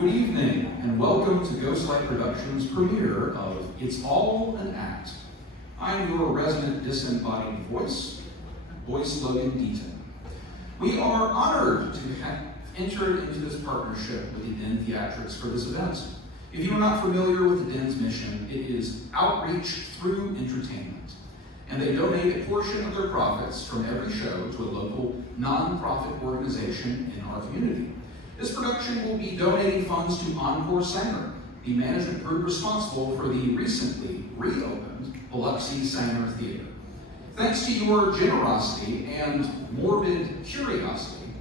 Good evening, and welcome to Ghostlight Productions' premiere of It's All an Act. I'm your resident disembodied voice, Boyce Logan Deaton. We are honored to have entered into this partnership with the Den Theatrics for this event. If you are not familiar with the Den's mission, it is outreach through entertainment, and they donate a portion of their profits from every show to a local non-profit organization in our community. This production will be donating funds to Encore Sanger, the management group responsible for the recently reopened Biloxi Sanger Theater. Thanks to your generosity and morbid curiosity,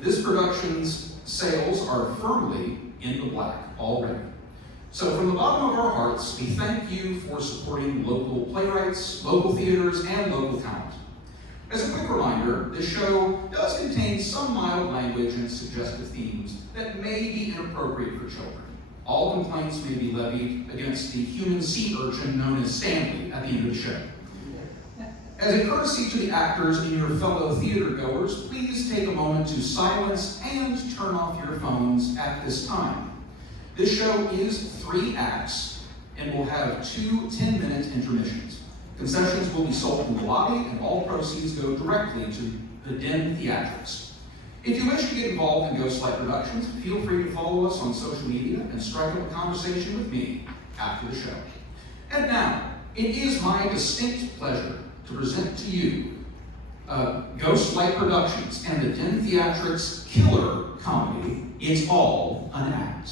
this production's sales are firmly in the black already. So from the bottom of our hearts, we thank you for supporting local playwrights, local theaters, and local talent. As a quick reminder, this show does contain some mild language and suggestive themes that may be inappropriate for children. All complaints may be levied against the human sea urchin known as Stanley at the end of the show. As a courtesy to the actors and your fellow theater goers, please take a moment to silence and turn off your phones at this time. This show is 3 acts and will have 2 10-minute intermissions. Concessions will be sold in the lobby, and all proceeds go directly to the Den Theatrics. If you wish to get involved in Ghostlight Productions, feel free to follow us on social media and strike up a conversation with me after the show. And now, it is my distinct pleasure to present to you Ghostlight Productions and the Den Theatrics killer comedy, It's All an Act.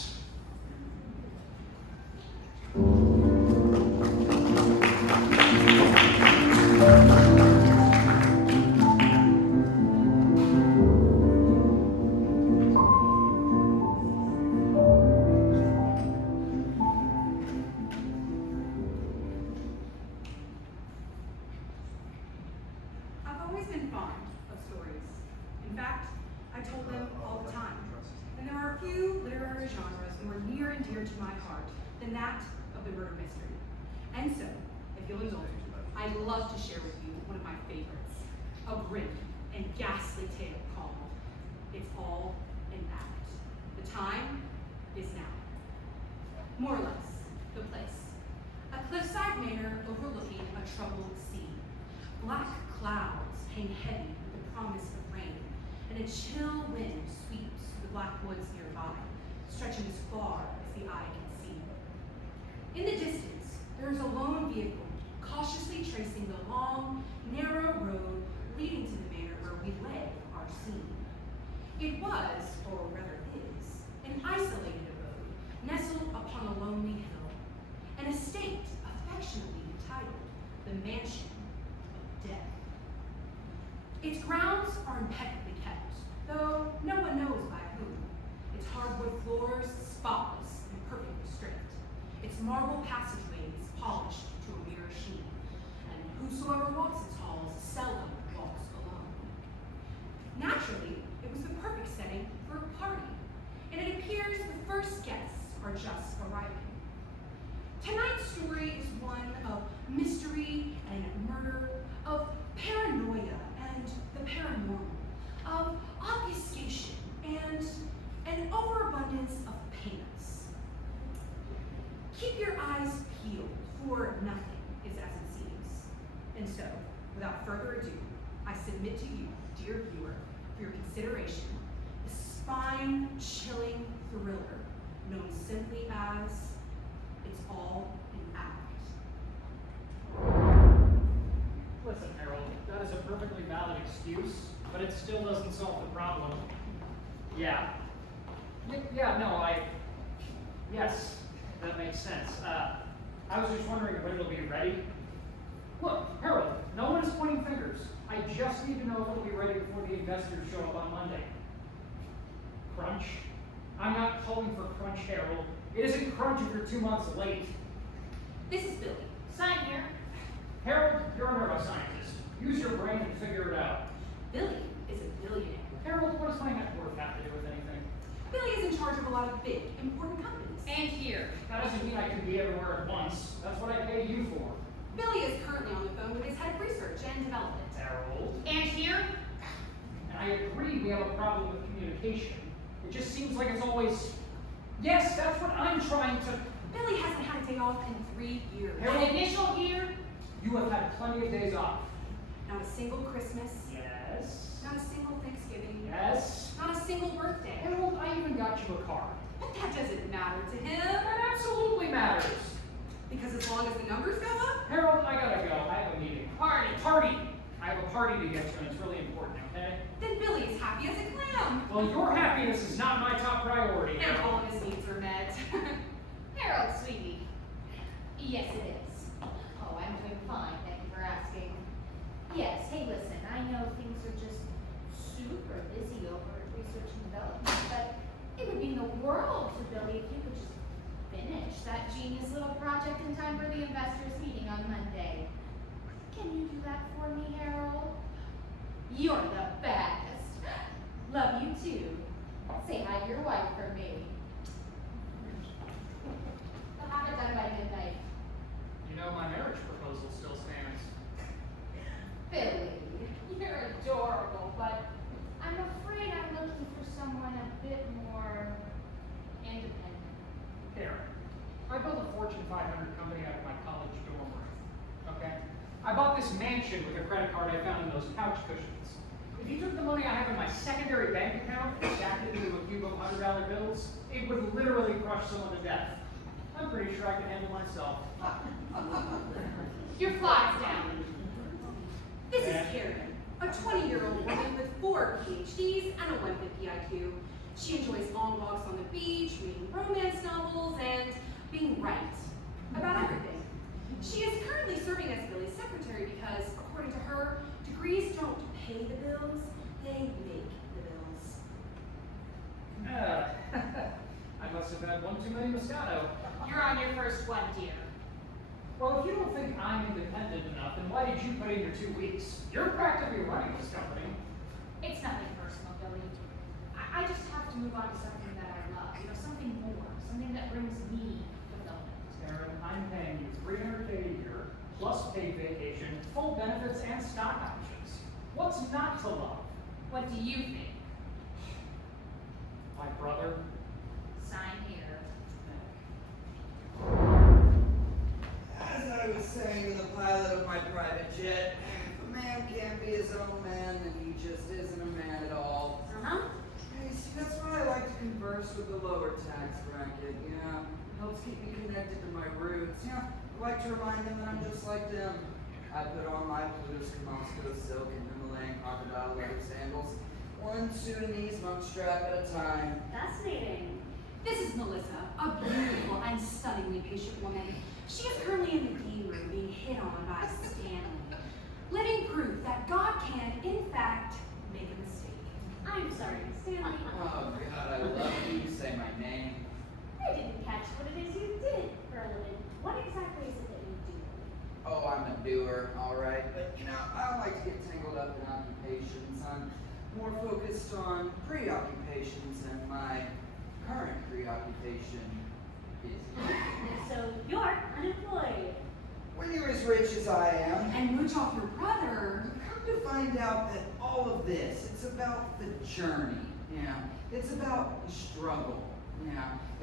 I'd love to share with you one of my favorites, a grim and ghastly tale called It's All an Act. The time is now. More or less, the place. A cliffside manor overlooking a troubled sea. Black clouds hang heavy with the promise of rain, and a chill wind sweeps the black woods nearby, stretching as far as the eye can see. In the distance, there is a lone vehicle cautiously tracing the long, narrow road leading to the manor where we lay our scene. It was, or rather is, an isolated abode, nestled upon a lonely hill, an estate affectionately entitled the Mansion of Death. Its grounds are impeccably kept, though no one knows by whom. Its hardwood floors spotless and perfectly stripped, its marble passageways polished to a mirror sheen, and whosoever walks its halls seldom walks alone. Naturally, it was the perfect setting for a party, and it appears the first guests are just arriving. Tonight's story is one of mystery and murder, of paranoia and the paranormal, of obfuscation and an overabundance of payments. Keep your eyes peeled, for nothing is as it seems. And so, without further ado, I submit to you, dear viewer, for your consideration, the spine-chilling thriller known simply as It's All an Act. Listen, Harold, that is a perfectly valid excuse, but it still doesn't solve the problem. Yeah, yes, that makes sense. I was just wondering when it'll be ready. Look, Harold, no one is pointing fingers. I just need to know if it'll be ready before the investors show up on Monday. Crunch? I'm not calling for crunch, Harold. It isn't crunch if you're 2 months late. This is Billy. Sign here. Harold, you're a neuroscientist. Use your brain and figure it out. Billy is a billionaire. Harold, what does my net worth have to do with anything? Billy is in charge of a lot of big, important companies. And here. That doesn't mean I can be everywhere at once. That's what I pay you for. Billy is currently on the phone with his head of research and development. Harold. And here? And I agree we have a problem with communication. It just seems like it's always Yes, that's what I'm trying to... Billy hasn't had a day off in 3 years. Harold- An initial year, You have had plenty of days off. not a single Christmas, Yes. not a single Thanksgiving, Yes. not a single birthday. Harold, I even got you a car. But that doesn't matter to him, That absolutely matters. because as long as the numbers go up, Harold, I gotta go. I have a meeting. party. Party! I have a party to get to, and it's really important, okay? Then Billy is happy as a clam. Well, your happiness is not my top priority, And Harold. all of his needs are met. Harold, sweetie. Yes, it is. Oh, I'm doing fine, thank you for asking. Yes, hey, listen, I know things are just super busy over at research and development, but it would mean the world to Billy if you could just finish that genius little project in time for the investors meeting on Monday. Can you do that for me, Harold? You're the best. Love you too. Say hi to your wife for me. I'll have it done by midnight. You know, my marriage proposal still stands. Billy, you're adorable, but I'm afraid I'm looking for someone a bit more independent. Karen, I built a Fortune 500 company out of my college dorm room, okay? I bought this mansion with a credit card I found in those couch cushions. If you took the money I have in my secondary bank account and stacked it into a cube of $100 bills, it would literally crush someone to death. I'm pretty sure I can handle myself. Your fly's down. This is Karen, a 20-year-old woman with 4 PhDs and a 150 IQ. She enjoys long walks on the beach, reading romance novels, and being right about everything. She is currently serving as Billy's secretary because, according to her, degrees don't pay the bills, they make the bills. I must have had one too many Moscato. You're on your first one, dear. Well, if you don't think I'm independent enough, then why did you put in your 2 weeks? You're practically running this company. It's nothing personal, Billy. I just have to move on to something that I love, something more, something that brings me fulfillment. Karen, I'm paying you $300K a year, plus paid vacation, full benefits, and stock options. What's not to love? What do you think? My brother? Sign here. As I was saying to the pilot of my private jet, if a man can't be his own man, then he just isn't a man at all. Hey, see, that's why I like to converse with the lower tax bracket, It helps keep me connected to my roots, I like to remind them that I'm just like them. I put on my Plutus Moscow silk and Himalayan crocodile leather sandals, one Sudanese monk strap at a time. Fascinating. This is Melissa, a beautiful and stunningly patient woman. She is currently in the game room being hit on by Stanley, living proof that God can, in fact, make a mistake. I'm sorry, Stanley. Oh God, I love when you say my name. I didn't catch what it is you did for a living. What exactly is it that you do? Oh, I'm a doer, all right. But, I don't like to get tangled up in occupations. I'm more focused on preoccupations, and my current preoccupation is So you're unemployed. when you're as rich as I am, And mooch off your brother. you come to find out that all of this, it's about the journey. It's about the struggle.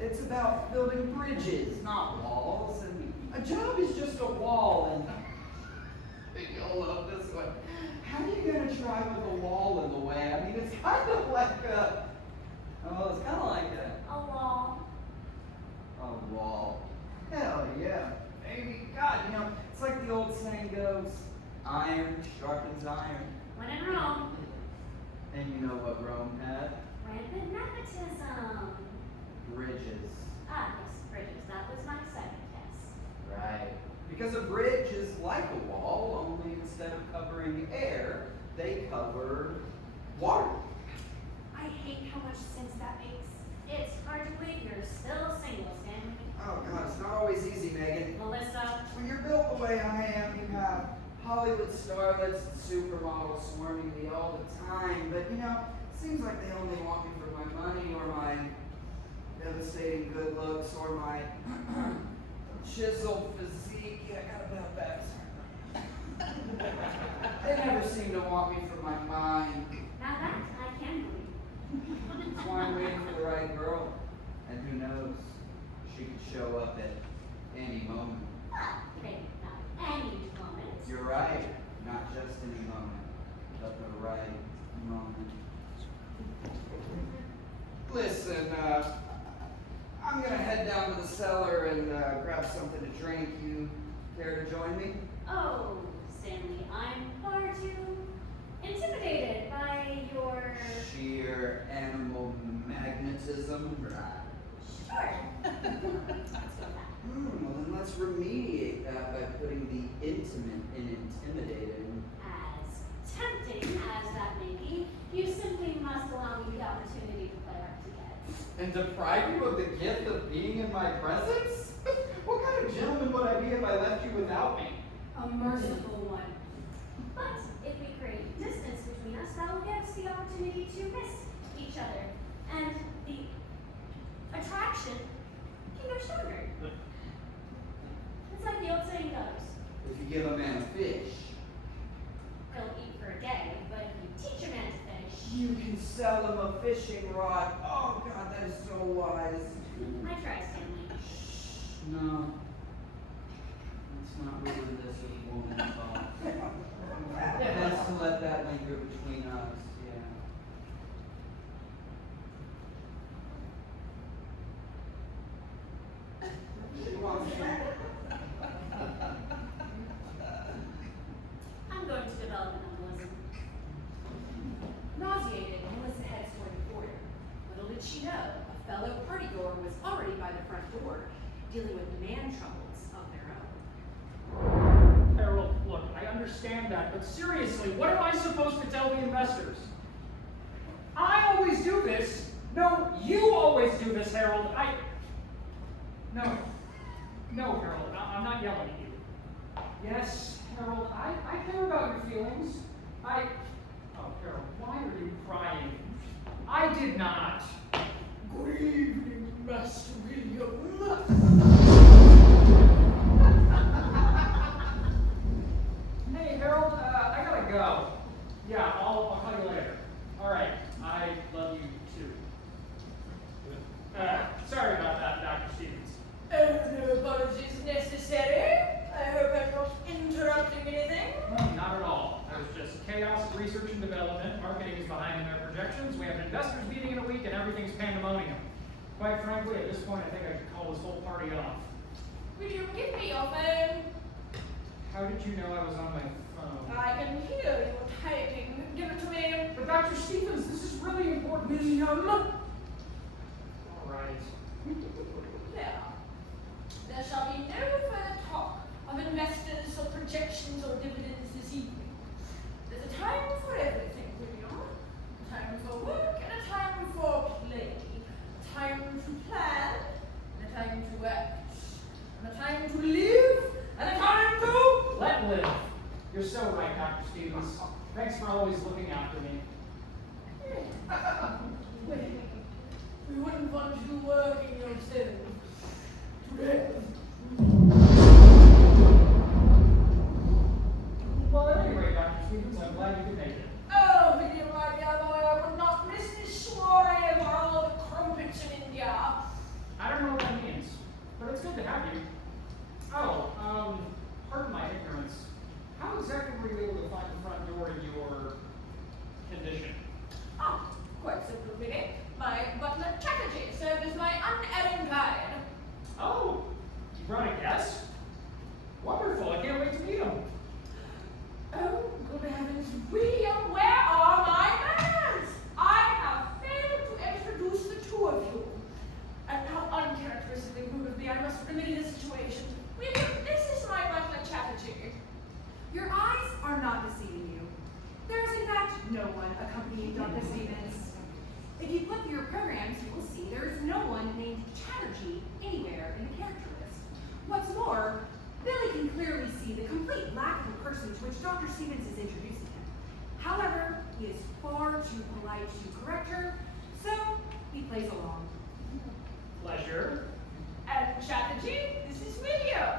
It's about building bridges, not walls. And a job is just a wall. And you'll love this one. How are you gonna try with a wall in the way? I mean, it's kind of like A wall. a wall. Hell yeah, baby. God, it's like the old saying goes, iron sharpens iron. When in Rome. And you know what Rome had? Rampant nepotism. Bridges. Ah, yes, bridges. That was my second guess. Right. Because a bridge is like a wall, only instead of covering air, they cover water. I hate how much sense that makes. It's hard to believe you're still single, Stanley. Oh God, it's not always easy, Megan. Melissa. When you're built the way I am, you have Hollywood starlets and supermodels swarming me all the time. But it seems like they only want me for my money or my devastating good looks or my chiseled physique. Yeah, I got a bad back. They never seem to want me for my mind. Now that I can believe. That's why I'm waiting for the right girl. And who knows, she could show up at any moment. Well, maybe not any moment. You're right, not just any moment, but the right moment. Listen, I'm gonna head down to the cellar and grab something to drink. You care to join me? Oh, Stanley, I'm far too intimidated by your... Sheer animal magnetism. Sure. Let's go with that. Well then let's remediate that by putting the intimate in intimidating. As tempting as that may be, you simply must allow me the opportunity to play hard to get. And deprive you of the gift of being in my presence? What kind of gentleman would I be if I left you without me? A merciful one. But if we create distance between us, that will give us the opportunity to miss each other. And the attraction can go stronger. It's like the old saying goes. If you give a man a fish, He'll eat for a day, but if you teach a man to fish, you can sell him a fishing rod. Oh God, that is so wise. I try, Stanley. Shh, no. It's not really this as woman talk. Best to let that linger between us, yeah. She wants me. I'm going to develop an embolism. Nauseated, Melissa heads toward the border. Little did she know, a fellow partygoer was already by the front door, dealing with man troubles of their own. Harold, look, I understand that, but seriously, what am I supposed to tell the investors? I always do this. No, you always do this, Harold. No, Harold, I'm not yelling at you. Yes, Harold, I care about your feelings. Oh, Harold, why are you crying? I did not. Good evening, Master William. Hey, Harold, I gotta go. Yeah, I'll call you later. All right, I love you too. Sorry about that, Dr. Stevens. Oh, no apologies necessary. I hope I'm not interrupting anything. No, not at all. There's just chaos, research and development. Marketing is behind in their projections. We have an investors meeting in a week, and everything's pandemonium. Quite frankly, at this point, I think I should call this whole party off. Will you give me your phone? How did you know I was on my phone? I can hear you typing. Give it to me. But Dr. Stevens, this is really important. William. All right. There. There shall be no further talk of investors or projections or dividends this evening. There's a time for everything, William. A time for work and a time for play. A time to plan and a time to act. And a time to live and a time to... Let live. You're so right, Dr. Stevens. Thanks for always looking after me. Well, we wouldn't want you working yourself to death. Well, at any rate, Dr. Stevens, I'm glad you could make it. Oh, William, my dear boy, I would not miss this soiree for all the crumpets in India. I don't know what that means, but it's good to have you. Oh, pardon my ignorance. How exactly were you able to find the front door in your condition? Ah, quite simple, really. My butler Chatterjee served as my unerring guide. Oh, you brought a guest? Wonderful, I can't wait to meet him. Oh, good heavens, William, where are my manners? I have failed to introduce the two of you. And how uncharacteristically rude of me, I must remedy the situation. William, this is my butler Chatterjee. Your eyes are not deceiving you. There is in fact no one accompanying Dr. Stevens. If you flip through your programs, you will see there is no one named Chatterjee anywhere in the character list. What's more, Billy can clearly see the complete lack of a person to which Dr. Stevens is introducing him. However, he is far too polite to correct her, so he plays along. Pleasure. And Chatterjee, this is William.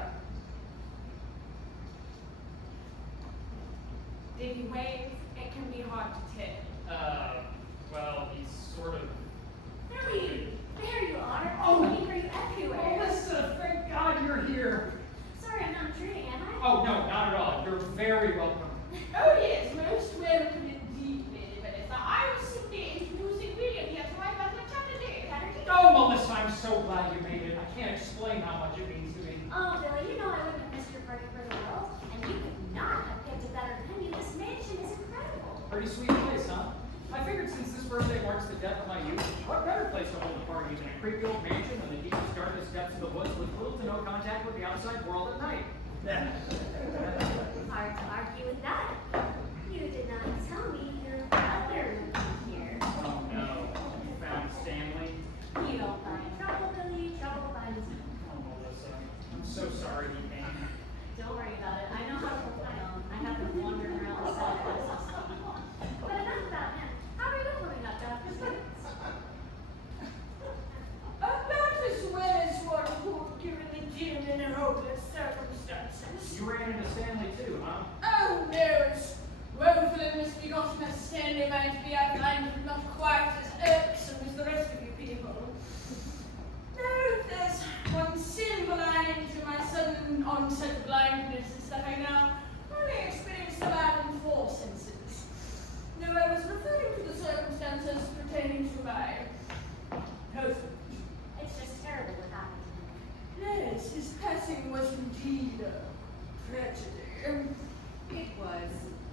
Did he wave? It can be hard to tell. Well, he's sort of... There you are. Oh, so glad you made it. I can't explain how much it means to me. Oh, Billy, you know I wouldn't have missed your party for the world. And you could not have picked a better venue. This mansion is incredible. Pretty sweet place, huh? I figured since this birthday marks the death of my youth, what better place to hold a party than a creepy old mansion in the deepest, darkest depths of the woods with little to no contact with the outside world at night? Hard to argue with that. You did not tell me your brother would be here. Oh no, you found Stanley? You don't find trouble, Billy. Trouble finds you. Oh, Melissa, I'm so sorry he came. Don't worry about it. I know how to hold my own. I have been wandering around the side of But enough about him. How are you holding up, Dr. Stevens? About as well as one could, given the dim and hopeless circumstances. You ran into Stanley too, huh? Oh, no, as woeful and misbegotten as Stanley might be, I find him not quite as irksome as the rest of you people. No, there's one silver lining to my sudden onset of blindness is that I now only experience the bad in four senses. No, I was referring to the circumstances pertaining to my husband. It's just terrible what happened to him. Yes, his passing was indeed a tragedy. It was.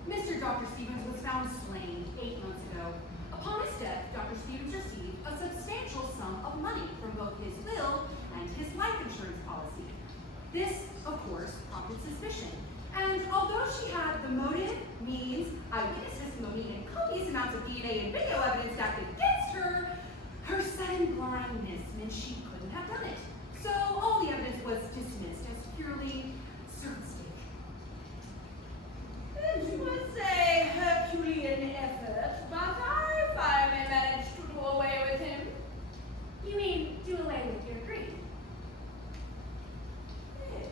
Mr. Dr. Stevens was found slain 8 months ago. Upon his death, Dr. Stevens received a substantial sum of money from both his will and his life insurance policy. This, of course, prompted suspicion. And although she had the motive, means, eyewitness testimony, and copious amounts of DNA and video evidence stacked against her, her sudden blindness meant she couldn't have done it. So all the evidence was dismissed as purely surmistic. It was a Herculean effort, but I finally managed to do away with him. You mean do away with your greed? Yes.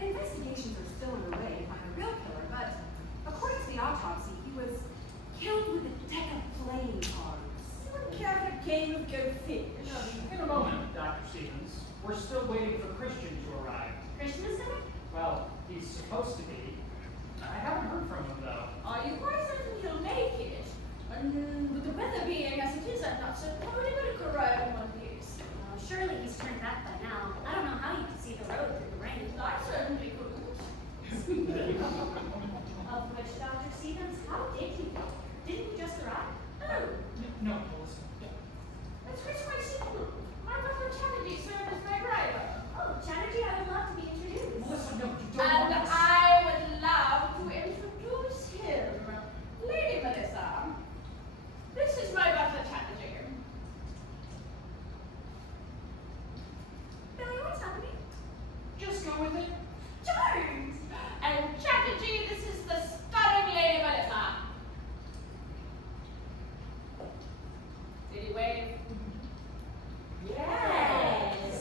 Investigations are still underway to find the real killer, but according to the autopsy, he was killed with a deck of playing cards. Some kind of game of go fish. In a moment, Dr. Stevens. We're still waiting for Christian to arrive. Christian is coming? Well, he's supposed to be. I haven't heard from him, though. Are you quite certain he'll make it? And with the weather being as it is, I'm not certain how anybody could arrive in one piece. Well, surely he's turned back by now. I don't know how you can see the road through the rain. I certainly couldn't. Of which, Dr. Stevens, how did you know? Didn't you just arrive? Oh, No, Melissa. that's quite simple. My brother Kennedy served as my driver. Oh, Chatterjee, I would love to be introduced. Melissa, no, you don't And want us. I would love to introduce him. Lady Melissa, this is my butler Chatterjee. Billy, what's happening? Just go with it. Jones! And Chatterjee, this is the stunning Lady Melissa. Did he wave? Yes.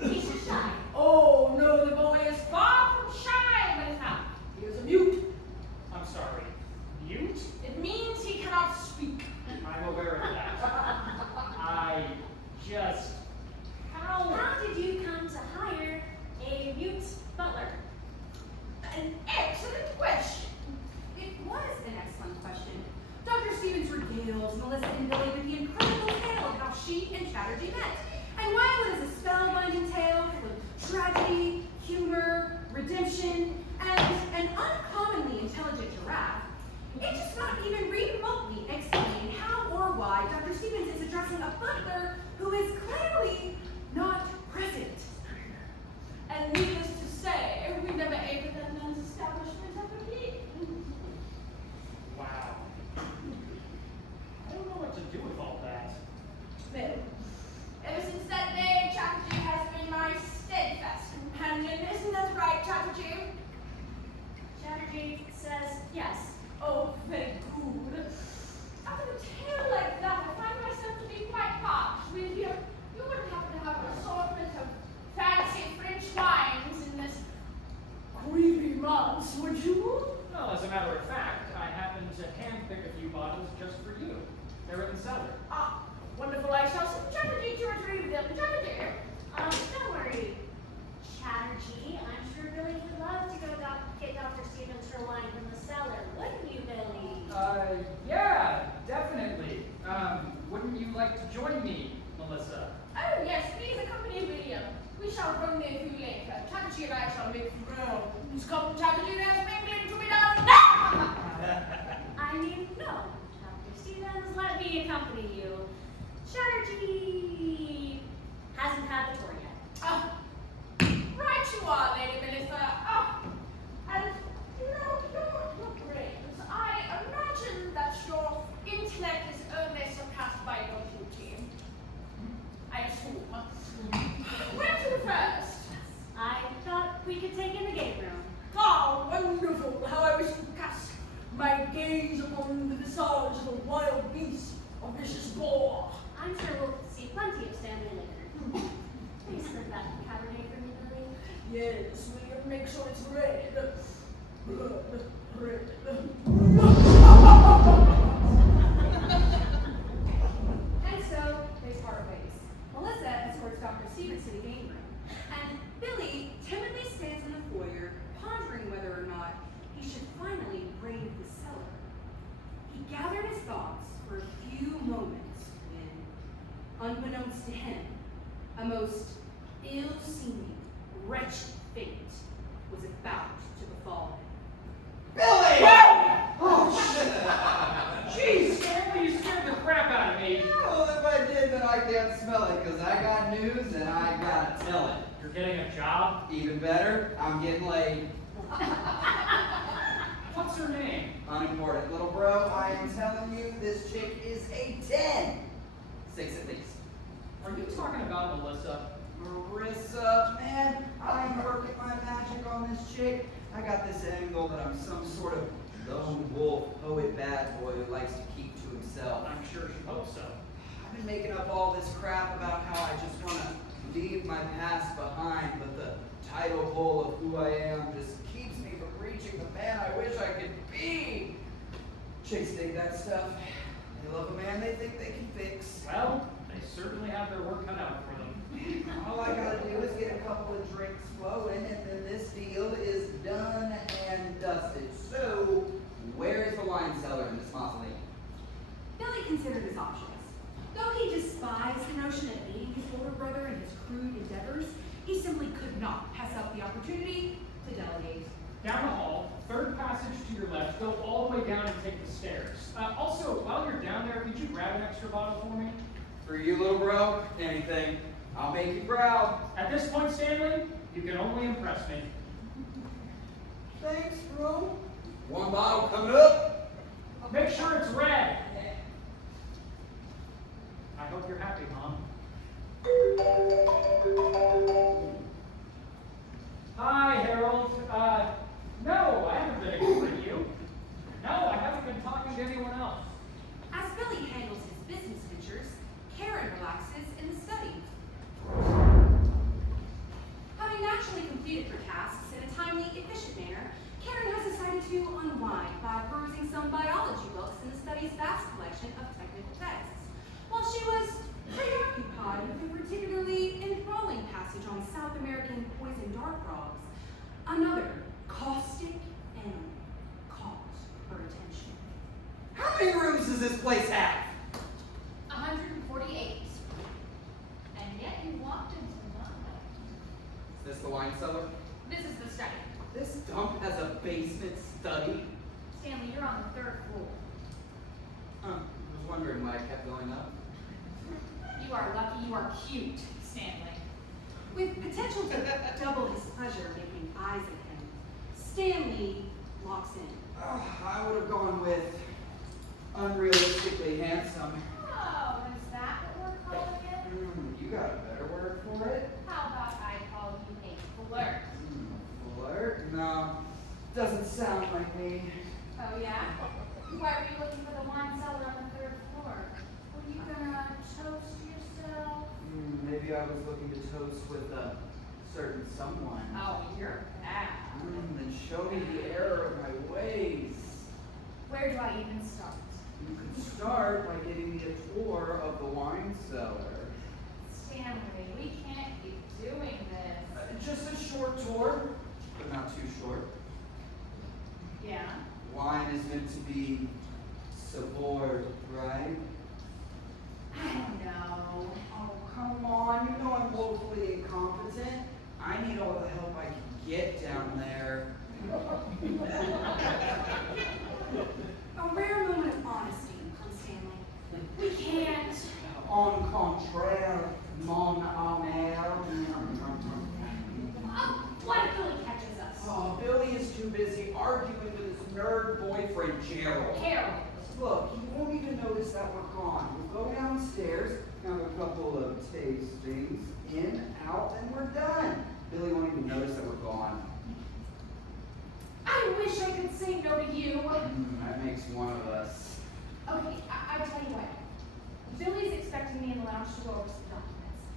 He's just shy. Oh, no, the boy is far from shy, Melissa. He is a mute. I'm sorry. Mute? It means he cannot speak. I'm aware of that. I just... How did you come to hire a mute butler? An excellent question. It was an excellent question. Dr. Stevens regales Melissa and Billy with the incredible tale of how she and Chatterjee met. And while it is a spellbinding tale full of tragedy, humor, redemption, and an uncommonly intelligent giraffe, it does not even remotely explain how or why Dr. Stevens is addressing a butler who is clearly not present. And needless to say, we never ate at that man's establishment ever again. Wow. I don't know what to do with all that. Well, ever since that day, Chatterjee has been my steadfast companion. Isn't that right, Chatterjee? Chatterjee says yes. Oh, very good. After a tale like that, I find myself to be quite parched. With you wouldn't happen to have an assortment of fancy French wines in this creepy months, would you? Well, as a matter of fact, I happened to handpick a few bottles just for you. They're in the cellar. Ah, wonderful. I shall send Chatterjee to retrieve them. Chatterjee. Don't worry, Chatterjee. I'm sure Billy would love to go get Dr. Stevens her wine from the cellar, wouldn't you, Billy? Yeah, definitely. Wouldn't you like Strategy and I shall make the ground. These competitive as mingling to be done now! I mean, no. Dr. Stevens, let me accompany you. Strategy hasn't had the tour yet. Right you are, Lady Melissa. And you know, your brains, I imagine that your intellect is only surpassed by your beauty. I assume. Where to first? I thought we could take in the game room. Oh, wonderful! How I wish to cast my gaze upon the visage of a wild beast, a vicious boar. I'm sure we'll see plenty of Stanley later. Please serve that Cabernet for me, Billy. Yes, will you make sure it's red? Red. And so, they part ways. Melissa escorts Dr. Stevens to the game room, and Billy timidly stands in the foyer, pondering whether or not he should finally brave the cellar. He gathered his thoughts for a few moments when, unbeknownst to him, a most ill-seeming, wretched fate was about to befall him. Billy! Oh, shit! Jeez, Stanley, you scared the crap out of me. Well, if I did, then I can't smell it, because I got news and I gotta tell it. You're getting a job? Even better, I'm getting laid. What's her name? Unimportant, little bro. I am telling you, this chick is a 10. 6 at least. Are you talking about Melissa? Marissa, man, I'm working my magic on this chick. I got this angle that I'm some sort of lone wolf, poet bad boy who likes to keep to himself. I'm sure she hopes so. I've been making up all this crap about how I just want to leave my past behind, but the title hole of who I am just keeps me from reaching the man I wish I could be. Chicks dig that stuff. They love a man they think they can fix. Well, they certainly have their work cut out for them. All I gotta do is get a couple of drinks flowing, and then this deal is done and dusted. So, where is the wine cellar in this mausoleum? Billy considered his options. Though he despised the notion of aiding his older brother in his crude endeavors, he simply could not pass up the opportunity to delegate. Down the hall, third passage to your left, go all the way down and take the stairs. Also, while you're down there, could you grab an extra bottle for me? For you, little bro, anything. I'll make you proud. At this point, Stanley, you can only impress me. Thanks, bro. One bottle coming up. Make sure it's red. I hope you're happy, Mom. Hi, Harold. No, I haven't been ignoring you. No, I haven't been talking to anyone else. As Billy handles his business ventures, Karen relaxes in the study. Having naturally completed her tasks in a timely, efficient manner, Karen has decided to unwind by perusing some biology books in the study's vast collection of technical texts. While she was preoccupied with a particularly enthralling passage on South American poison dart frogs, another caustic animal caught her attention. How many rooms does this place have? 148. And yet you walked into mine. Is this the wine cellar? This is the study. This dump has a basement study. Stanley, you're on the 3rd floor. I was wondering why I kept going up. You are lucky you are cute, Stanley. With potential to double his pleasure making eyes at him, Stanley locks in. I would have gone with unrealistically handsome. Oh, is that what we're calling it? You got a better word for it? How about I call you a flirt? Flirt? No, doesn't sound like me. Oh, yeah? Why were you looking for the wine cellar on the 3rd floor? Were you gonna toast yourself? Maybe I was looking to toast with a certain someone. Oh, you're bad. Then show me the error of my ways. Where do I even start? You can start by giving me a tour of the wine cellar. Stanley, we can't keep doing this. Just a short tour, but not too short. Yeah? Wine is meant to be savoured, right? I don't know. Oh, come on. You know I'm woefully incompetent. I need all the help I can get down there. A rare moment of honesty from Stanley. We can't. En contraire, mon amour. What if Billy catches us? Oh, Billy is too busy arguing with his nerd boyfriend, Gerald. Carol. Look, he won't even notice that we're gone. We'll go downstairs, have a couple of tastings, in, out, and we're done. Billy won't even notice that we're gone. I wish I could say no to you. That makes one of us. Okay, I'll tell you what. Billy's expecting me in the lounge to go over some documents.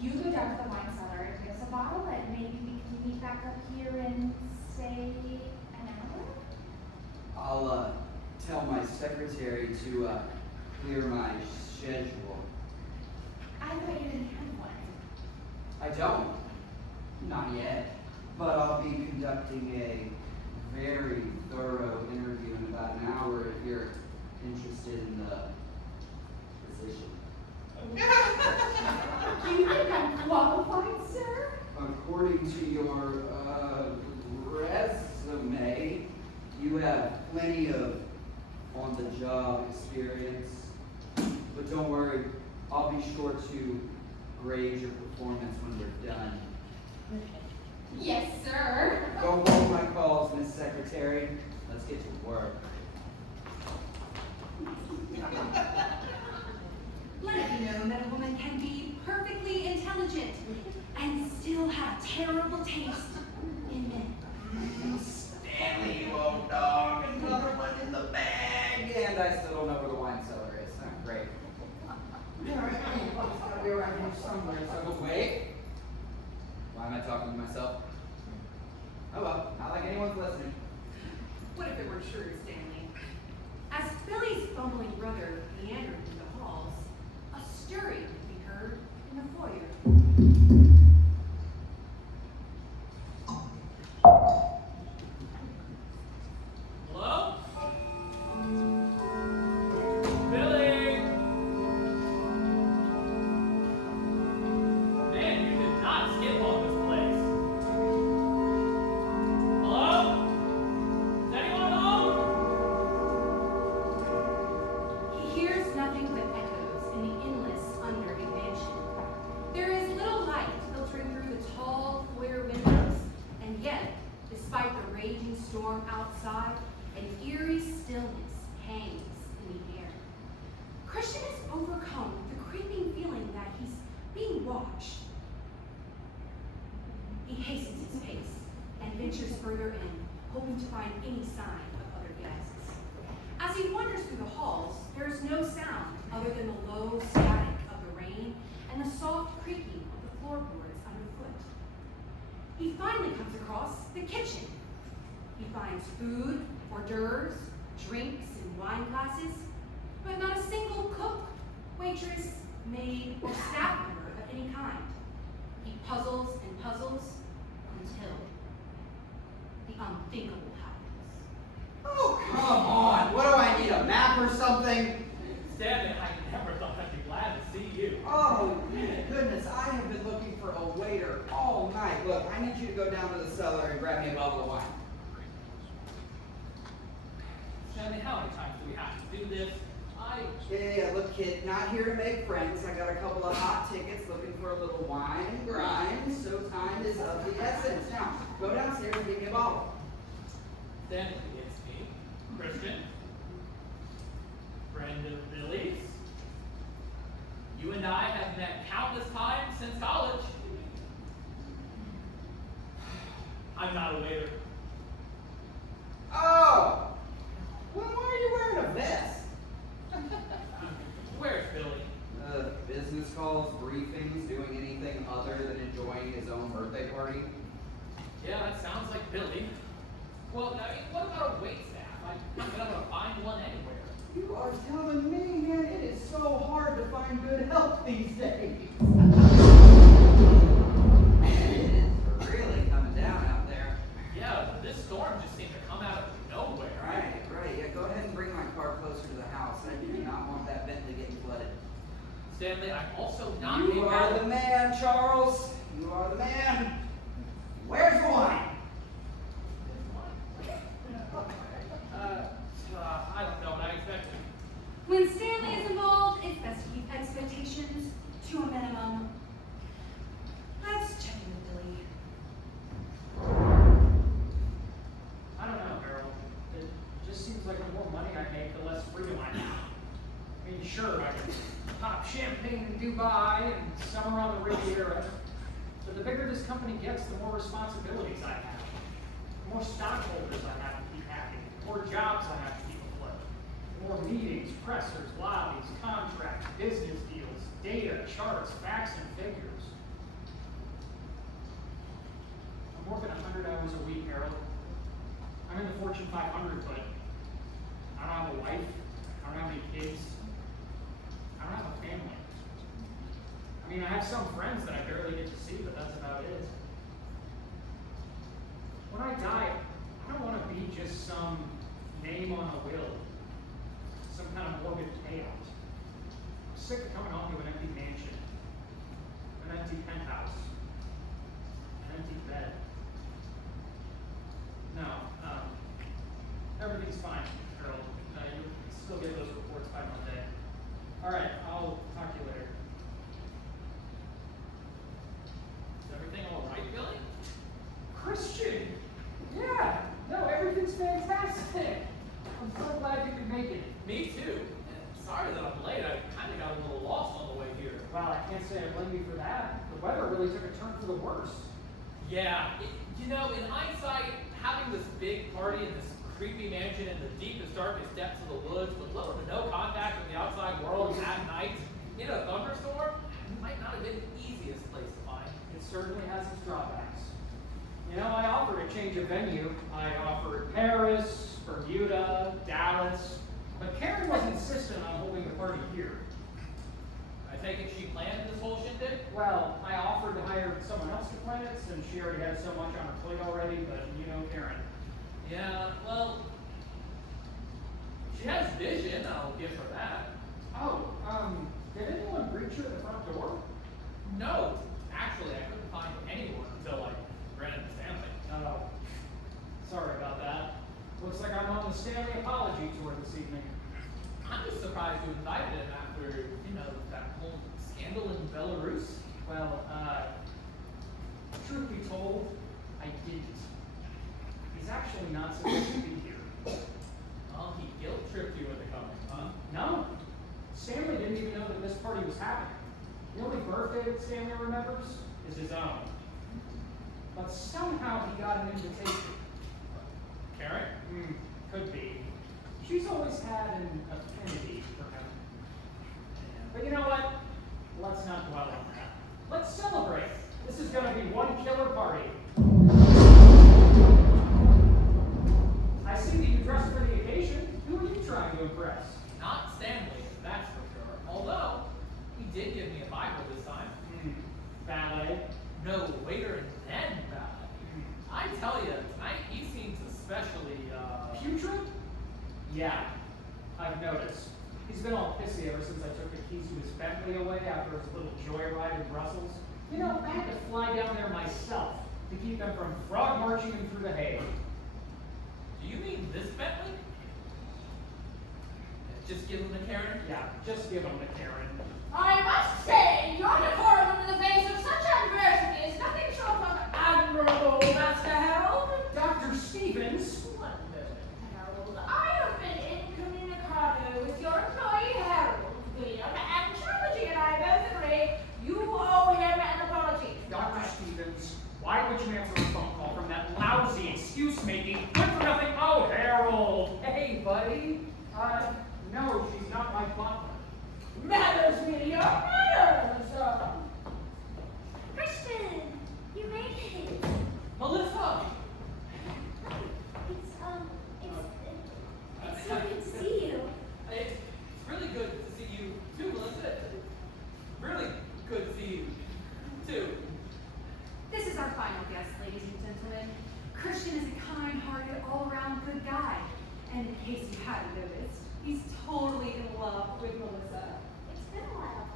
You go down to the wine cellar and get us a bottle, and maybe we can meet back up here in, say, an hour? I'll tell my secretary to clear my schedule. I thought you didn't have one. I don't. Not yet. But I'll be conducting a very thorough interview in about an hour if you're interested in the position. Do you think I'm qualified, sir? According to your resume, you have plenty of on-the-job experience. But don't worry, I'll be sure to grade your performance when we're done. Yes, sir. Go hold my calls, Miss Secretary. Let's get to work. Let it be known that a woman can be perfectly intelligent and still have terrible taste in men. Stanley, you old dog, another one in the bag. And I still don't know where the wine cellar is. Oh, great. Yeah, right. It's gotta be around here somewhere. So wait. Why am I talking to myself? Oh well, not like anyone's listening. What if it were true, Stanley? As Billy's fumbling brother meandered through the halls, a stirring could be heard in the foyer. Hello? Billy! Man, you did not skip on this place. Hello? Is anyone home? He hears nothing but echoes in the endless unnerving mansion. There is little light filtering through the tall foyer windows, and yet, despite the raging storm outside, an eerie stillness hangs in the air. Christian is overcome with the creeping feeling that he's being watched. He hastens his pace and ventures further in, hoping to find any sign of other guests. As he wanders through the halls, there is no sound other than the low static of the rain and the soft creaking of the floorboards underfoot. He finally comes across the kitchen. He finds food, hors d'oeuvres, drinks, and wine glasses, but not a single cook, waitress, maid, or staff member of any kind. He puzzles and puzzles until the unthinkable happens. Oh, come on. What do I need, a map or something? Stanley, I never thought I'd be glad to see you. Oh, goodness. I have been looking for a waiter all night. Look, I need you to go down to the cellar and grab me a bottle of wine. Stanley, how many times do we have to do this? Yeah, look, kid, not here to make friends. I got a couple of hot tickets looking for a little wine and grind, so time is of the essence. Now, go downstairs and give me a bottle. Stanley, it's me, Christian, friend of Billy's. You and I have met countless times since college. I'm not a waiter. Oh! Well, why are you wearing a vest? Where's Billy? Business calls, briefings, doing anything other than enjoying his own birthday party. Yeah, that sounds like Billy. Well, I mean, what about a waitstaff? I'm not gonna find one anywhere. You are telling me, man, it is so hard to find good help these days. It is really coming down out there. Yeah, but this storm just seemed to come out of nowhere. Right. Yeah, go ahead and bring my car closer to the house. I do not want that Bentley getting flooded. Stanley, I'm also not You being are the man, Charles. You You are the man. Where's the wine? I don't know what I expected. When Stanley is involved, it's best to keep expectations to a minimum. Let's check in with Billy. I don't know, Harold. It just seems like the more money I make, the less freedom I have. I mean, sure, I can pop champagne in Dubai and summer on the Riviera, but the bigger this company gets, the more responsibilities I have. The more stockholders I have to keep happy, the more jobs I have to keep afloat. The more meetings, pressers, lobbies, contracts, business deals, data, charts, facts, and figures. I'm working 100 hours a week, Harold. I'm in the Fortune 500, but I don't have a wife. I don't have any kids. I don't have a family. I mean, I have some friends that I barely get to see, but that's about it. When I die, I don't want to be just some name on a will, some kind of morbid payout. I'm sick of coming home to an empty mansion, an empty penthouse, an empty bed. No, everything's fine, Harold. You'll still get those reports by Monday. All right, I'll talk to you later. Is everything all right, Billy? Christian! Yeah! No, everything's fantastic! I'm so glad you could make it. Me too. And sorry that I'm late. I kind of got a little lost on the way here. Well, I can't say I blame you for that. The weather really took a turn for the worse. Yeah, you know, in hindsight, having this big party in this creepy mansion in the deepest, darkest depths of the woods with little to no contact with the outside world at night in a thunderstorm might not have been the easiest place to find. It certainly has its drawbacks. You know, I offered a change of venue. I offered Paris, Bermuda, Dallas, but Karen was insistent on holding the party here. I take it she planned this whole shindig? Well, I offered to hire someone else to plan it since she already had so much on her plate already, but you know Karen. Yeah, well, she has vision, I'll give her that. Oh, did anyone greet you at the front door? No, actually, I couldn't find anyone until like Brennan and Stanley. Oh, sorry about that. Looks like I'm on the Stanley apology tour this evening. I'm just surprised you invited him after, you know, that whole scandal in Belarus. Well, truth be told, I didn't. He's actually not supposed to be here. Well, he guilt-tripped you into coming, huh? No. Stanley didn't even know that this party was happening. The only birthday that Stanley remembers is his own. But somehow he got an invitation. Karen? Could be. She's always had an affinity for him. But you know what? Let's not dwell on that. Let's celebrate. This is going to be one killer party. I see that you dressed for the occasion. Who are you trying to impress? Not Stanley, that's for sure. Although, he did give me a Bible this time. Ballet. No, waiter and then ballet. I tell you, tonight he seems especially, Putrid? Yeah, I've noticed. He's been all pissy ever since I took the keys to his Bentley away after his little joyride in Brussels. You know, I had to fly down there myself to keep him from frog marching him through the hay. Do you mean this Bentley? Just give him to Karen? Yeah, just give him to Karen. I must say, your decorum in the face of such adversity is nothing short of admirable, Master Harold. Dr. Stevens! One moment, Harold. I have been incommunicado with your employee, Harold William, and Trilogy and I both agree you owe him an apology. Dr. Stevens, why would you answer a phone call from that lousy excuse-making, good-for-nothing, oh, Harold! Hey, buddy. No, she's not my butler. Manners, William, manners! Christian, you made it. Melissa! It's so good to see you. It's really good to see you too, Melissa. Really good to see you too. This is our final guest, ladies and gentlemen. Christian is a kind-hearted, all-around good guy. And in case you hadn't noticed, he's totally in love with Melissa. It's been a while.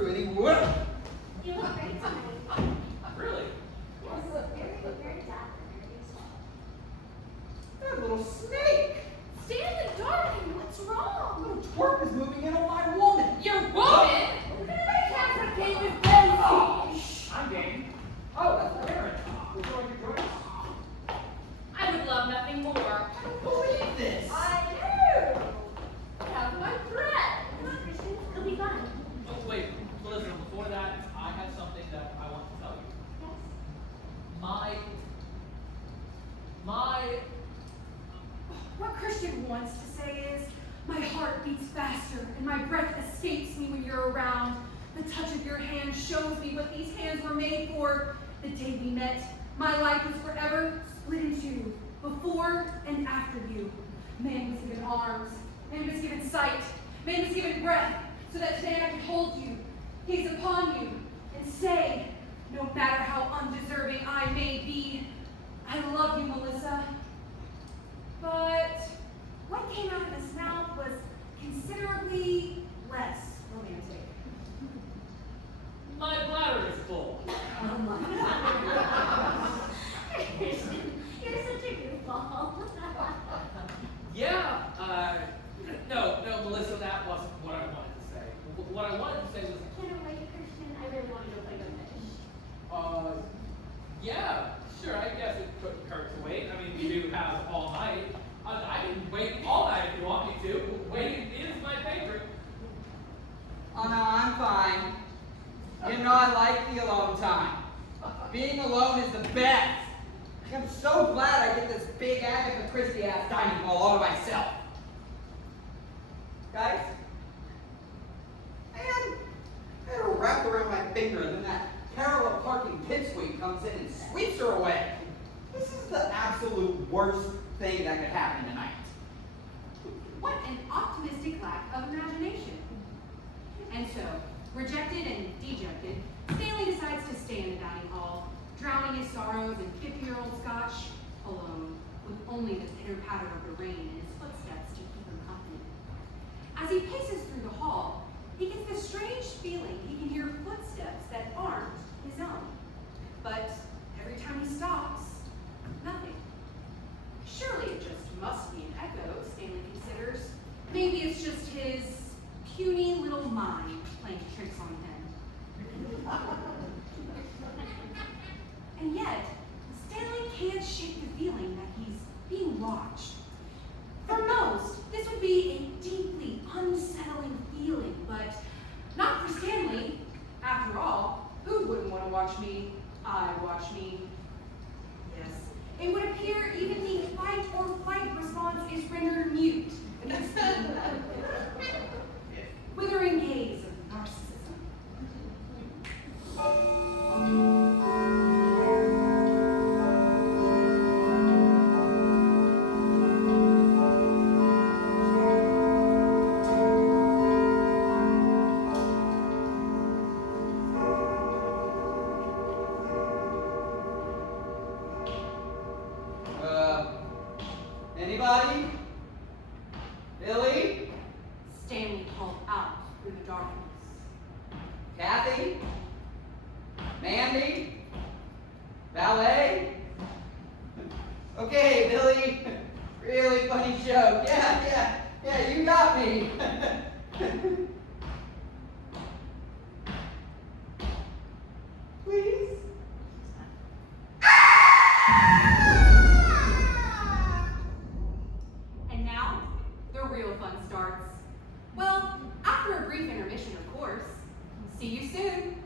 through and he would. You look great tonight. Really? Yes, you look very dapper. That little snake. Stanley, darling, what's wrong? Little twerp is moving in on my woman. Your woman? I can't forget with Brylee. I'm game. Oh, that's Aaron. Would you like to join us? I would love nothing more. I don't believe this. I know. Have my breath. Come on, Christian. It'll be fun. Oh, wait, listen, before that, I have something that I want to tell you. Yes. What Christian wants to say is, my heart beats faster and my breath escapes me when you're around. The touch of your hand shows me what these hands were made for. The day we met, my life was forever split in two, before and after you. Man was given arms, man was given sight, man was given breath, so that today I can hold you, gaze upon you, and say, no matter how undeserving I may be, I love you, Melissa. But what came out of his mouth was considerably less romantic. My bladder is full. Christian, you're such a goofball. Yeah, no, Melissa, that wasn't what I wanted to say. What I wanted to say was, Can I wait, Christian? I really want to go play with fish. yeah, sure, I guess it couldn't hurt to wait. I mean, we do have all night. I can wait all night if you want me to. Waiting is my favorite. Oh no, I'm fine. You know I like the alone time. Being alone is the best. I'm so glad I get this big Agatha Christie ass dining hall all to myself. Guys? Man, I had her wrapped around my finger and then that parallel parking pipsqueak comes in and sweeps her away. This is the absolute worst thing that could happen tonight. What an optimistic lack of imagination. And so, rejected and dejected, Stanley decides to stay in the dining hall, drowning his sorrows in 50-year-old scotch, alone, with only the pitter-patter of the rain in his footsteps to keep him company. As he paces through the hall, he gets the strange feeling he can hear footsteps that aren't his own. But every time he stops, nothing. Surely it just must be an echo, Stanley considers. Maybe it's just his puny little mind playing tricks on him. And yet, Stanley can't shake the feeling that he's being watched. For most, this would be a deeply unsettling feeling, but not for Stanley. After all, who wouldn't want to watch me? I watch me. Yes, it would appear even the fight or flight response is rendered mute against the withering gaze of narcissism. Anybody? Billy? Stanley called out through the darkness. Kathy? Mandy? Ballet? Okay, Billy. Really funny joke. Yeah, you got me. Please? And now, the real fun starts. Well, after a brief intermission, of course. See you soon.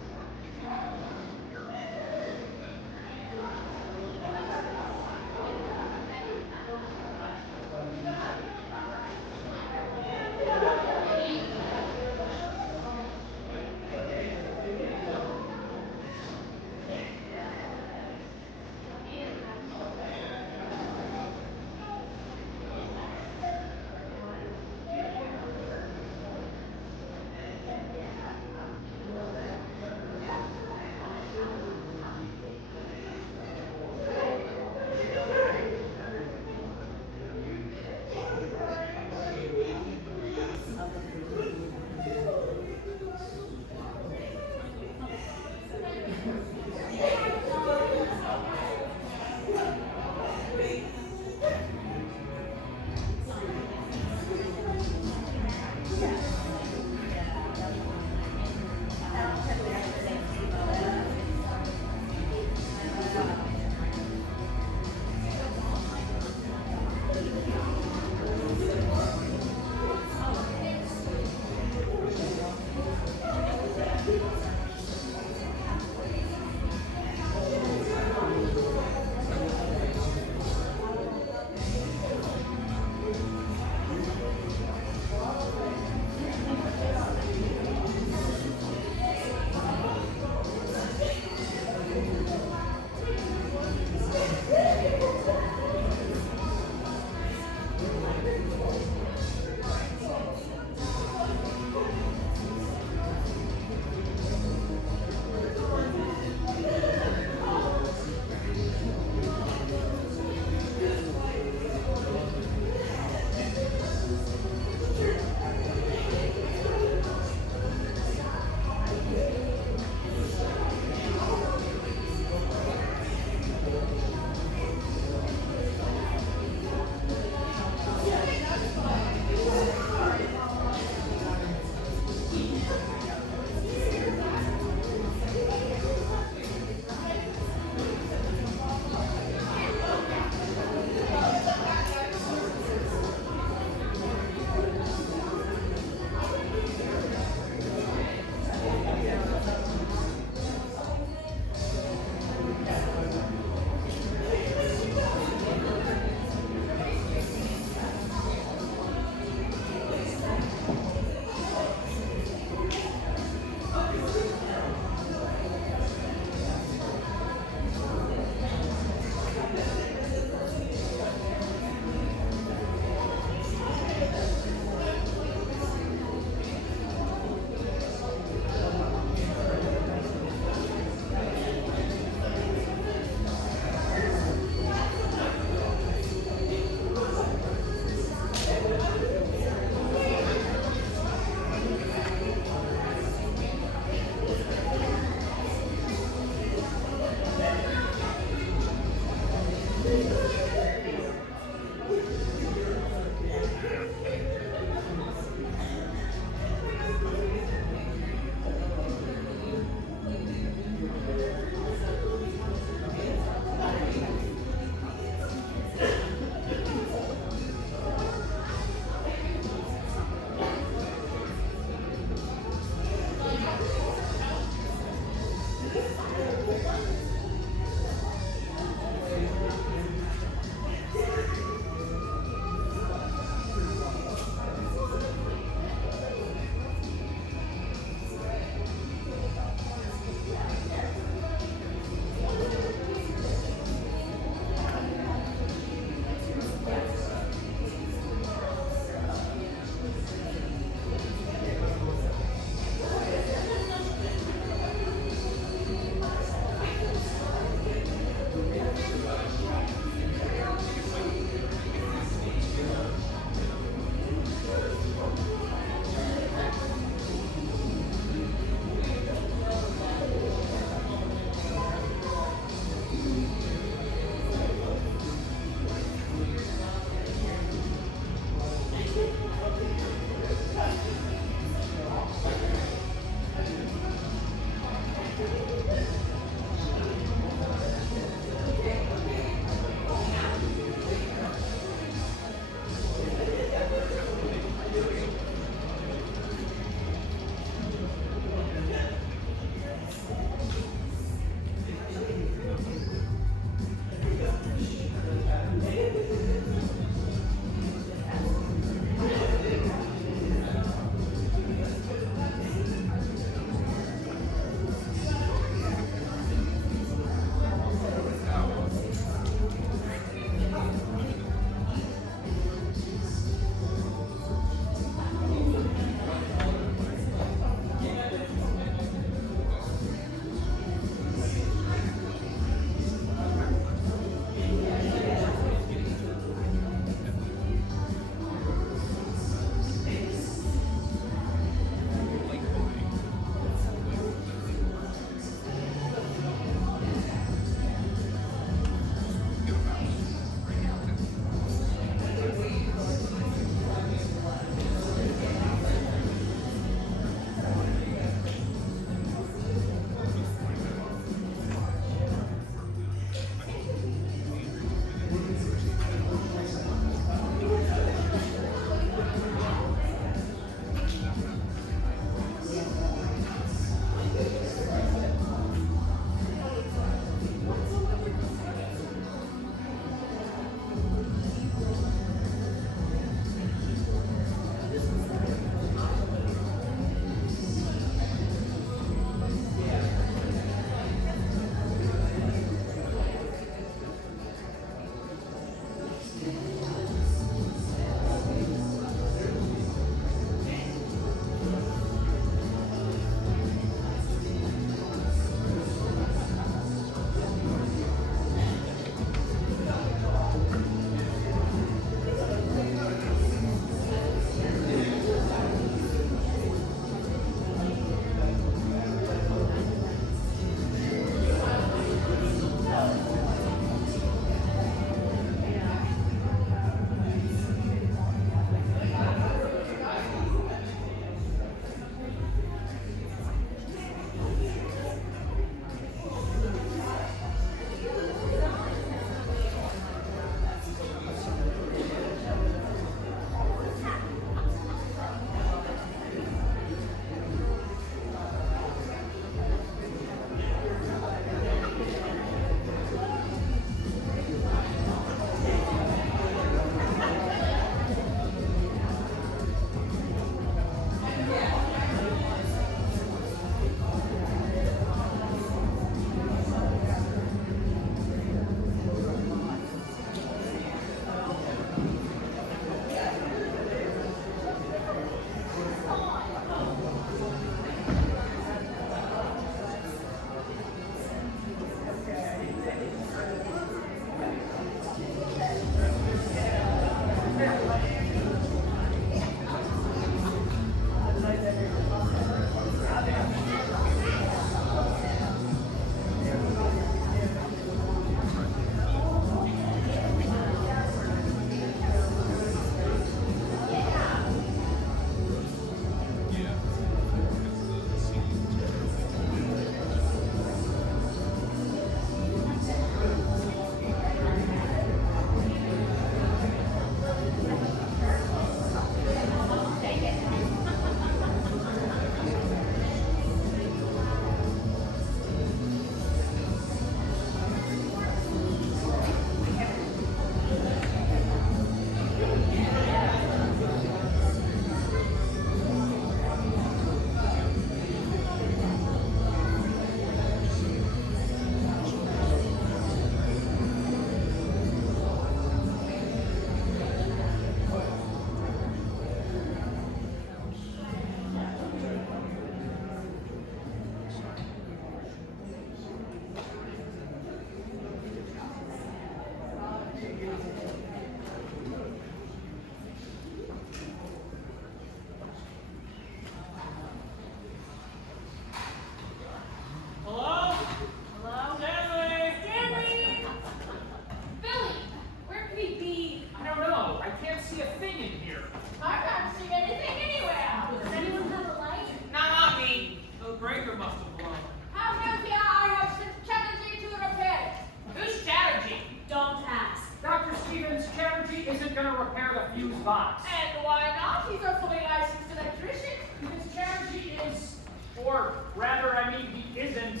fuse box. And why not? He's a fully licensed electrician. Because Karen, he is, or rather, I mean, he isn't.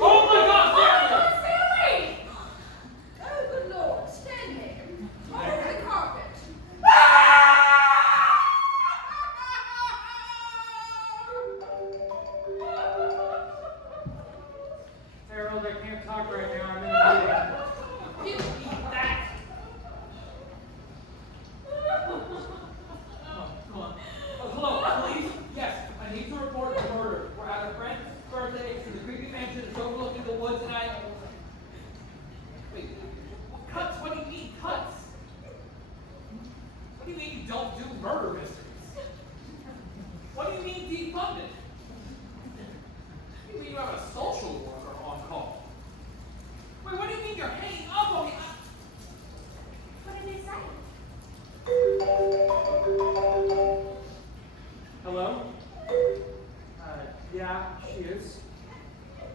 Oh my God, Stanley! Oh, good Lord, Stanley. All over the carpet. Harold, I can't talk right now. I'm in a meeting. You eat that. Oh, come on. Oh, hello, police. Yes, I need to report a murder. We're at a friend's birthday. It's in the creepy mansion. It's overlooking the woods, and I. Wait, cuts? What do you mean cuts? What do you mean you don't do murder mysteries? What do you mean defunded? What do you mean you have a social worker on call? Wait, what do you mean you're hanging up on me? What did they say? Hello? Yeah, she is.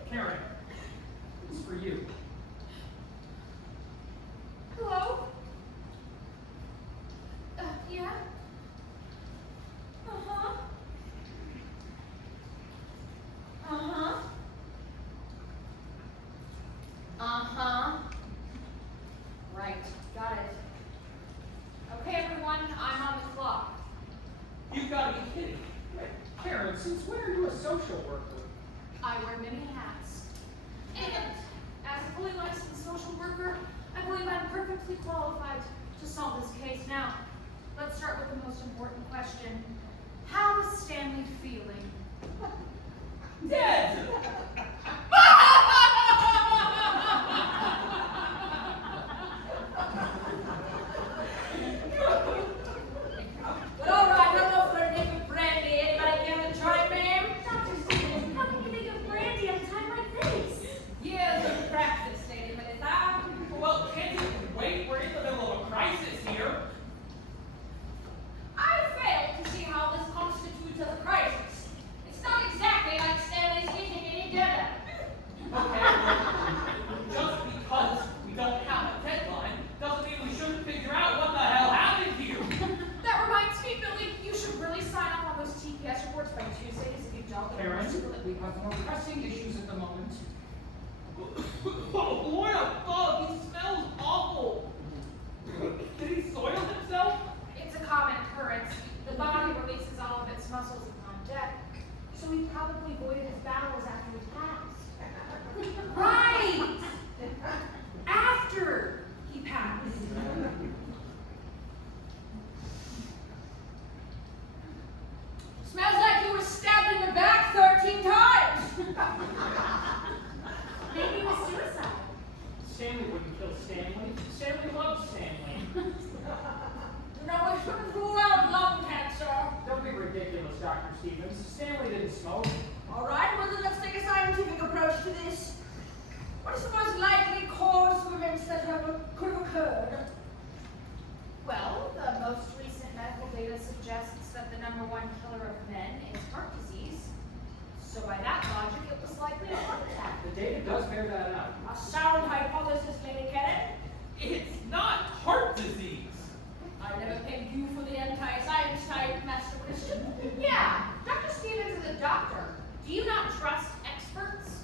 Karen, it's for you. Hello? Yeah? Uh-huh. Uh-huh. Uh-huh. Right, got it. Okay, everyone, I'm on the clock. You've got to be kidding. Karen, since when are you a social worker? I wear many hats. And as a fully licensed social worker, I believe I'm perfectly qualified to solve this case. Now, let's start with the most important question. How is Stanley feeling? Dead! But all right, no more flirting with Brandy. Anybody care to join me? Dr. Stevens, how can you think of Brandy at a time like this? Years of practice, lady, but it's out. Well, can't you wait? We're in the middle of a crisis here. I fail to see how this constitutes a crisis. It's not exactly like Stanley's getting any dinner. Okay, well, just because we don't have a deadline doesn't mean we shouldn't figure out what the hell happened here. That reminds me, Billy, you should really sign up on those TPS reports by Tuesday, because if you don't, then Karen, we're we have more pressing issues at the moment. Oh, what a bug! He smells awful. Did he soil himself? It's a common occurrence. The body releases all of its muscles upon death, so he probably voided his bowels after he passed. Right! After he passed. Smells like you were stabbed in the back 13 times! Maybe it was suicide. Stanley wouldn't kill Stanley. Stanley loves Stanley. No, we shouldn't rule out lung cancer. Don't be ridiculous, Dr. Stevens. Stanley didn't smoke. All right, well then let's take a scientific approach to this. What is the most likely cause of events that could have occurred? Well, the most recent medical data suggests that the number one killer of men is heart disease. So by that logic, it was likely a heart attack. The data does bear that out. A sound hypothesis, Lady Kennedy. It's not heart disease. I never pegged you for the anti-science type, Master Christian. Yeah, Dr. Stevens is a doctor. Do you not trust experts?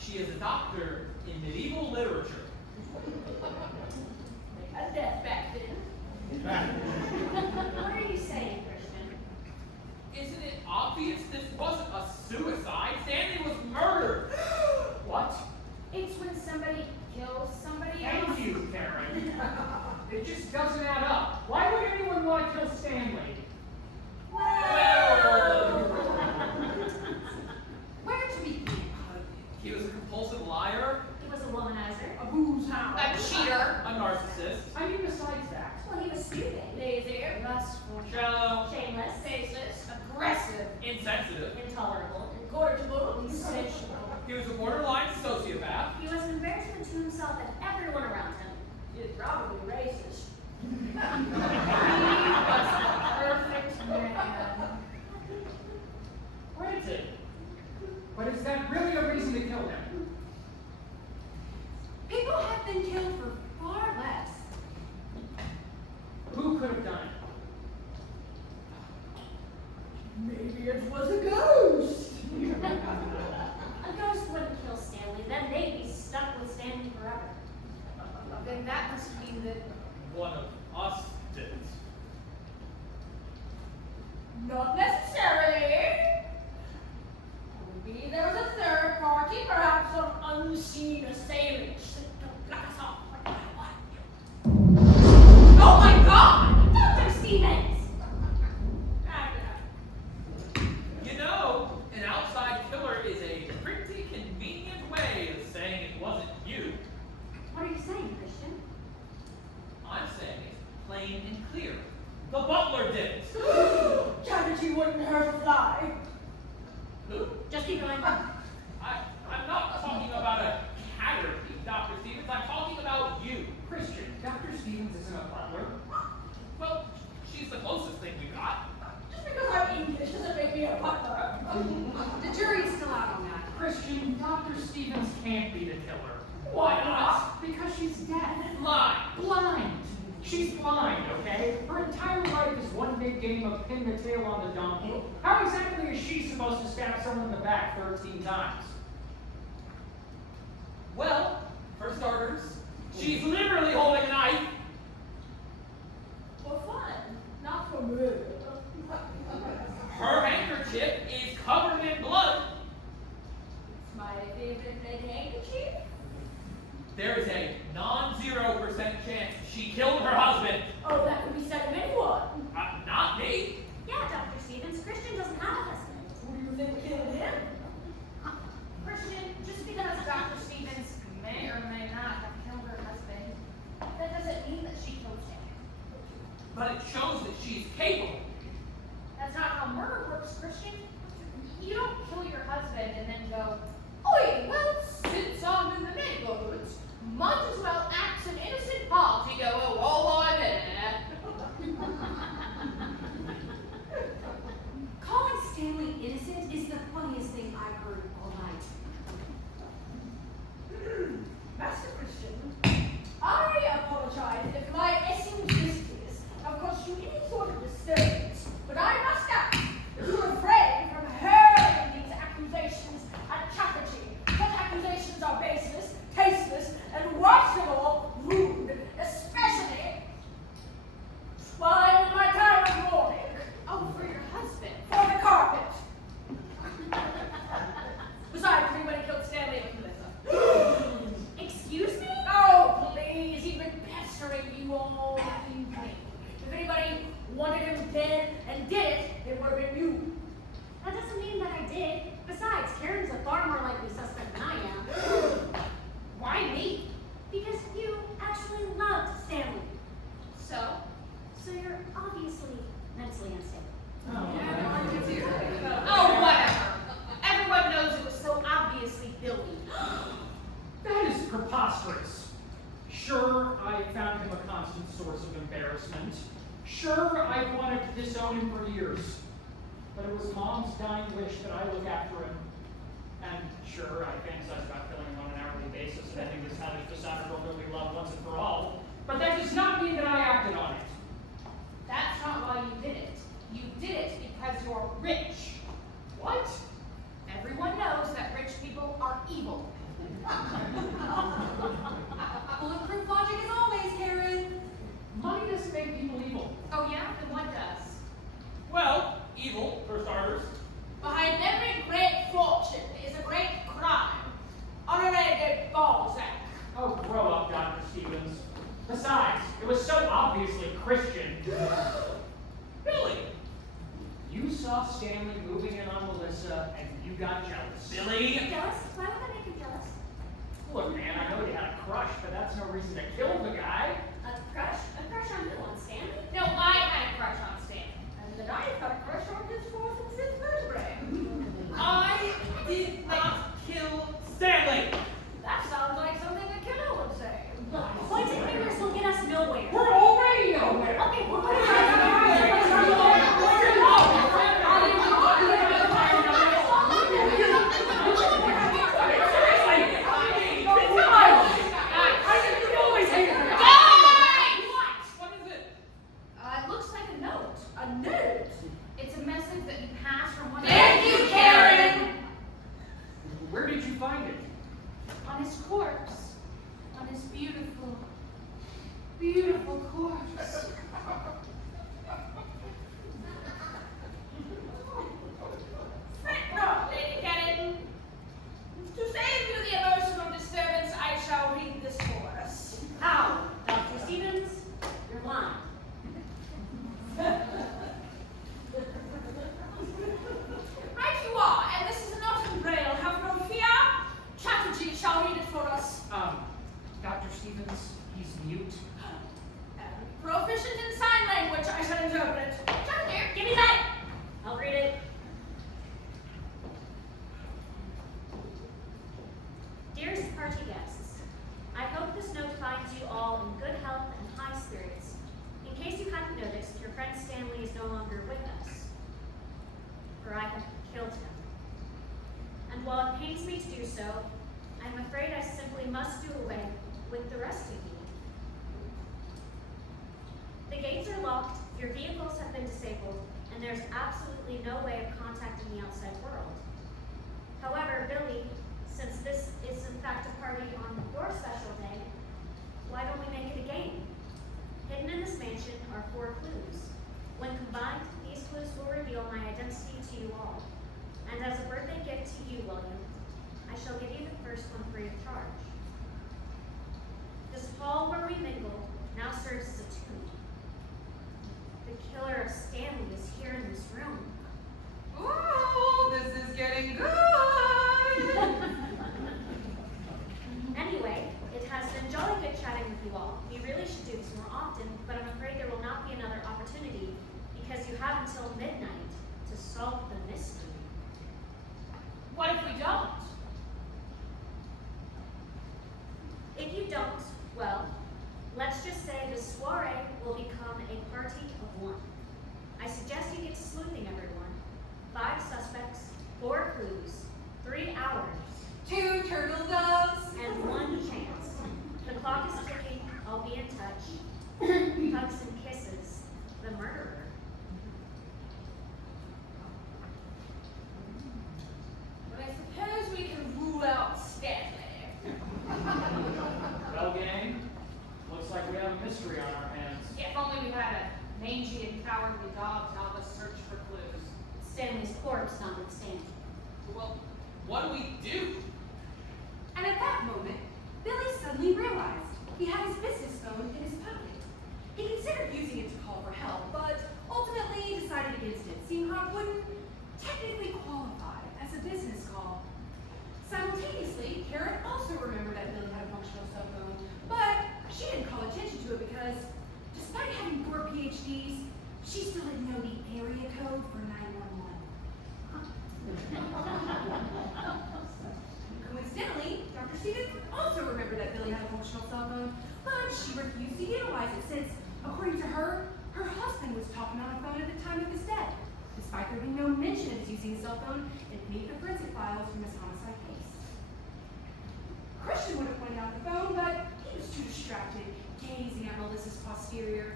She is a doctor in medieval literature. They had death back then. What are you saying, Christian? Isn't it obvious this wasn't a suicide? Stanley was murdered. What? It's when somebody kills somebody else. Thank you, Karen. It just doesn't add up. Why would anyone want to kill Stanley? Where to begin? He was a compulsive liar, He was a womanizer. A booze hound. A cheater. a narcissist, I mean, besides that. Well, he was stupid. Lazy. Lustful. shallow, Shameless. Faceless. Aggressive. insensitive. Intolerable. Incorrigible. Insatiable. He was a borderline sociopath. He was an embarrassment to himself and everyone around him. He's probably racist. He was the perfect man. Granted. But is that really a reason to kill him? People have been killed for far less. plain and clear. The butler did it. Charity wouldn't hurt a fly. Who? Just keep going. I'm not talking about a caterpie, Dr. Stevens. I'm talking about you. Christian, Dr. Stevens isn't a butler. Well, she's the closest thing we got. Just because I'm English doesn't make me a butler. The jury's still out on that. Christian, Dr. Stevens can't be the killer. Why not? Because she's deaf. Lie. Blind. She's blind, okay? Her entire life is one big game of pin the tail on the donkey. How exactly is she supposed to stab someone in the back 13 times? Well, for starters, she's literally holding a knife. For fun, not for murder. Her handkerchief is covered in blood. It's my favorite red handkerchief. There is a non-0% chance she killed her husband. Oh, that could be said of anyone. Not me. Yeah, Dr. Stevens, Christian doesn't have a husband. Who do you think killed him? Christian, just because Dr. Stevens may or may not have killed her husband, that doesn't mean that she killed him. But it shows that she's capable. That's not how murder works, Christian. You don't kill your husband and then go, Oi, well, since I'm in the neighborhood, might as well act an innocent party goer while I'm there. Calling Stanley innocent is the funniest thing I've heard all night. Master Christian, I apologize if my eccentricities have caused you any sort of disturbance, but I must ask if you refrain from hurling these accusations at charity. Such accusations are baseless, tasteless, and worst of all, rude, especially while I'm in my time of mourning. Oh, for your husband. For the carpet. Besides, anybody killed Stanley with Melissa. Excuse me? Oh, please, he's been pestering you all evening. If anybody wanted him dead and did it, it would have been you. That doesn't mean that I did. Besides, Karen's a far more likely suspect than I am. Why me? Because you actually loved Stanley. so? So you're obviously mentally unstable. Oh, whatever. Everyone knows it was so obviously Billy. That is preposterous. Sure, I found him a constant source of embarrassment. Sure, I've wanted to disown him for years. But it was Mom's dying wish that I look after him. And sure, I fantasize about killing him on an hourly basis and ending this hellish dishonorable movie love once and for all. But that does not mean that I acted on it. That's not why you did it. You did it because you're rich. What? Everyone knows that rich people are evil. Bulletproof logic as always, Karen. Money doesn't make people evil. Oh yeah? Then what does? Well, evil, for starters. Behind every great fortune is a great crime. Honoré de Balzac. Oh, grow up, Dr. Stevens. Besides, it was so obviously Christian. Billy. You saw Stanley moving in on Melissa, and you got jealous. Billy. Jealous? Why would that make him jealous? Look, man, I know you had a crush, but that's no reason to kill the guy. A crush? A crush on who? On Stanley? No, I had a crush on Stanley. And then I've got a crush on his fourth and fifth vertebrae. I did not kill Stanley. That sounds like something a killer would say. Look, pointing fingers will get us nowhere. We're already nowhere. Okay, well, What is it? to interpret. John dear, give me that! I'll read it. Dearest party guests, I hope this note finds you all in good health and high spirits. In case you hadn't noticed, your friend Stanley is no longer with us, for I have killed him. And while it pains me to do so, I'm afraid I simply must do away with the rest of you. The gates are locked, your vehicles have been disabled, and there's absolutely no way of contacting the outside world. However, Billy, since this is in fact a party on your special day, why don't we make it a game? Hidden in this mansion are 4 clues. When combined, these clues will reveal my identity to you all. And as a birthday gift to you, William, I shall give you the first one free of charge. This hall where we mingle now serves as a tomb. The killer of Stanley is here in this room. Ooh, this is getting good! Anyway, it has been jolly good chatting with you all. We really should do this more often, but I'm afraid there will not be another opportunity because you have until midnight to solve the mystery. What if we don't? If you don't, well, let's just say the soiree will become a party of 1. I suggest you get to sleuthing, everyone. 5 suspects, 4 clues, 3 hours, 2 turtle doves. and 1 chance. The clock is ticking. I'll be in touch. Hugs and kisses. The murderer. But I suppose we can rule out Stanley. Well, gang, looks like we have a mystery on our hands. If only we had a mangy and cowardly dog to help us search for clues. Stanley's corpse notwithstanding. Well, what do we do? And at that moment, Billy suddenly realized he had his business phone in his pocket. He considered using it to call for help, but ultimately decided against it, seeing how it wouldn't technically qualify as a business call. Simultaneously, Karen also remembered that Billy had a functional cell phone, but she didn't call attention to it because, despite having 4 PhDs, she still didn't know the area code for 911. Coincidentally, Dr. Stevens also remembered that Billy had a functional cell phone, but she refused to utilize it since, according to her, her husband was talking on a phone at the time of his death. Despite there being no mention of his using a cell phone, it made the forensic files from his homicide case. Christian would have pointed out the phone, but he was too distracted, gazing at Melissa's posterior.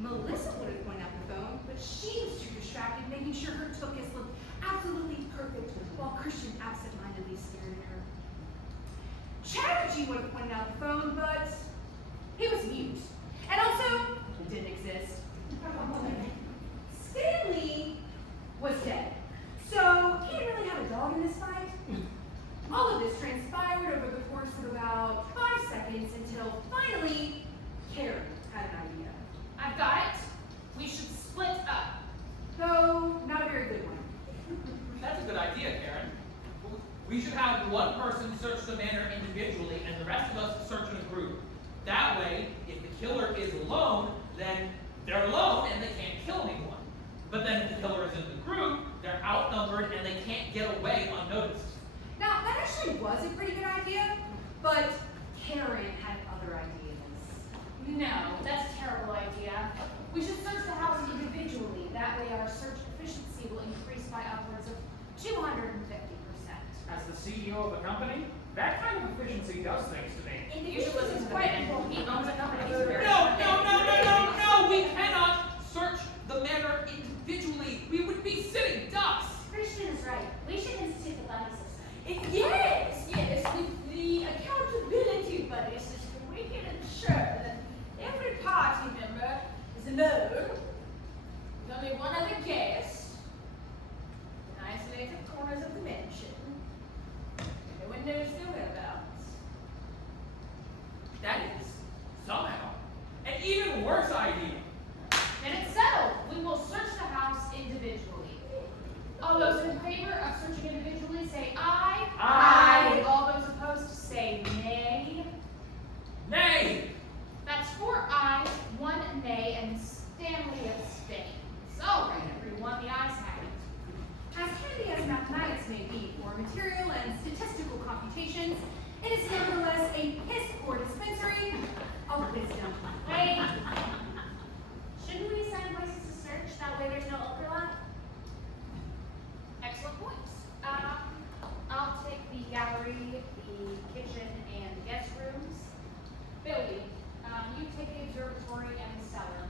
Melissa would have pointed out the phone, but she was too distracted, making sure her tokus looked absolutely perfect, while Christian absent-mindedly stared at her. Chatterjee would have pointed out the phone, but he was mute, and also didn't exist. Stanley was dead, so he didn't really have a dog in this fight. All of this transpired over the course of about 5 seconds until finally Karen had an idea. I've got it. We should split up. Though not a very good one. That's a good idea, Karen. We should have one person search the manor individually and the rest of us search in a group. That way, if the killer is alone, then they're alone and they can't kill anyone. But then if the killer is in the group, they're outnumbered and they can't get away unnoticed. Now, that actually was a pretty good idea, but Karen had other ideas. No, that's a terrible idea. We should search the house individually. That way our search efficiency will increase by upwards of 250%. As the CEO of a company, that kind of efficiency does things to me. Individualism is quite important. He owns a company. No! We cannot search the manor individually. We would be sitting ducks. Christian is right. We should institute the buddy system. Yes, with the accountability buddy system, we can ensure that every party member is alone, with only one other guest, in isolated corners of the mansion. No one knows their whereabouts. That is, somehow, an even worse idea. And it's settled. We will search the house individually. All those in favor of searching individually say aye. Aye. All those opposed say nay. Nay! That's 4 ayes, 1 nay, and Stanley is need for material and statistical computations, it is nevertheless a piss-poor dispensary of wisdom. Wait. Shouldn't we assign Boyce's to search? That way there's no overlap? Excellent points. I'll take the gallery, the kitchen, and the guest rooms. Billy, you take the observatory and the cellar.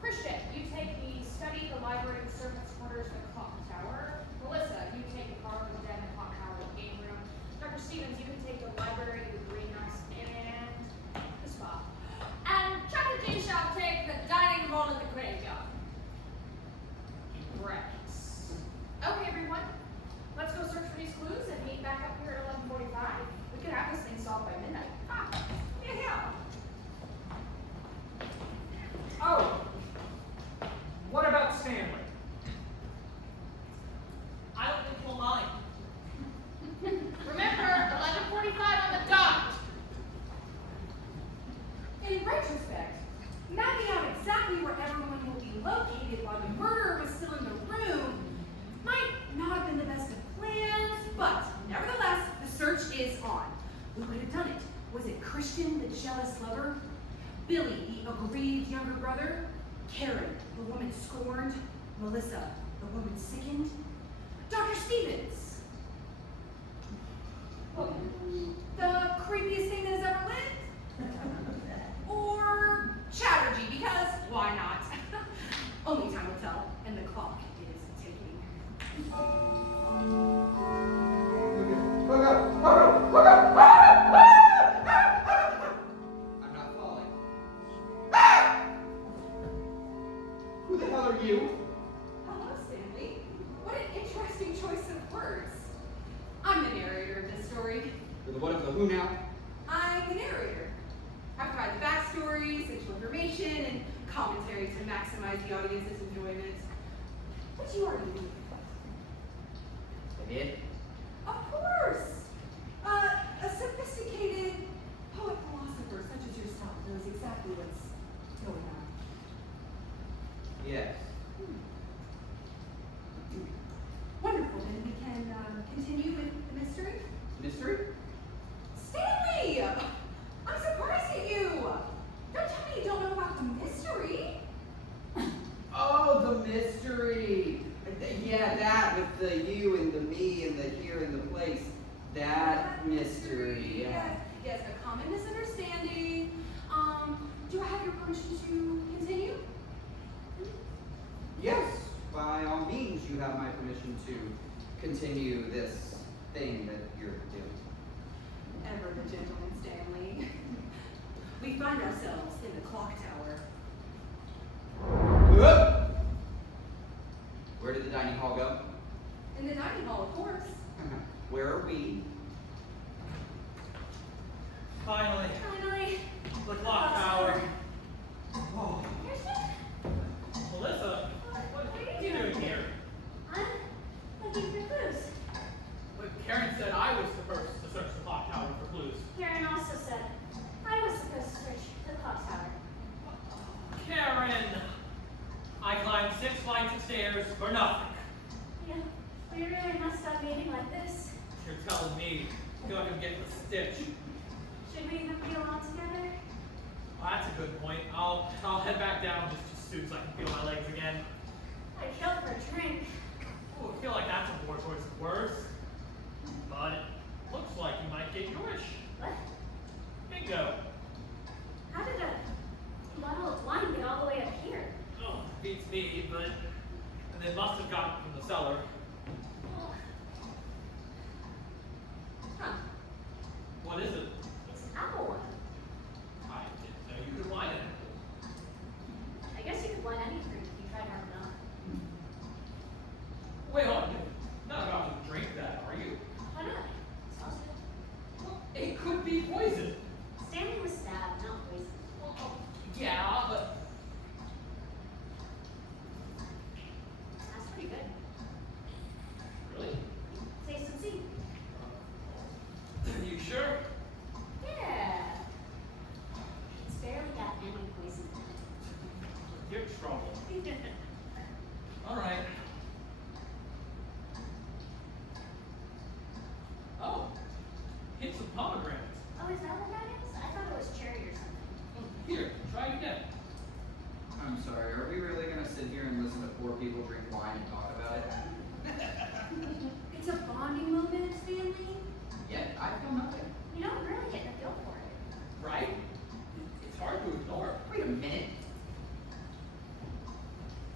Christian, you take the study, the library, the servants' quarters, the clock tower. Melissa, you take the car, the den, the clock tower, the game room. Dr. Stevens, you can take the library, the greenhouse, and the spa. And Chuck and G shall take the dining hall and the graveyard. Right. Okay, everyone. Let's go search for these clues and meet back up here at 11:45. We could have this thing solved by midnight. Yeah. Oh! What about Stanley? I don't think he'll mind. Remember, 11:45 on the dot. In retrospect, mapping out exactly where everyone will be located while the murderer was still in the room might not have been the best of plans, but nevertheless, the search is on. Who could have done it? Was it Christian, the jealous lover? Billy, the aggrieved younger brother? Karen, the woman scorned? Melissa, the woman sickened? Dr. Stevens? The creepiest thing that has ever lived? Or Chatterjee, because why not? Only time will tell, and the clock is ticking. I'm not falling. Who the hell are you? Hello, Stanley. What an interesting choice of words. I'm the narrator of this story. You're the what of the who now? I'm the narrator. I provide the backstory, essential information, and commentary to maximize the audience's enjoyment. What you already do? The hit? Of course! A sophisticated poet-philosopher such as yourself knows exactly what's going on. Yes. Wonderful, then we can continue with the mystery? Mystery? Stanley! I'm surprised at you! Don't tell me you don't know about the mystery! Oh, the mystery. Yeah, that with the you and the me and the here and the place. That mystery, yeah. Yes, a common misunderstanding. Do I have your permission to continue? Yes, by all means, you have my permission to continue this thing that you're doing. Ever the gentleman, Stanley. We find ourselves in the clock tower. Where did the dining hall go? In the dining hall, of course. Where are we? Finally, Finally. the clock tower. Oh, Melissa, what are you doing here? I'm looking for clues. But Karen said I was supposed to search the clock tower for clues. Karen also said I was supposed to search the clock tower. Karen! I climbed 6 flights of stairs for nothing. Yeah, we really must stop meeting like this. You're telling me you're not gonna get the stitch. Should we even be alone together? Well, that's a good point. I'll head back down just as soon as I can feel my legs again. I killed for a drink. Oh, I feel like that's a more choice of words. But it looks like you might get your wish. What? Bingo. How did a bottle of wine get all the way up here? Oh, beats me, but they must have gotten it from the cellar. Oh, Huh. What is it? it's an apple one. I didn't know you could wine it. I guess you could wine any fruit if you tried hard enough. Wait, hold on. You're not about to drink that, are you? Why not? It smells good. Well, it could be poison. Stanley was stabbed, not poisoned. Well, yeah, but That's pretty good. really? Taste and see. You sure? Yeah. It's barely got any poison. You're trouble. All right. I'm sorry, are we really gonna sit here and listen to poor people drink wine and talk about it? It's a bonding moment, Stanley. Yet, I feel nothing. You don't really get the feel for it. Right? It's hard to ignore. Wait a minute.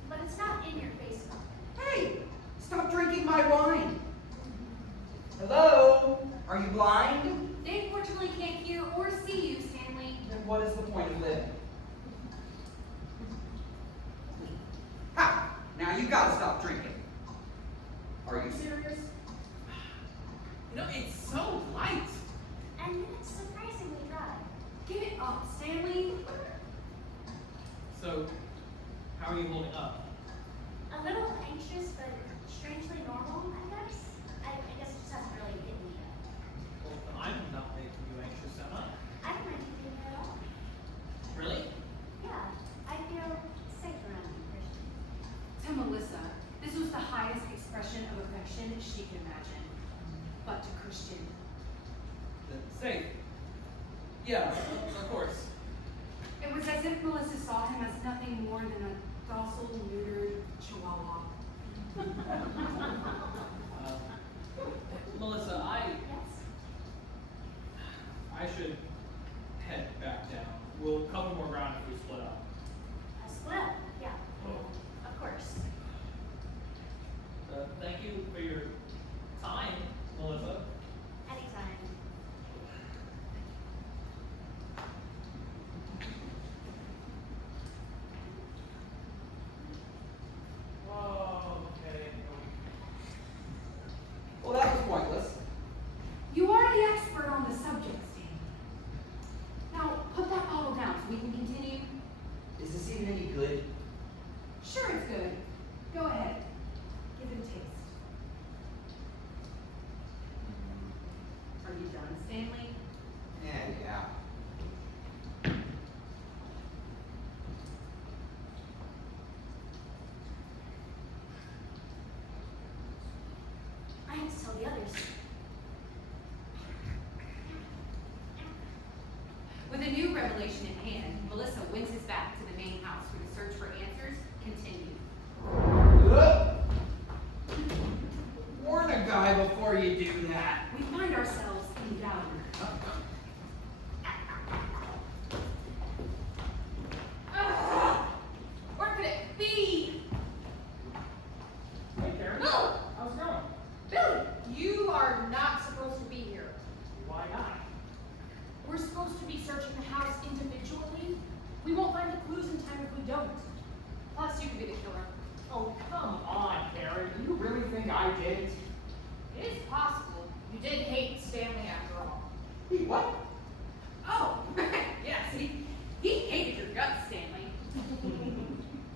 But it's not in your face enough. Hey, stop drinking my wine. Hello? Are you blind? They unfortunately can't hear or see you, Stanley. Then what is the point of living? Ha! Now you gotta stop drinking. Are you serious? You know, it's so light. And it's surprisingly dry. Give it up, Stanley. So, how are you holding up? A little anxious, but strangely normal, I guess. I guess it just hasn't really hit me yet. Well, I'm not making you anxious, am I? I don't mind you being at all. Really? Yeah, I feel safe around you, Christian. To Melissa, this was the highest expression of affection she could imagine. But to Christian, Safe. Yeah, of course. it was as if Melissa saw him as nothing more than a docile, neutered chihuahua. Melissa, Yes? I should head back down. We'll cover more ground if we split up. A split? Yeah. Of course. Thank you for your time, Melissa. Anytime. Okay. Well, that was pointless. You are the expert on the subject, Stan. Now, put that bottle down so we can continue. Is this even any good? Sure, it's good. Go ahead. Give it a taste. Are you done, Stanley? Yeah. I have to tell the others. With a new revelation in hand, Melissa winces back to the main house where the search for answers continued. Warn a guy before you do that. We find ourselves in doubt. Where could it be? Hey, Karen. No! How's it going? Billy, you are not supposed to be here. Why not? We're supposed to be searching the house individually. We won't find the clues in time if we don't. Plus, you could be the killer. Oh, come on, Karen. Do you really think I did? It is possible. You did hate Stanley after all. What? Oh, yes, he hated your guts, Stanley.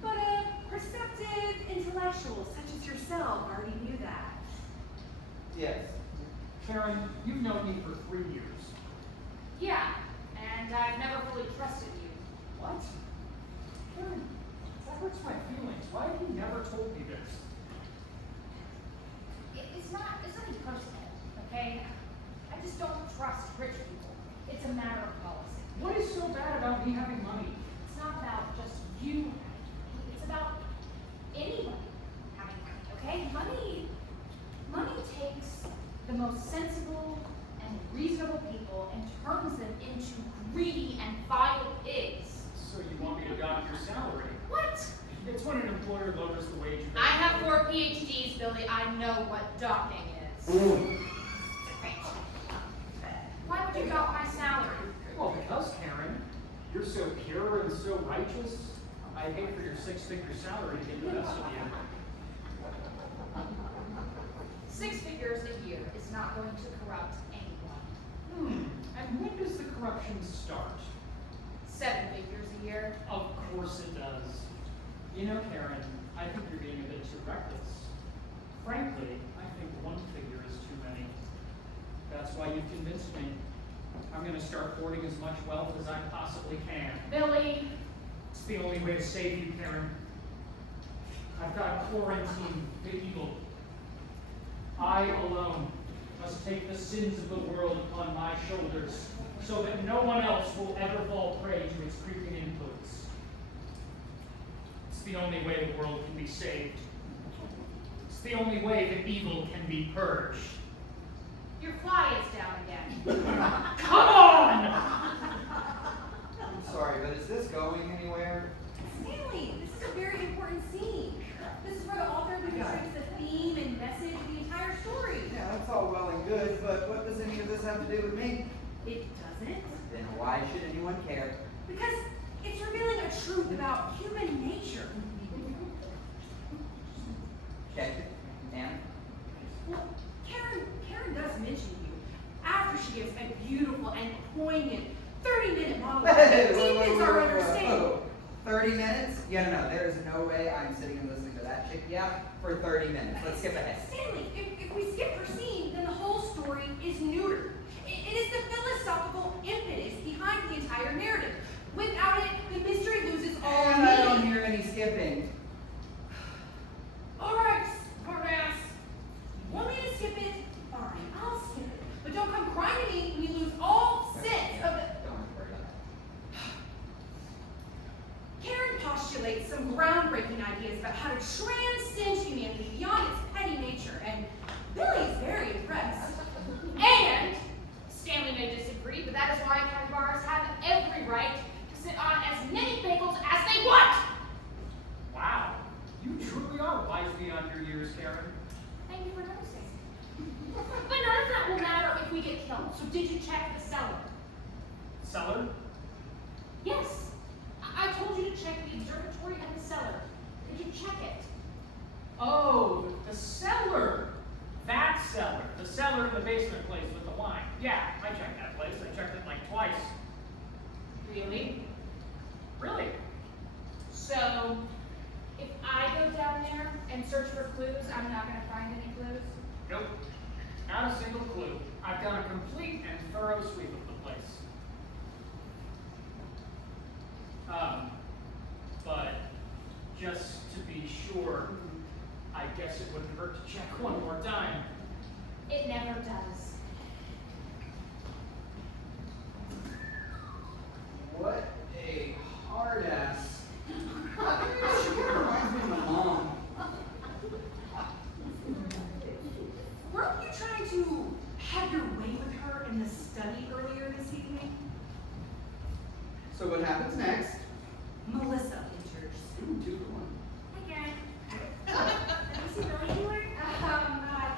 But a perceptive intellectual such as yourself already knew that. Yes. Karen, you've known me for 3 years. Yeah, and I've never fully trusted you. What? Karen, that hurts my feelings. Why have you never told me this? It's not even personal, okay? I just don't trust rich people. It's a matter of policy. What is so bad about me having money? It's not about just you having money. It's about anybody having money, okay? Money takes the most sensible and reasonable people and turns them into greedy and vile pigs. So you want me to dock your salary? What? It's when an employer lowers the wage. I have 4 PhDs, Billy. I know what docking is. Why would you dock my salary? Well, because, Karen, you're so pure and so righteous, I hate for your 6-figure salary to get the best of you. 6 figures a year is not going to corrupt anyone. And when does the corruption start? 7 figures a year. Of course it does. You know, Karen, I think you're being a bit too reckless. Frankly, I think 1 figure is too many. That's why you've convinced me. I'm going to start hoarding as much wealth as I possibly can. Billy, It's the only way to save you, Karen. I've got to quarantine the evil. I alone must take the sins of the world upon my shoulders, so that no one else will ever fall prey to its creeping influence. It's the only way the world can be saved. It's the only way that evil can be purged. Your fly is down again. Come on! I'm sorry, but is this going anywhere? Stanley, this is a very important scene. This is where the author demonstrates the theme and message of the entire story. Yeah, that's all well and good, but what does any of this have to do with me? It doesn't. Then why should anyone care? Because it's revealing a truth about human nature. Check it. And? Well, Karen does mention you after she gives a beautiful and poignant 30-minute monologue that deepens our understanding. 30 minutes? Yeah, no, there is no way I'm sitting and listening to that chick yap for 30 minutes. Let's skip ahead. Stanley, if we skip her scene, then the whole story is neutered. It is the philosophical impetus behind the entire narrative. Without it, the mystery loses all And I don't meaning. hear any skipping. All right, smartass. You want me to skip it? Fine, I'll skip it. But don't come crying to me when you lose all sense of the... Don't worry about that. Karen postulates some groundbreaking ideas about how to transcend humanity beyond its petty nature, and Billy is very impressed. And Stanley may disagree, but that is why candy bars have every right to sit on as many bagels as they want. Wow, you truly are wise beyond your years, Karen. Thank you for noticing. But none of that will matter if we get killed. So did you check the cellar? Cellar? Yes. I told you to check the observatory and the cellar. Did you check it? Oh, the cellar. That cellar. The cellar in the basement place with the wine. Yeah, I checked that place. I checked it like twice. Really? Really? So, if I go down there and search for clues, I'm not going to find any clues? Nope. Not a single clue. I've done a complete and thorough sweep of the place. But just to be sure, I guess it wouldn't hurt to check one more time. It never does. What a hard ass. She reminds me of my mom. Weren't you trying to have your way with her in the study earlier this evening? So what happens next? Melissa enters. Ooh, 2 for 1. Hi, Karen. Did you see Billy anywhere?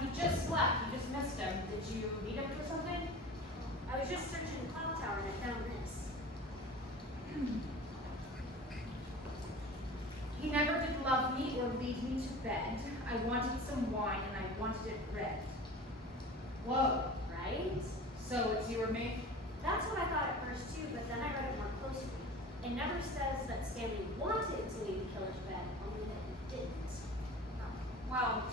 He just left. You just missed him. Did you meet him for something? I was just searching the clock tower and I found this. He never did love me or lead me to bed. I wanted some wine and I wanted it red. Whoa, Right? so it's you or me? That's what I thought at first too, but then I read it more closely. It never says that Stanley wanted to leave the killer to bed, only that he didn't. Well,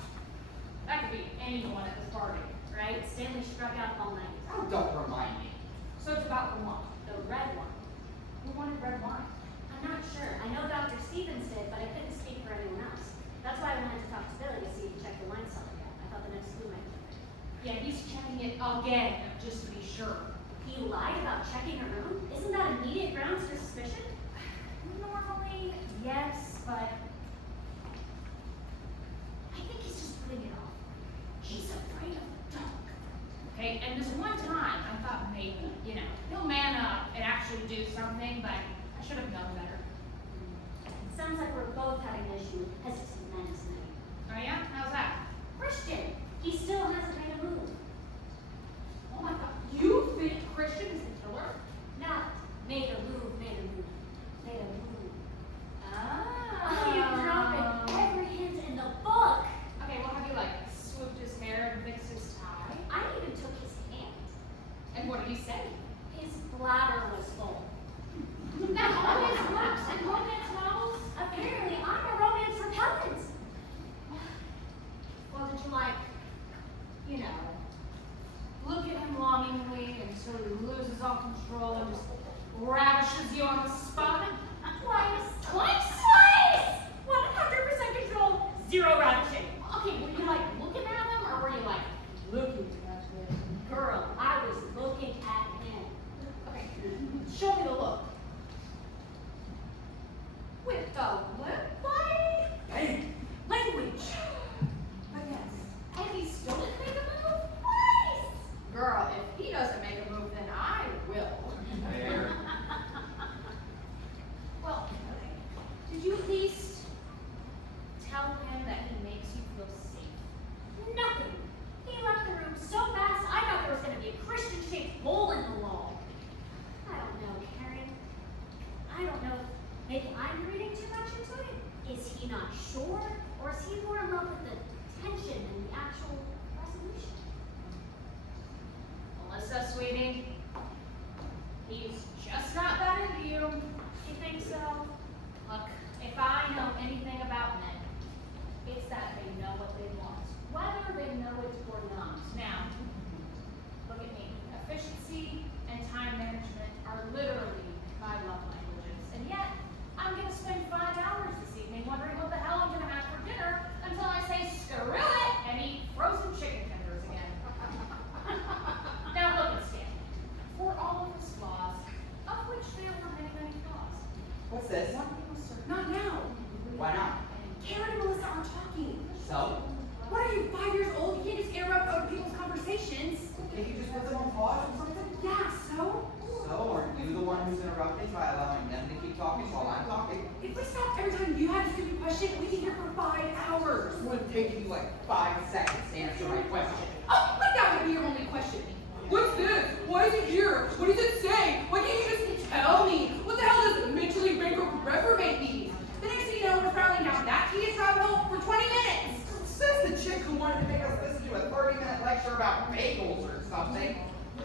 that could be anyone at this party. Right? Stanley struck out all night. Oh, don't remind me. So it's about the one. The red one. Who wanted red wine? I'm not sure. I know Dr. Stevens did, but I couldn't speak for anyone else. That's why I wanted to talk to Billy to see if he checked the wine cellar yet. I thought the next clue might be there. Yeah, he's checking it again, just to be sure. He lied about checking a room? Isn't that immediate grounds for suspicion? Normally, yes, but I think he's just putting it off. He's afraid of the dark. Okay, and this one time, I thought maybe, he'll man up and actually do something, but I should have known better. Sounds like we're both having an issue with hesitant men tonight. Oh yeah? How's that? Christian, he still hasn't made a move. Oh my god, you think Christian is the killer? Not made a move, made a move, made a move. Ah. You drop it every hint in the book. Okay, well, have you, swooped his hair and fixed his tie? I even took his hand. And what did he say? His bladder was full. Now, all his books and romance novels? Apparently, I'm a romance repellent. Well, did you not sure? Or is he more in love with the tension and the actual resolution? Melissa, sweetie, he's just not that into you. You think so? Look, if I know anything about men, it's that they know what they want, whether they know it or not. Now, look at me. Efficiency and time management are literally my love languages. And yet, I'm going to spend 5 hours this evening wondering what the hell I'm going to have for dinner until I say screw it and eat frozen chicken tenders again. Now look at Stanley. For all of his flaws, of which there were many, many flaws. What's this? One thing was certain. Not now. Why not? Karen and Melissa aren't talking. So? What are you, 5 years old? You can't just interrupt other people's conversations. Can't you just put them on pause or something? Yeah, so? So, aren't you the one who's interrupting by allowing them to keep talking while I'm talking? If we stopped every time you had a stupid question, we'd be here for 5 hours. It would take you like 5 seconds to answer my question. Oh, like that would be your only question. What's this? Why is it here? What does it say? Why can't you just tell me? What the hell does mentally bankrupt reprobate mean? The next thing you know, we're traveling down that tedious rabbit hole for 20 minutes. Says the chick who wanted to make us listen to a 30-minute lecture about bagels or something.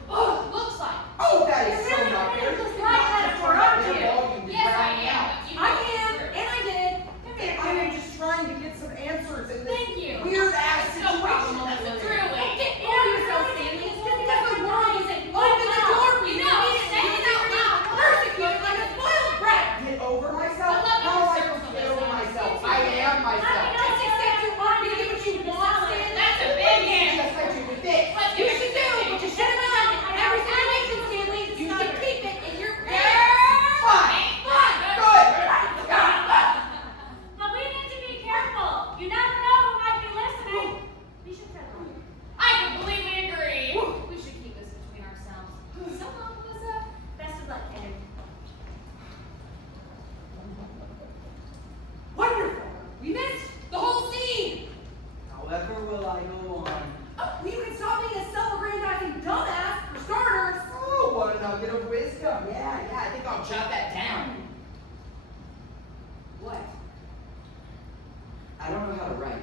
Oh, looks like. Oh, that is so You're really not fair. gonna You write cannot that just for turn up our your kid. volume to Yes, I drown me am. out. But you I know can, it's and I did. I am just trying to get some answers in this Thank you. weird ass It's no problem, situation that Melissa. we're Through in. it. Get over yourself, Stanley. It's just because the world isn't open the door for you. You know, You say it out loud. persecuted like a spoiled brat. Get over myself? I love How am I you, supposed to get Melissa. over myself? It's I okay. am myself. Just accept you aren't going to get what you want, Stanley. That's a big hand. Just like you did this. Let's You get should back do, to but you the should have done. Every situation, Stanley, you should keep it in your Fine. Fine. Good. But we need to be careful. You never know who might be listening. We should tread lightly. I completely agree. We should keep this between ourselves. So long, Melissa. Best of luck, kid. Wonderful. We missed the whole scene. However will I go on? Oh, you can stop being a self-aggrandizing dumbass for starters. Oh, what a nugget of wisdom. Yeah, I think I'll jot that down. What? I don't know how to write.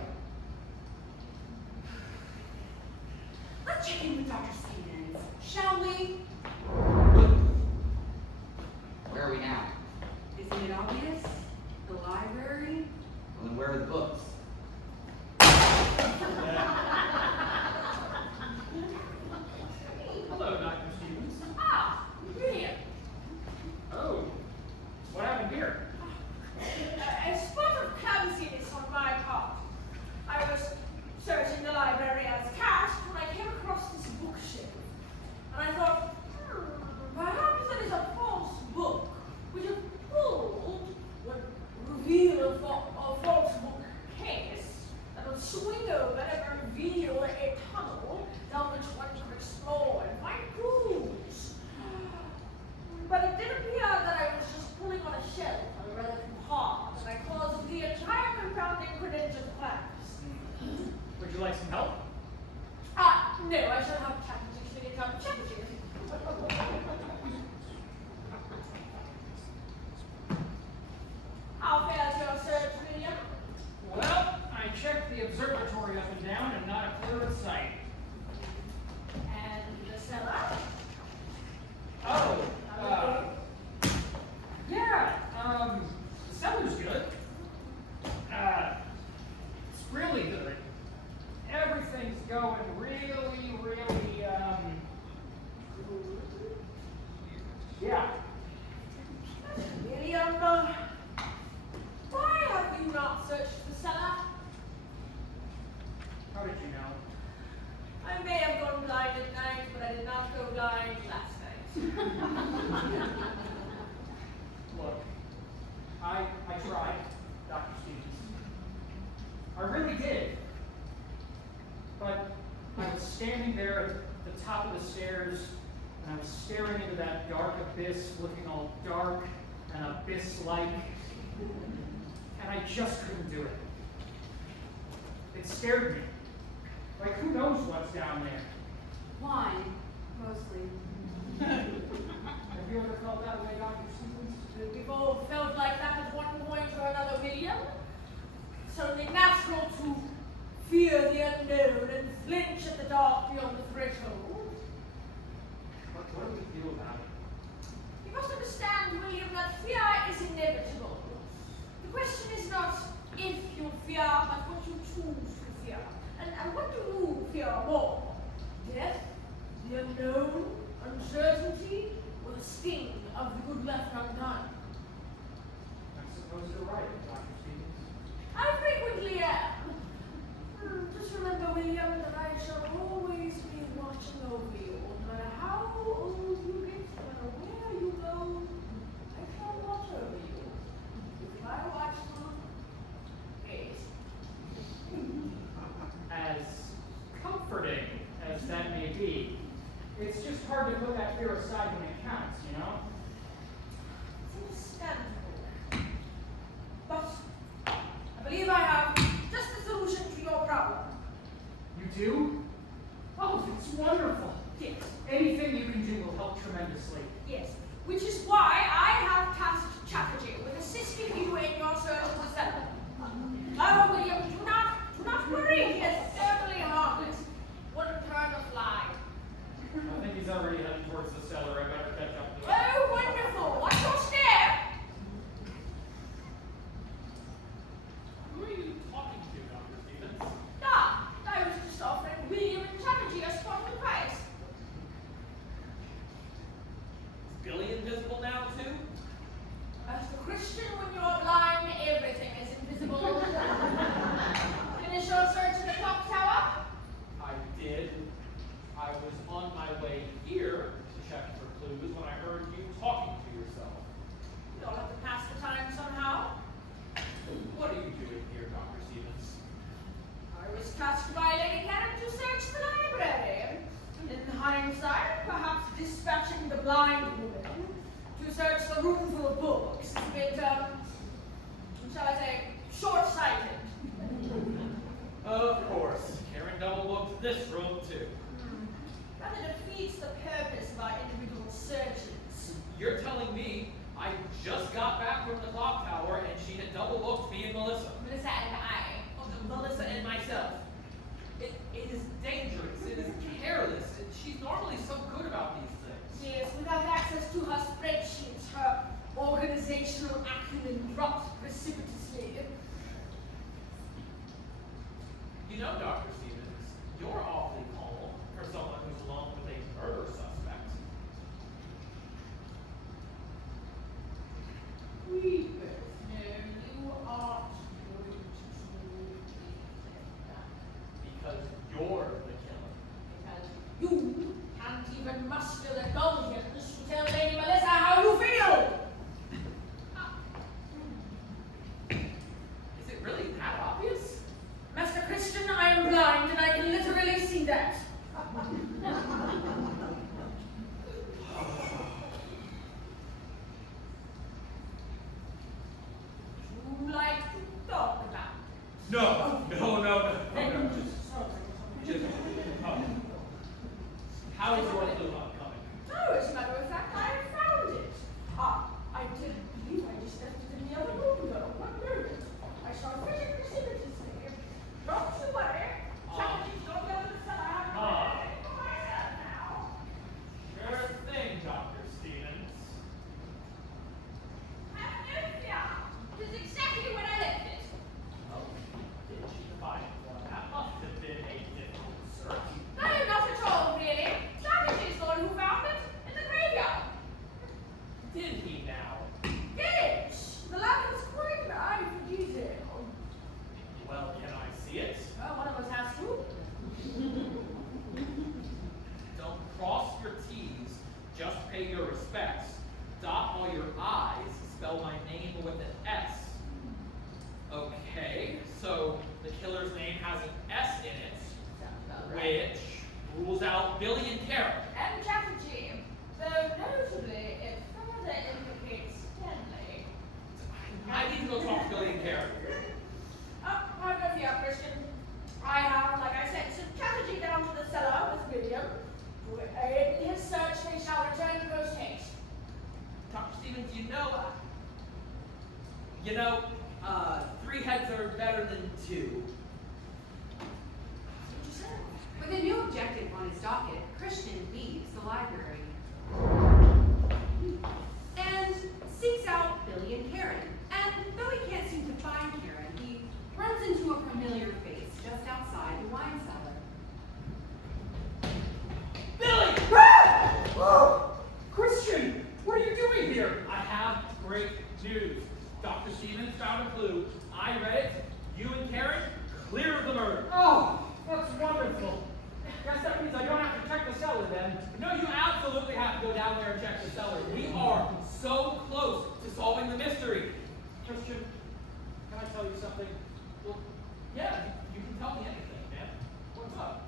Let's check in with Dr. Stevens, shall we? Where are we now? Isn't it obvious? The library? Well, then where are the books? Hello, Dr. Stevens. Ah, brilliant. Oh, what happened here? A spot of clumsiness on my part. I was searching the library as cast when I came across this bookshelf. And I thought, perhaps there is a false book which if pulled would reveal a false book case that would swing over and reveal a tunnel down which one could explore and find clues. But it did appear that I was just pulling on a shelf on a relative hard, and I caused the entire confounding credential collapse. Would you like some help? No, I shall have chat with you when you come chat with you. How fares your search, William? Well, I checked the observatory up and down and not a clear in sight. And the cellar? Oh, yeah, the cellar's good. It's really good. Everything's going really, really, yeah. William, why have you not searched the cellar? How did you know? I may have gone blind at night, but I did not go blind last night. Look, I tried, Dr. Stevens. I really did. But I was standing there at the top of the stairs, and I was staring into that dark abyss, looking all dark and abyss-like, and I just couldn't do it. It scared me. Like, who knows what's down there? Wine, mostly. Have you ever felt that way, Dr. Stevens? We've all felt like that at one point or another, William. It's only natural to fear the unknown and flinch at the dark beyond the threshold. What do we do about it? You must understand, William, that fear is inevitable. The question is not if you fear, but what you choose to fear. And what do you fear more? Death, the unknown, uncertainty, or the sting of the good left undone? I suppose you're right, Dr. Stevens. I frequently am. Just remember, William, that I shall always be watching over you. No matter how old you get, no matter where you go, I shall watch over you. If I watch you, wait. As comforting as that may be, it's just hard to put that fear aside when it counts, you know? It's understandable. But I believe I have just the solution to your problem. You do? Oh, that's wonderful. Yes. Anything you can do will help tremendously. Yes. Which is why I have tasked Chatterjee with assisting you in your search for the cellar. Oh, William, do not worry. He is certainly harmless. Wouldn't hurt a fly. I think he's already heading towards the cellar. I better catch up to him. Oh, wonderful. Watch your step. Who are you talking to, Dr. Stevens? Ah, I was just offering William and Chatterjee a spot on the prize. Is Billy invisible now, too? As the Christian, when you're blind, everything is invisible. Finish your search in the clock tower? I did. I was on my way here to check for clues when I heard you talking to yourself. You'll have to pass the time somehow. What are you doing here, Dr. Stevens? I was tasked by Lady Cannon to search the library. In hindsight, perhaps dispatching the blind woman to search the room full of books is a bit, shall I say, short-sighted. Of course. Karen double-booked this room, too. Rather defeats the purpose of our individual searches. You're telling me I just got back from the clock tower and she had double-booked me and Melissa. Melissa and I. Oh, Melissa and myself. It is dangerous. It is careless. She's normally so good about these things. Yes, without access to her spreadsheets, her organizational acumen dropped precipitously. You know, Dr. Stevens, you're awfully calm for someone who's along with a murder suspect. We both know you aren't going to Because you're the killer. because you can't even muster the gumptions to tell Lady Melissa how you feel. Is it really that obvious? Master Christian, I am blind and I can literally see that. Would you like to talk about it? No, just, how is your clue not coming? No, as a matter of fact, I found it. I did believe I just left it in the other room, though. One moment. I saw it very precipitously. Don't you worry. Chatterjee, don't go to the cellar. I'm going to myself now. Sure thing, Dr. Stevens. Have no fear. It is exactly where I left it. Oh, did she find one? That must have been a difficult search. No, not at all, really. Chatterjee's the one who found it in the graveyard. Did he now? Yes, the lad was quite an eye for detail. Well, can I see it? Well, one of us has to. Don't cross your T's, just pay your respects. Dot all your I's, spell my name with an S. Okay, so the killer's name has an S in it, Sounds about right. which rules out Billy and Karen. And Chatterjee, though notably it further implicates Stanley. I need to go talk to Billy and Karen. Have no fear, Christian. I have, like I said, sent Chatterjee down to the cellar with William. To aid in his search, they shall return post haste. Dr. Stevens, you know, three heads are are better than 2. With a new objective on his docket, Christian leaves the library and seeks out Billy and Karen. And though he can't seem to find Karen, he runs into a familiar face just outside the wine cellar. Billy! Oh! Christian, what are you doing here? I have great news. Dr. Stevens found a clue. I read it. You and Karen, clear of the murder. Oh, that's wonderful. Guess that means I don't have to check the cellar then. No, you absolutely have to go down there and check the cellar. We are so close to solving the mystery. Christian, can I tell you something? Well, yeah, you can tell me anything, man. What's up?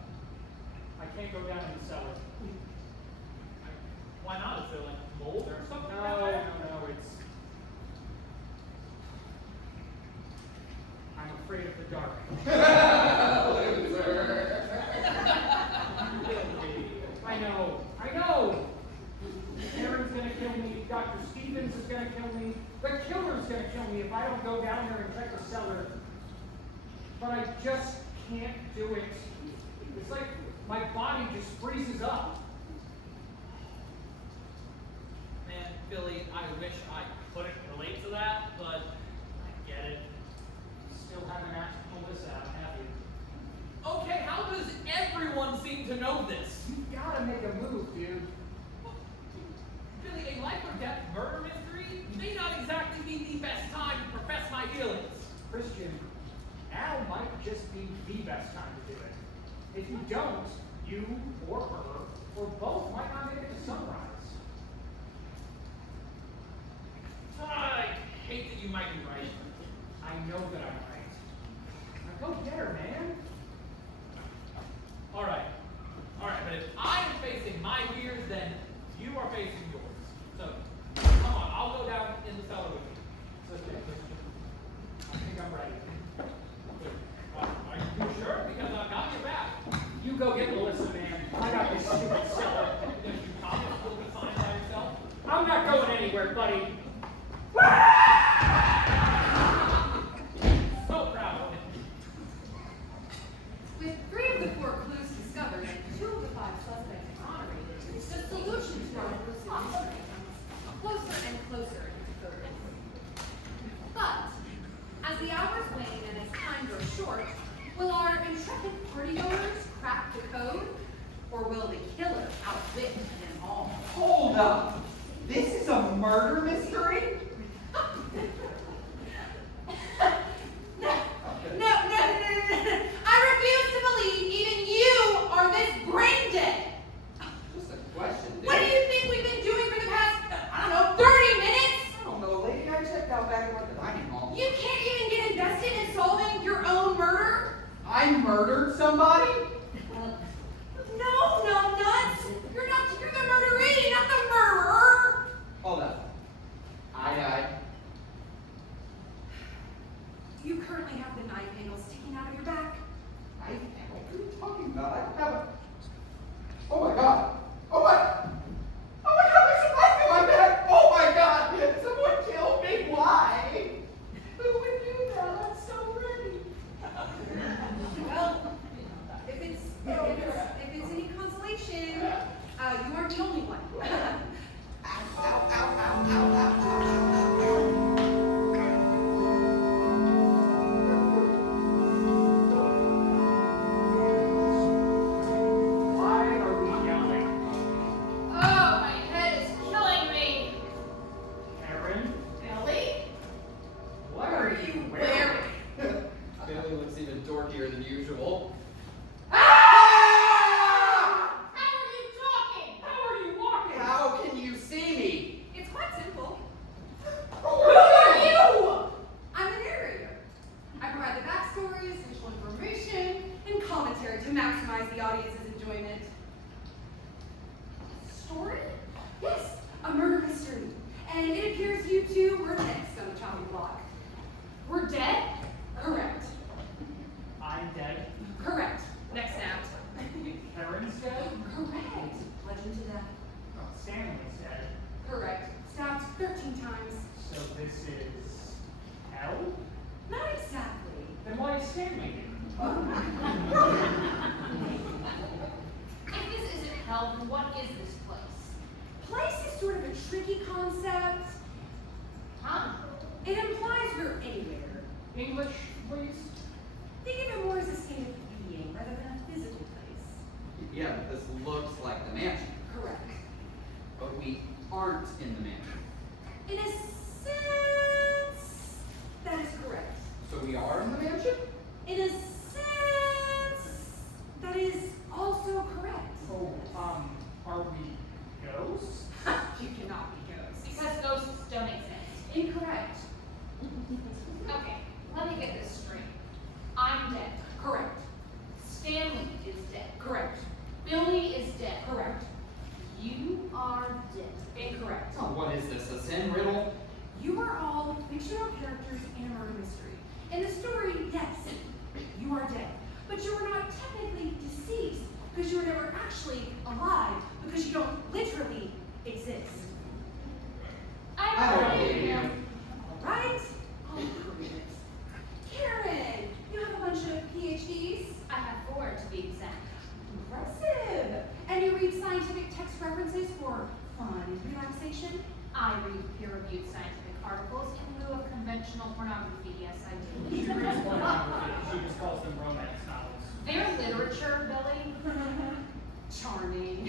I can't go down in the cellar. Why not? Is there like mold or something? No, it's... I'm afraid of the dark. I know! Karen's gonna kill me, Dr. Stevens is gonna kill me, the killer's gonna kill me if I don't go down there and check the cellar. But I just can't do it. It's like my body just freezes up. Man, Billy, I wish I couldn't relate to that, but I get it. Still haven't asked to pull this out, have you? Okay, how does everyone seem to know this? You gotta make a move, dude. Billy, a life or death murder mystery may not exactly be the best time to profess my feelings. Christian, now might just be the best time to do it. If you don't, you or her or both might not make it to sunrise. I hate that you might be right. I know that I'm right. Now go get her, man. All right, but if I am facing my fears, then you are facing yours. So, come on, I'll go down in the cellar with you. It's okay, Christian. I think I'm ready. Are you sure? Because I've got your back. You go get Melissa, man. I got this stupid cellar. If you promise you'll be fine by yourself. I'm not going anywhere, buddy. So proud of it. With 3 of the 4 clues discovered and 2 of the 5 suspects exonerated, the solution to our elusive mystery comes closer and closer into focus. But, as the hours wane and as time grows short, will our intrepid partygoers crack the code, or will the killer outwit them all? Hold up. This is a murder mystery? No. I refuse to believe even you are this brain dead. Just a question, dude. What do you think we've been doing for the past, 30 minutes? I don't know, lady. I checked out back at the dining hall. You can't even get invested in solving your own murder? I murdered somebody? No, nuts. You're the murderee, not the murderer. Hold up. I died. You currently have the knife handle sticking out of your back. What are you talking about? I don't have a... Oh my god. Oh my god, there's a knife in my back. Oh my god. Someone killed me. Why? Who would do that? I'm so ready. Well, if it's any consolation, you aren't the only one. Why are we yelling? Oh, my head is killing me. Karen, Billy? what are you wearing? Billy looks even dorkier than usual. How are you talking? How are you walking? How can you see me? It's quite simple. Who are you? I'm the narrator. I provide the backstory, essential information, and commentary to maximize the audience's enjoyment. Story? Yes, a murder mystery. And it appears you two were next on the chopping block. We're dead? Correct. I'm dead. Correct. Next snapped. Karen's dead. Correct. Legend to death. Oh, Stanley's dead. Correct. Stabbed 13 times. So this is hell? Not exactly. Stanley. If this isn't hell, then what is this place? Place is sort of a tricky concept. Huh? It implies we're anywhere. English, please? Think of it more as a state of being rather than a physical place. Yeah, but this looks like the mansion. Correct. But we aren't in the mansion. In a sense, that is correct. So we are in the mansion? In a sense, that is also correct. Oh, are we ghosts? You cannot be ghosts. Because ghosts don't exist. Incorrect. Okay, let me get this straight. I'm dead. Correct. Stanley is dead. Correct. Billy is dead. Correct. You are dead. Incorrect. Oh, what is this, a sin riddle? You are all fictional characters in a murder mystery. In the story, yes, you are dead. But you are not technically deceased because you were never actually alive because you don't literally exist. I don't believe you. All right? I'll prove it. Karen, you have a bunch of PhDs? I have 4 to be exact. Impressive. And you read scientific text references for fun and relaxation? I read peer-reviewed scientific articles in lieu of conventional pornography. Yes, I do. She reads pornography. She just calls them romance novels. They're literature, Billy. Charming.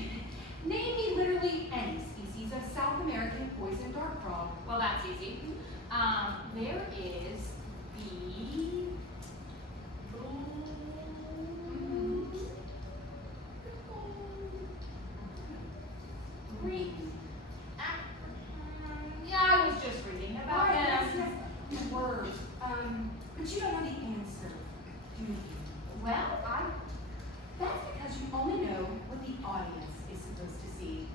Name me literally any species of South American poison dart frog. Well, that's easy. There is the Greek. Yeah, I was just reading about Oh, yes, him. yes. Words. But you don't know the answer, do you? Well, That's because you only know what the audience is supposed to see.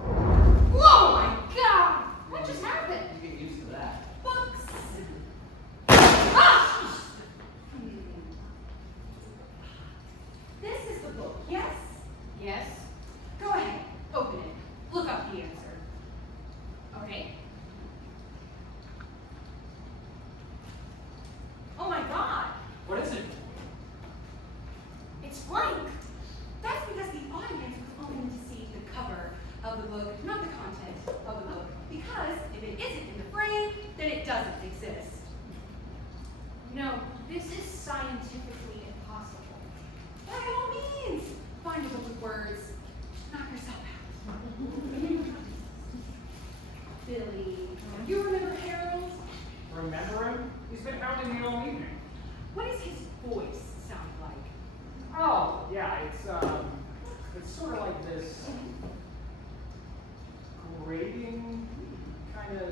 oh my God! What just happened? You get used to that. Books. Ah! This is the book, yes? Yes. Go ahead, open it. Look up the answer. Okay. Oh my God! What is it? It's blank. That's because the audience was only to see the cover of the book, not the content of the book. Because if it isn't in the frame, then it doesn't exist. No, this is scientifically impossible. By all means, find a book with words. Knock yourself out. Billy, you remember Harold? Remember him? He's been hounding me all evening. What does his voice sound like? Oh, yeah, it's sort of like this grating kind of.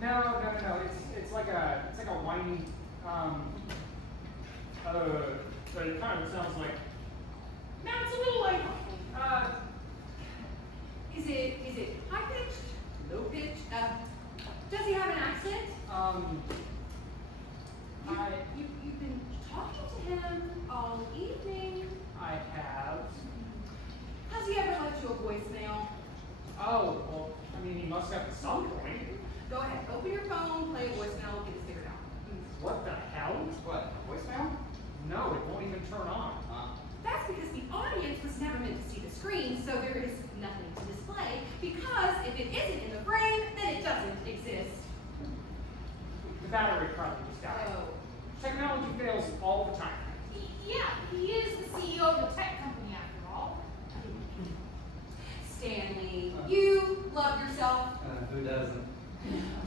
No. It's like a whiny. But it kind of sounds like. Now it's a little like. Is it high pitched? Low pitched? Does he have an accent? You've been talking to him all evening. I have. Has he ever left you a voicemail? Oh, well, I mean, he must have at some point. Go ahead, open your phone, play a voicemail, get this figured out. What the hell? What, voicemail? No, it won't even turn on. That's because the audience was never meant to see the screen, so there is nothing to display. Because if it isn't in the frame, then it doesn't exist. The battery probably just died. Oh. Technology fails all the time. Yeah, he is the CEO of the tech company after all. Stanley, you love yourself. Who doesn't?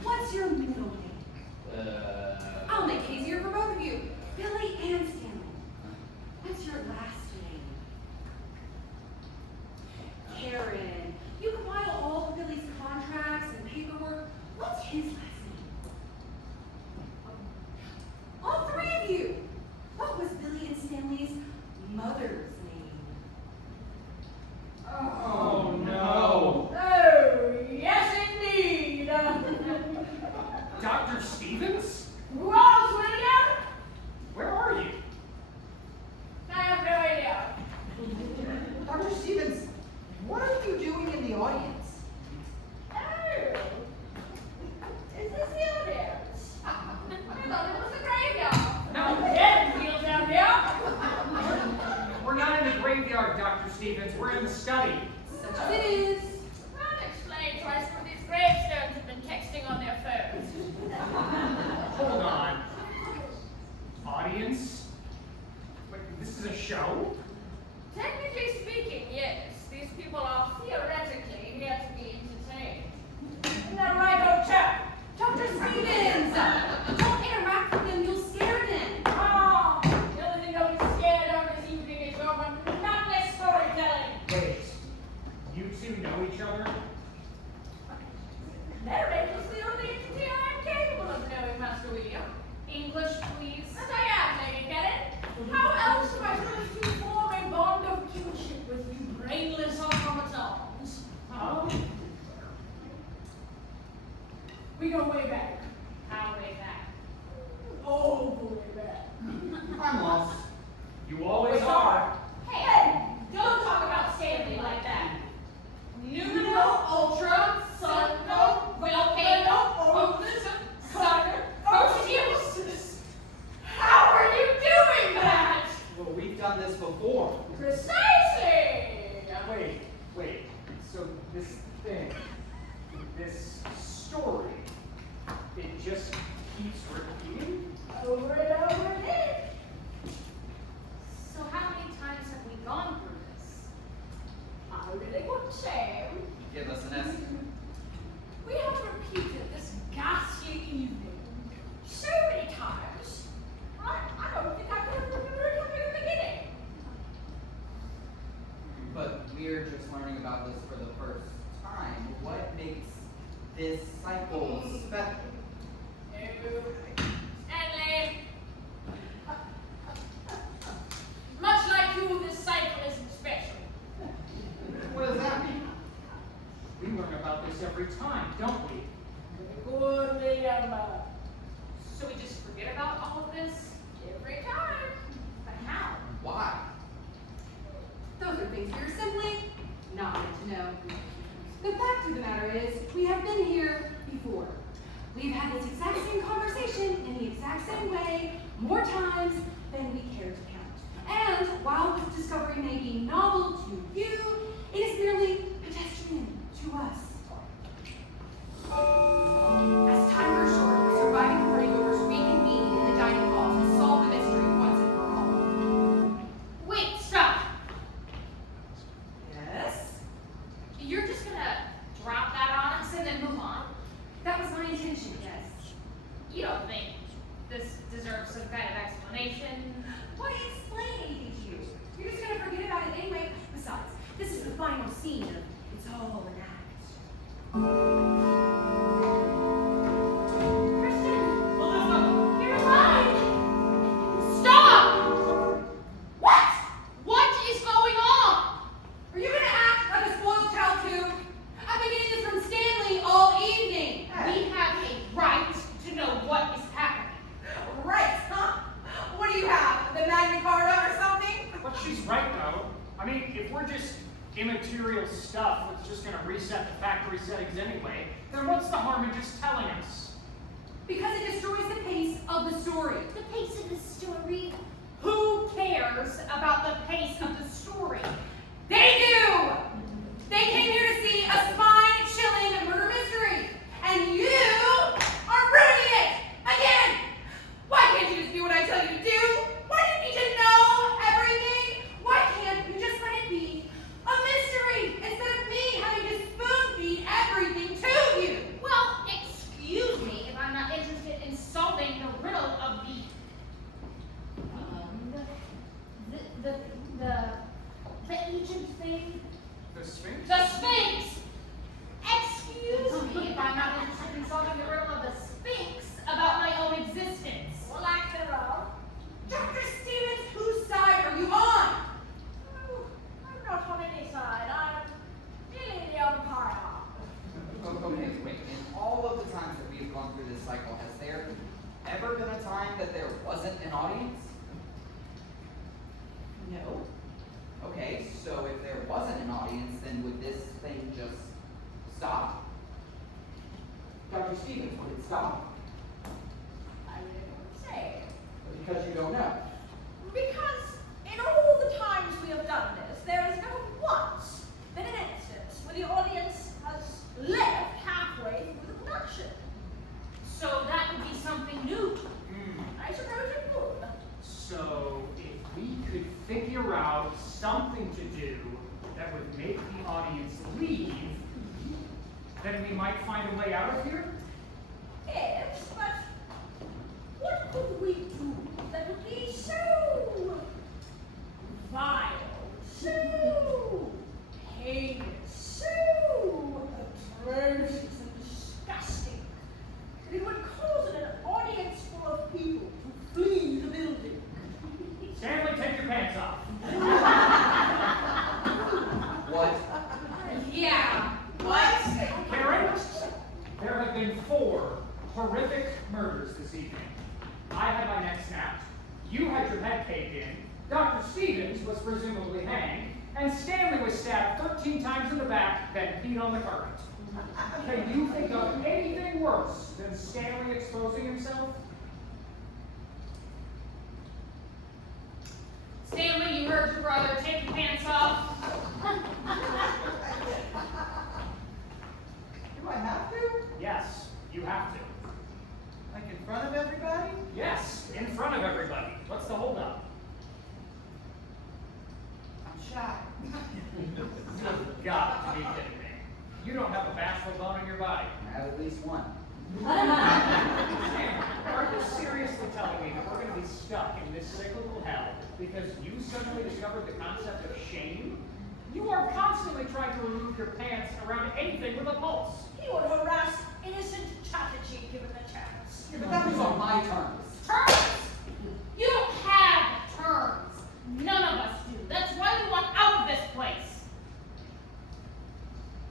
What's your middle name? I'll make it easier for both of you. Billy and Stanley. What's your last name? Karen. You compile all of Billy's contracts and paperwork. What's his last name? All 3 of you. What was Billy and Stanley's mother's name? Oh, no. Oh, yes indeed. Dr. Stevens? We've had this exact same conversation in the exact same way more times than we care to count. And while this discovery may be novel to you, it is merely pedestrian to us. As time grew short, the surviving partygoers reconvened in the dining hall to solve the mystery once and for all. Wait, stop. Yes? You're just gonna drop that on us and then move on? That was my intention, yes. You don't think this deserves some kind of explanation? Why explain anything to you? You're just gonna forget about it anyway. Besides, this is the final scene of It's All an Act. You're alive! Stop! What? What is going on? Are you gonna act like a spoiled child too? I've been getting this from Stanley all evening. We have a right to know what is happening. Right, huh? What do you have? The Magna Carta or something? But she's right, though. I mean, if we're just immaterial stuff that's just going to reset the factory settings anyway, then what's the harm in just telling us? Because it destroys the pace of the story. The pace of the story? Who cares about the pace of the story? They do! They came here to see a spine-chilling murder mystery, and you are ruining it! Again! Why can't you just do what I tell you to do? Why do you need to know everything? Why can't you just let it be a mystery instead of me having to spoon-feed everything to you? Well, excuse me if I'm not interested in solving the riddle of the ancient thing. The Sphinx? The Sphinx! Excuse me if I'm not interested in solving the riddle of the Sphinx about my own existence. Well, lack thereof. Dr. Stevens, whose side are you on? Oh, I'm not on any side. I'm really the umpire. Okay, wait. In all of the times that we've gone through this cycle, has there ever been a time that there wasn't an audience? No. Okay, so if there wasn't an audience, then would this thing just stop? Dr. Stevens, would it stop? I really don't say. Because you don't know. Because in all the times we have done this, there has never once been an instance where the audience has left halfway through the production. So that would be something new. I suppose it would. So, if we could figure out something to do that would make the audience leave, then we might find a way out of here? Yes, but what could we do that would be so vile, so heinous, so atrocious and disgusting that it would cause an audience full of people to flee the building? Stanley, take your pants off. What? Yeah. What? Karen, there have been 4 horrific murders this evening. I had my neck snapped, you had your head caved in, Dr. Stevens was presumably hanged, and Stanley was stabbed 13 times in the back, then peed on the carpet. Can you think of anything worse than Stanley exposing himself? Stanley, you heard your brother. Take your pants off. Do I have to? Yes, you have to. Like in front of everybody? Yes, in front of everybody. What's the holdup? I'm shy. You've got to be kidding me. You don't have a bashful bone in your body. I have at least one. Sam, are you seriously telling me that we're going to be stuck in this cyclical hell because you suddenly discovered the concept of shame? You are constantly trying to remove your pants around anything with a pulse. He would harass innocent Chatterjee given the chance. Yeah, but that was on my terms. Terms? You don't have terms. None of us do. That's why we want out of this place.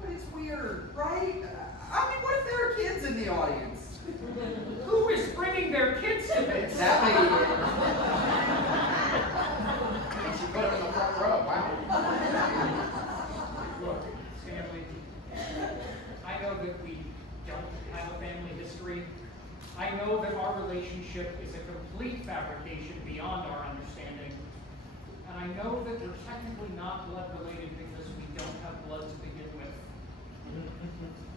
But it's weird, right? I mean, what if there are kids in the audience? Who is bringing their kids to this? That lady did. And she put them in the front row. Wow. Look, Stanley, I know that we don't have a family history, fabrication beyond our understanding. And I know that we're technically not blood related because we don't have blood to begin with.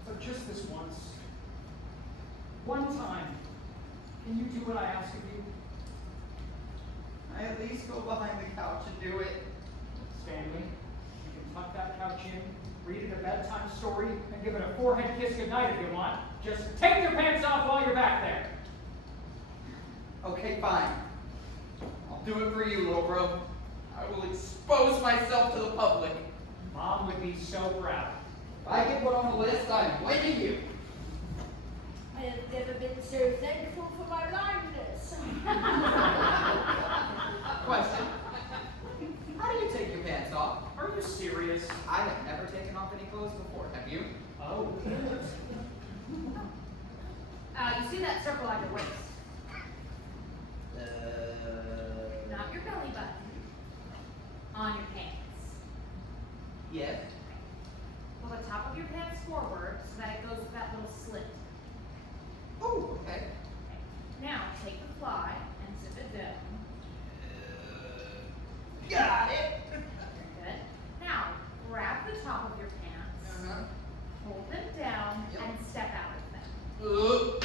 But just this once, one time, can you do what I ask of you? I at least go behind the couch and do it. Stanley, you can tuck that couch in, read it a bedtime story, and give it a forehead kiss goodnight if you want. Just take your pants off while you're back there. Okay, fine. I'll do it for you, little bro. I will expose myself to the public. Mom would be so proud. If I get put on the list, I'm blaming you. I have never been so thankful for my blindness. Question. How do you take your pants off? Are you serious? I have never taken off any clothes before. Have you? Oh. You see that circle on your waist? Not your belly button. On your pants. Yes. Pull the top of your pants forward so that it goes with that little slit. Oh, okay. Okay. Now take the fly and zip it down. Got it. Very good. Now grab the top of your pants, hold them down, Yep. and step out of them.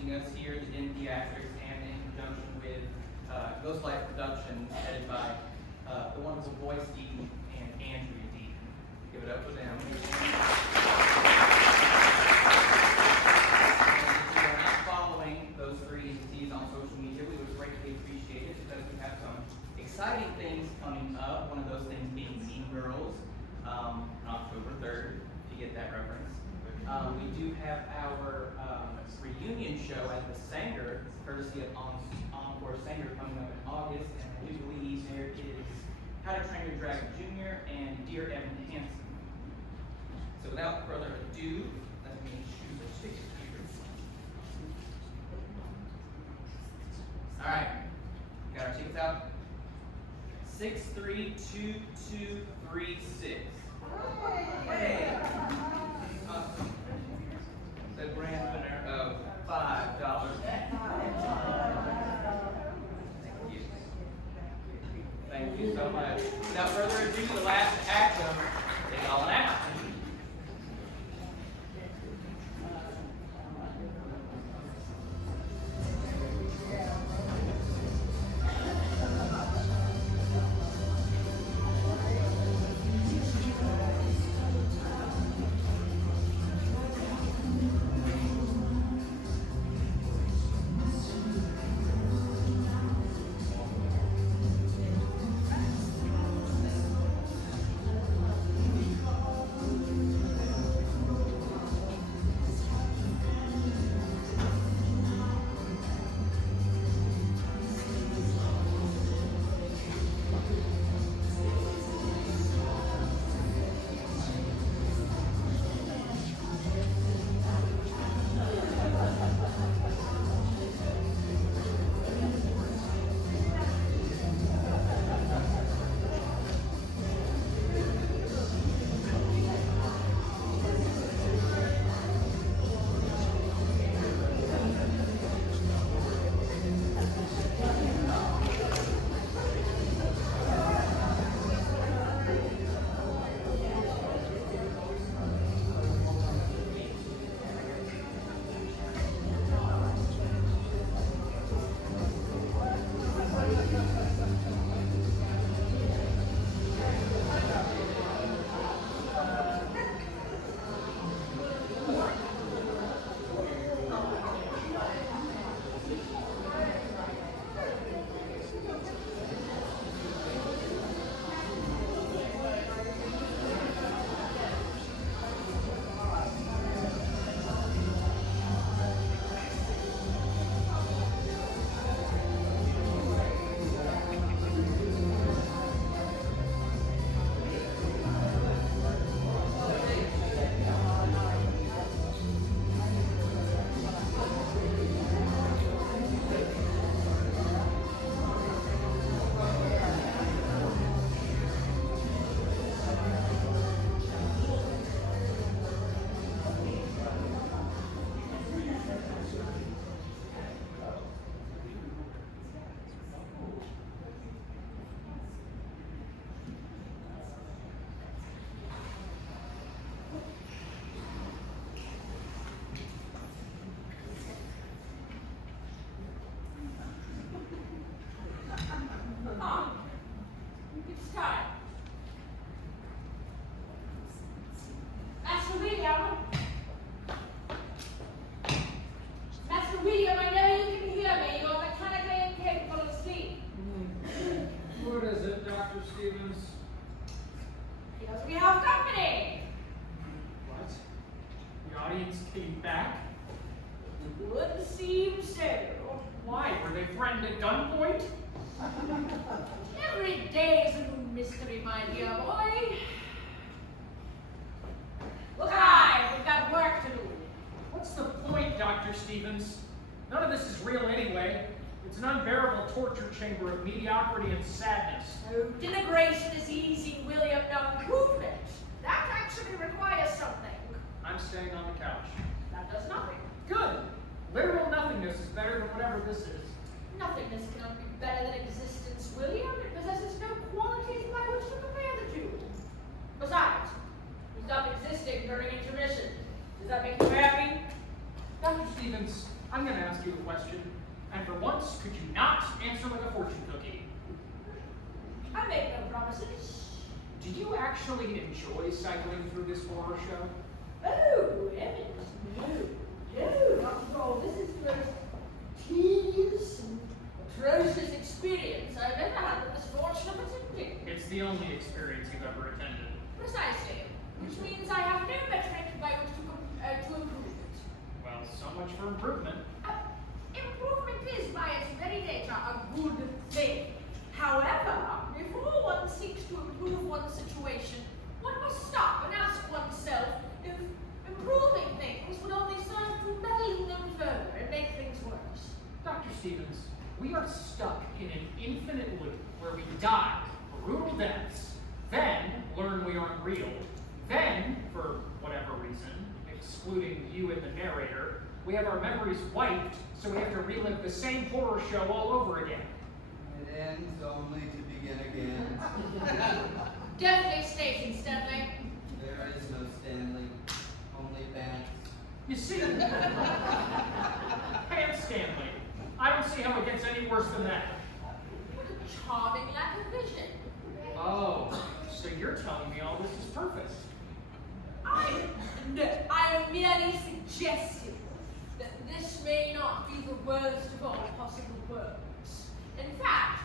hosting us here in Theatrics and in conjunction with Ghostlight Productions, headed by the wonderful Boyce, Deaton, and Andrea Deaton. Give it up for them. And if you are not following those three entities on social media, we would greatly appreciate it because we have some exciting things coming up. One of those things being Mean Girls on October 3rd, if you get that reference. We do have our reunion show at the Sanger, courtesy of Encore Sanger, coming up in August, and I do believe there is How to Train Your Dragon Jr. and Dear Evan Hansen. So without further ado, let me choose a ticket here. All right, got our tickets out. 632236. Hey! Awesome. The grand winner of $5. Thank you. Thank you so much. Without further ado, the last act of It's All an Act. It's time. Master William. Master William, I know you can hear me. You are mechanically incapable of sleep. What is it, Dr. Stevens? Because we have company. What? The audience came back? It would seem so. Why? Were they threatened at gunpoint? Every day is a new mystery, my dear boy. Look alive, we've got work to do. What's the point, Dr. Stevens? None of this is real anyway. It's an unbearable torture chamber of mediocrity and sadness. Oh, denigration is easy, William. Now, improvement. That actually requires something. I'm staying on the couch. That does nothing. Good. Literal nothingness is better than whatever this is. Nothingness cannot be better than existence, William. It possesses no qualities by which to compare the two. Besides, we stopped existing during intermission. Does that make you happy? Dr. Stevens, I'm gonna ask you a question, and for once, could you not answer like a fortune cookie? I make no promises. Did you actually enjoy cycling through this horror show? Oh, heavens, no. No, after all, this is the most tedious and atrocious experience I've ever had the misfortune of attending. It's the only experience you've ever attended. Precisely. Which means I have no metric by which to improve it. Well, so much for improvement. Improvement is, by its very nature, a good thing. However, before one seeks to improve one's situation, one must stop and ask oneself if improving things would only serve to meddle them further and make things worse. Dr. Stevens, we are stuck in an infinite loop where we die brutal deaths, then learn we aren't real, then, for whatever reason, excluding you and the narrator, we have our memories wiped, so we have to relive the same horror show all over again. It ends only to begin again. Definitely station, Stanley. There is no Stanley, only Vance. You see, Pants Stanley. I don't see how it gets any worse than that. What a charming lack of vision. Oh, so you're telling me all this is perfect. I am merely suggesting that this may not be the worst of all possible worlds. In fact,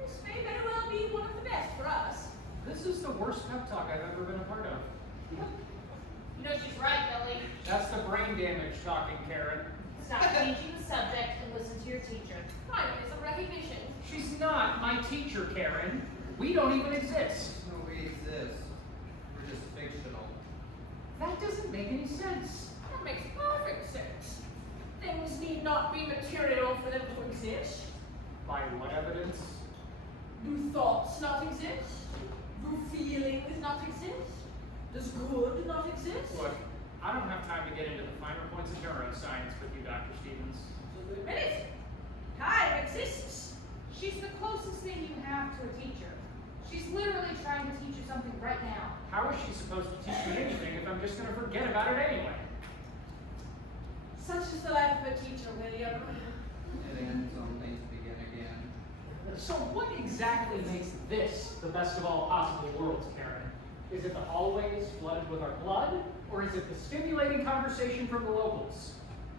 this may very well be one of the best for us. This is the worst pep talk I've ever been a part of. You know she's right, Billy. That's the brain damage talking, Karen. Stop changing the subject and listen to your teacher. Finally, some recognition. She's not my teacher, Karen. We don't even exist. No, we exist. We're just fictional. That doesn't make any sense. That makes perfect sense. Things need not be material for them to exist. By what evidence? Do thoughts not exist? Do feelings not exist? Does good not exist? Look, I don't have time to get into the finer points of neuroscience with you, Dr. Stevens. So good minute. Time exists. She's the closest thing you have to a teacher. She's literally trying to teach you something right now. How is she supposed to teach me anything if I'm just going to forget about it anyway? Such is the life of a teacher, William. It ends only to begin again. So what exactly makes this the best of all possible worlds, Karen? Is it the hallways flooded with our blood? Or is it the stimulating conversation from the locals?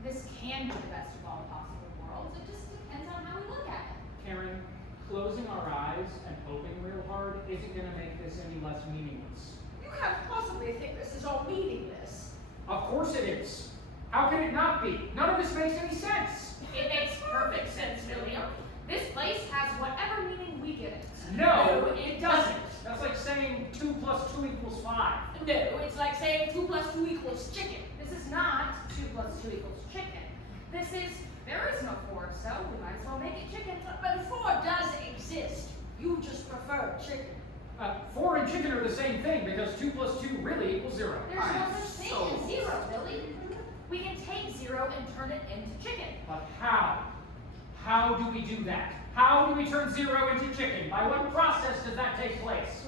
This can be the best of all possible worlds. It just depends on how we look at it. Karen, closing our eyes and hoping real hard isn't going to make this any less meaningless. You can't possibly think this is all meaningless. Of course it is. How can it not be? None of this makes any sense. It makes perfect sense, William. This place has whatever meaning we give it. No, it doesn't. That's like saying 2 + 2 = 5. No, it's like saying 2 + 2 = chicken. This is not 2 + 2 = chicken. This is, there is no 4, so we might as well make it chicken. But 4 does exist. You just prefer chicken. 4 and chicken are the same thing because 2 + 2 really equals 0. There's no such thing as 0, Billy. We can take 0 and turn it into chicken. But how? How do we do that? How do we turn 0 into chicken? By what process does that take place?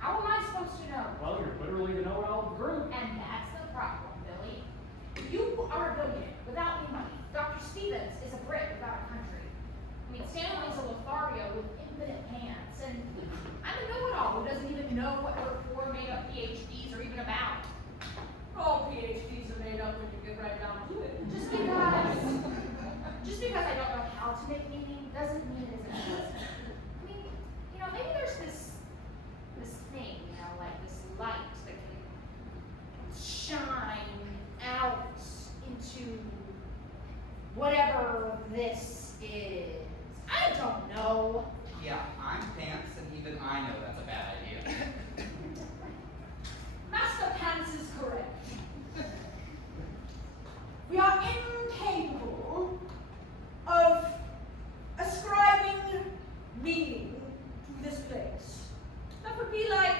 How am I supposed to know? Well, you're literally the know-it-all of the group. And that's the problem, Billy. You are a billionaire without any money. Dr. Stevens is a Brit without a country. I mean, Stanley's a Lothario with infinite hands. And I'm a know-it-all who doesn't even know what her 4 made-up PhDs are even about. All PhDs are made up when you get right down to it. Just because I don't know how to make meaning doesn't mean it isn't pleasant. I mean, you know, maybe there's this thing, you know, like this light that can shine out into whatever this is. I don't know. Yeah, I'm Pants, and even I know that's a bad idea. Master Pants is correct. We are incapable of ascribing meaning to this place. That would be like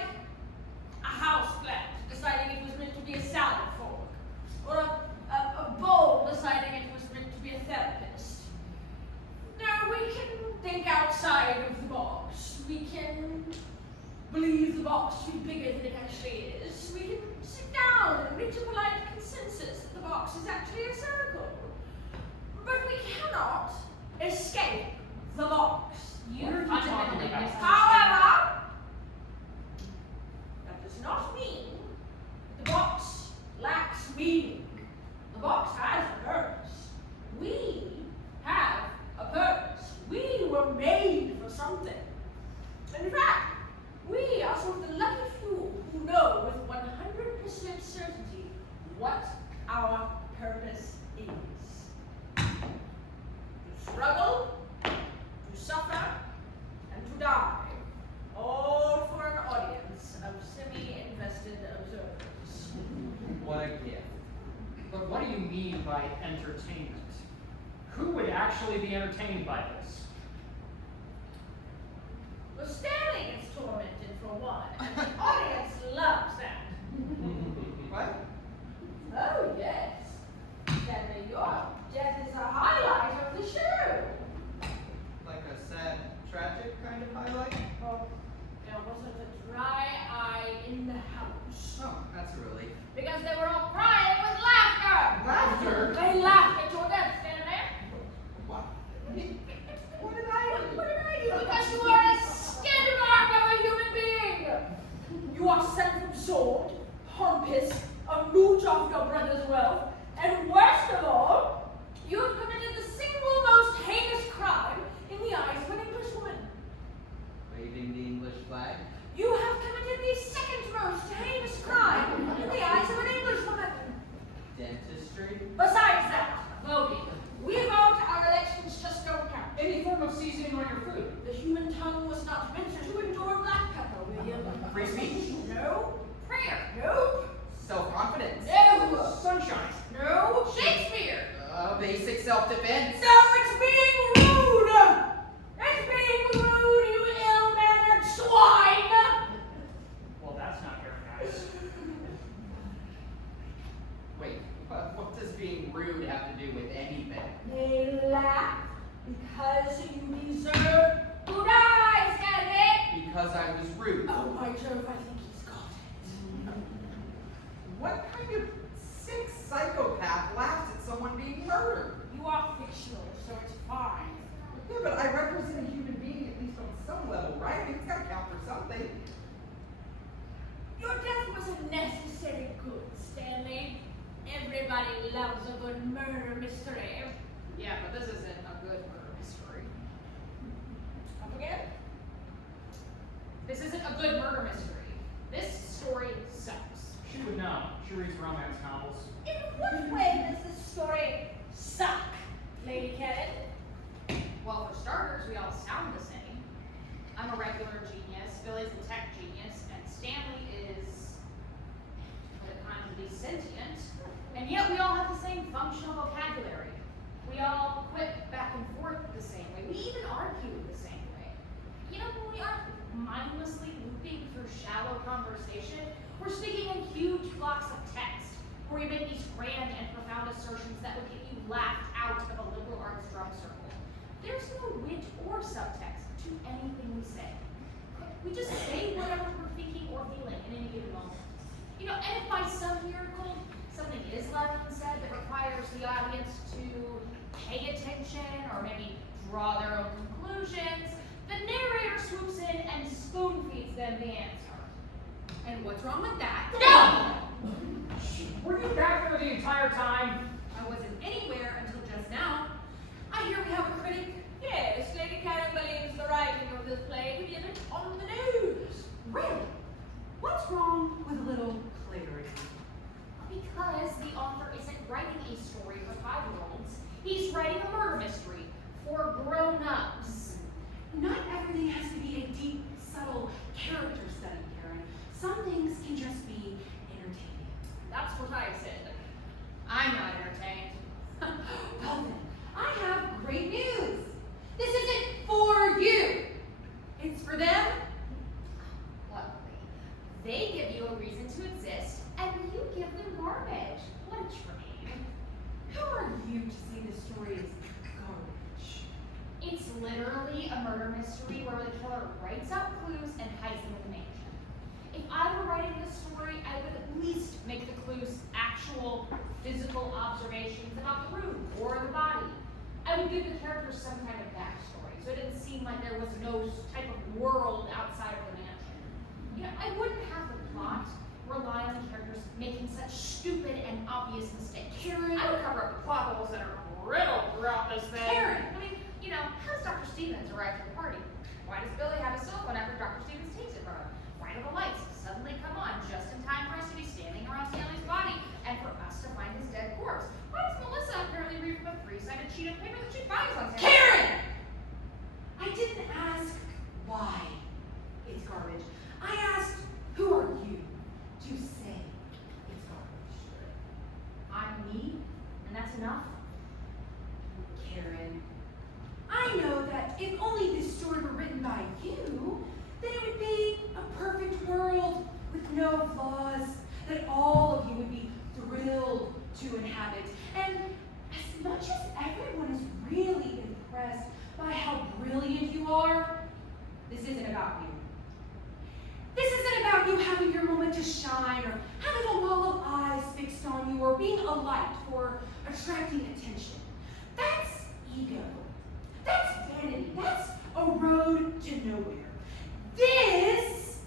a house plant deciding it was meant to be a salad fork, or a bowl deciding it was meant to be a therapist. No, we can think outside of the box. We box has a purpose. We have a purpose. We were made for something. And in fact, we are some of the lucky few who know with 100% certainty what our purpose is. To struggle, to suffer, and to die. All for an audience of semi-invested observers. What a gift. But what do you mean by entertainment? Who would actually be entertained by this? Well, Stanley gets tormented for one, and the audience loves that. What? Oh, yes. Stanley, your death is a highlight of the show. Like a sad, tragic kind of highlight? Oh, there wasn't a dry eye in the house. Oh, that's a relief. Because they were all crying with laughter. Laughter? They laughed at your death, Stanley. What? What did I do? What did I do? Because you are a skid mark of a human being. You are self-absorbed, pompous, a mooch off your brother's wealth, and worst of all, you have committed the single most heinous crime in the eyes of an Englishwoman. Waving the English flag? You have committed the second most heinous crime in the eyes of an Englishwoman. Dentistry? Besides that, voting. We vote, our elections just don't count. Any form of seasoning on your food? The human tongue was not meant to endure black pepper, William. Free speech? No. Prayer? Nope. Self-confidence? No. Sunshine. No. Shakespeare? Basic self-defense? No, it's being rude! It's being rude, you ill-mannered swine! Well, that's not very nice. Wait, what does being rude have to do with anything? They laugh because you deserve to die, Stanley! Because I was rude. Oh, by Jove, I think he's got it. What kind of sick psychopath laughs at someone being murdered? You are fictional, so it's fine. Yeah, but I represent a human being at least on some level, right? I mean, it's gotta count for something. Your death was a necessary good, Stanley. Everybody loves a good murder mystery. Yeah, but this isn't a good murder mystery. Come again? This isn't a good murder mystery. This story sucks. She would know. She reads romance novels. In what way does this story suck, Lady Karen? Well, for starters, we all sound the same. I'm a regular genius, Billy's a tech genius, and Stanley is the kind of be sentient. And yet we all have the same functional vocabulary. We all quip back and forth the same way. We even argue the same way. You know, when we aren't mindlessly looping through shallow conversation, we're speaking in huge blocks of text, where we make these grand and profound assertions that would get you laughed out of a liberal arts drum circle. There's no wit or subtext to anything we say. We just say whatever we're thinking or feeling in any given moment. You know, and if by some miracle something is left unsaid that requires the audience to pay attention or maybe draw their own conclusions, the narrator swoops in and spoon feeds them the answer. And what's wrong with that? No! Were you back there the entire time? I wasn't anywhere until just now. I hear we have a critic. Yes, Lady Karen believes the writing of this play to be a bit on the nose. Really? What's wrong with a little clarity? Because the author isn't writing a story for 5-year-olds. He's writing a murder mystery for grown-ups. Not everything has to be a deep, subtle character study, Karen. Some things can just be entertaining. That's what I said. I'm not entertained. Well then, I have great news. This isn't for you. It's for them. Luckily, they give you a reason to exist, and you give them garbage. What a trade. Who are you to say this story is garbage? It's literally a murder mystery where the killer writes out clues and hides them in the mansion. If I were writing this story, I would at least make the clues actual physical observations about the room or the body. I would give the characters some kind of backstory, so it didn't seem like there was no type of world outside of the mansion. You know, I wouldn't have the plot rely on the characters making such stupid and obvious mistakes. Karen, I would cover up the plot holes that are riddled throughout this thing. Karen! I mean, you know, how does Dr. Stevens arrive at the party? Why does Billy have a cell phone after Dr. Stevens takes it from him? Why do the lights suddenly come on just in time for us to be standing around Stanley's body and for us to find his dead corpse? Why does Melissa apparently read from a 3-sided sheet of paper that she finds on Stanley? Karen! I didn't ask why it's garbage. I asked, who are you to say it's garbage? I'm me, and that's enough. Karen, I know that if only this story were written by you, then it would be a perfect world with no flaws that all of you would be thrilled to inhabit. And as much as everyone is really impressed by how brilliant you are, this isn't about you. This isn't about you having your moment to shine or having a wall of eyes fixed on you or being a light for attracting attention. That's ego. That's vanity. That's a road to nowhere. This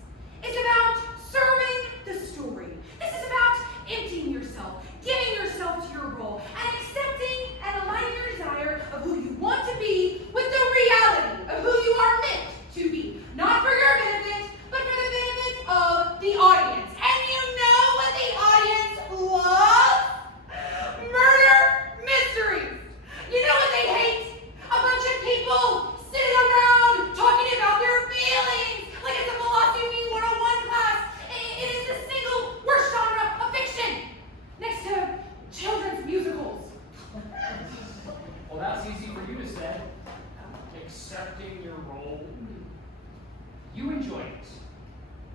is about serving the story. This is about emptying yourself, giving yourself to your role, and accepting and aligning your desire of who you want to be with the reality of who you are meant to be. Not for your benefit, but for the benefit of the audience. And you know what the audience loves? Murder mysteries. You know what they hate? A bunch of people sitting around talking about their feelings like it's a philosophy 101 class. It is the single worst genre of fiction next to children's musicals. Well, that's easy for you to say. Accepting your role. You enjoy it.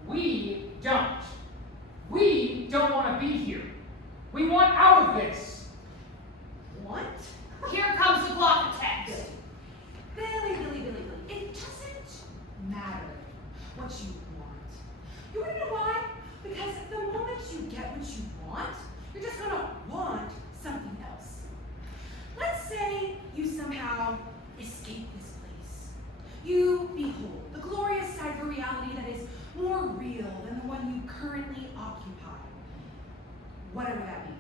We don't. We don't want to be here. We want out of this. What? Here comes the block of text. Billy. It doesn't matter what you want. You want to know why? Because the moment you get what you want, you're just going to want something else. Let's say you somehow escape this place. You behold the glorious side of a reality that is more real than the one you currently occupy. Whatever that means.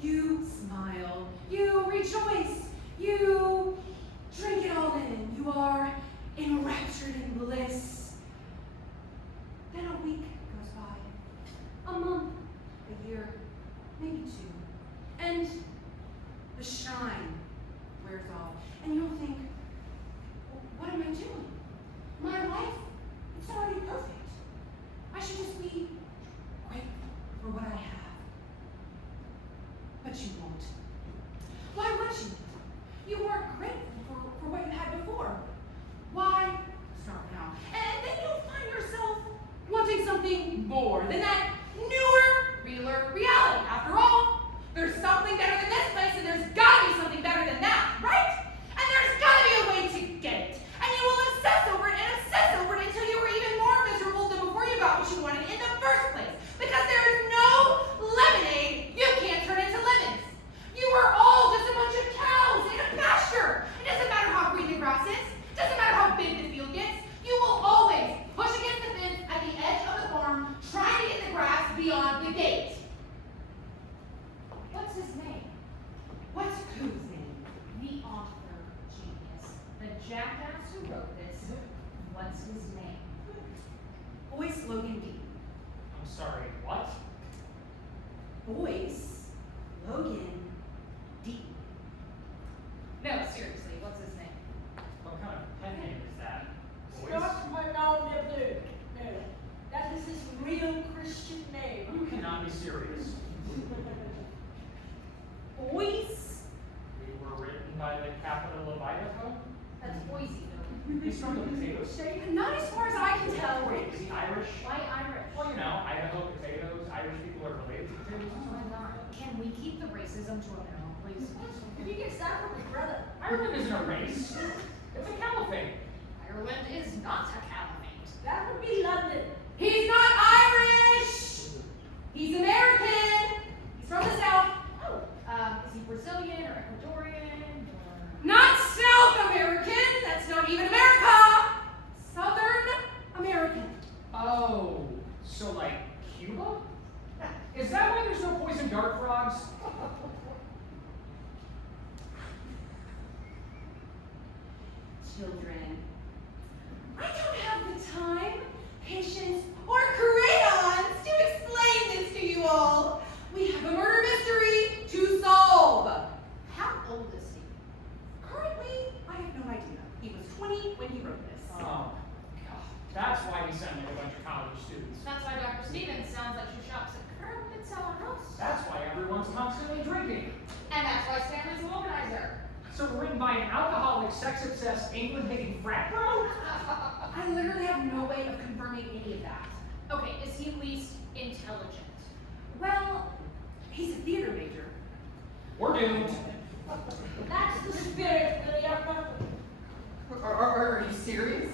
You smile, you rejoice, you drink it all in. You are enraptured in bliss. Then a week goes by, a month, a year, maybe 2. And the shine wears off. And you'll think, well, what am I doing? My life, it's already perfect. I should just be grateful for what I have. But you won't. Why would you? You weren't grateful for what you had before. Why start now? And then you'll find yourself wanting something more than that newer, realer reality. After all, there's something better than this place, and there's gotta be something better than that, right? And there's gotta be a way to get it. And you will obsess over it and obsess over it until you were even more miserable than before you got what you wanted in the first place. Because there is no lemonade you can't turn into lemons. You are all just a bunch of cows in a pasture. It doesn't matter how green the grass is. It doesn't matter how big the field gets. You will always push against the fence at the edge of the farm, trying to get the grass beyond the gate. What's his name? What's whose name? The author, genius. The jackass who wrote this. What's his name? Boyce Logan Deaton. I'm sorry, what? Boyce Logan Deaton. No, seriously, what's his name? What kind of pen name is that? Boyce? Not my now never. No, that is his real Christian name. You cannot be serious. Boyce? We were written by the capital of Idaho? That's Boise, though. He's from the potato state? Not as far as I can tell. Wait, is he Irish? Why Irish? Well, you know, Idaho potatoes. Irish people are related to potatoes. Why not? Can we keep the racism to a minimum, please? If you get that from his brother. Ireland isn't a race. It's a caliphate. Ireland is not a caliphate. That would be London. He's not Irish! He's American! He's from the South. Oh, is he Brazilian or Ecuadorian or? Not South American! That's not even America! Southern American. Oh, so like Cuba? Is that why there's no poison dart frogs? children. I don't have the time, patience, or crayons to explain this to you all. We have a murder mystery to solve. How old is he? Currently, I have no idea. He was 20 when he wrote this. Oh, God. That's why he sent like a bunch of college students. That's why Dr. Stevens sounds like she shops at Curb and someone else. That's why everyone's constantly drinking. And that's why Stanley's an organizer. So written by an alcoholic, sex-obsessed, England-hating frat bro? I literally have no way of confirming any of that. Okay, is he at least intelligent? Well, he's a theater major. We're doomed. That's the spirit of the young man. Are you serious?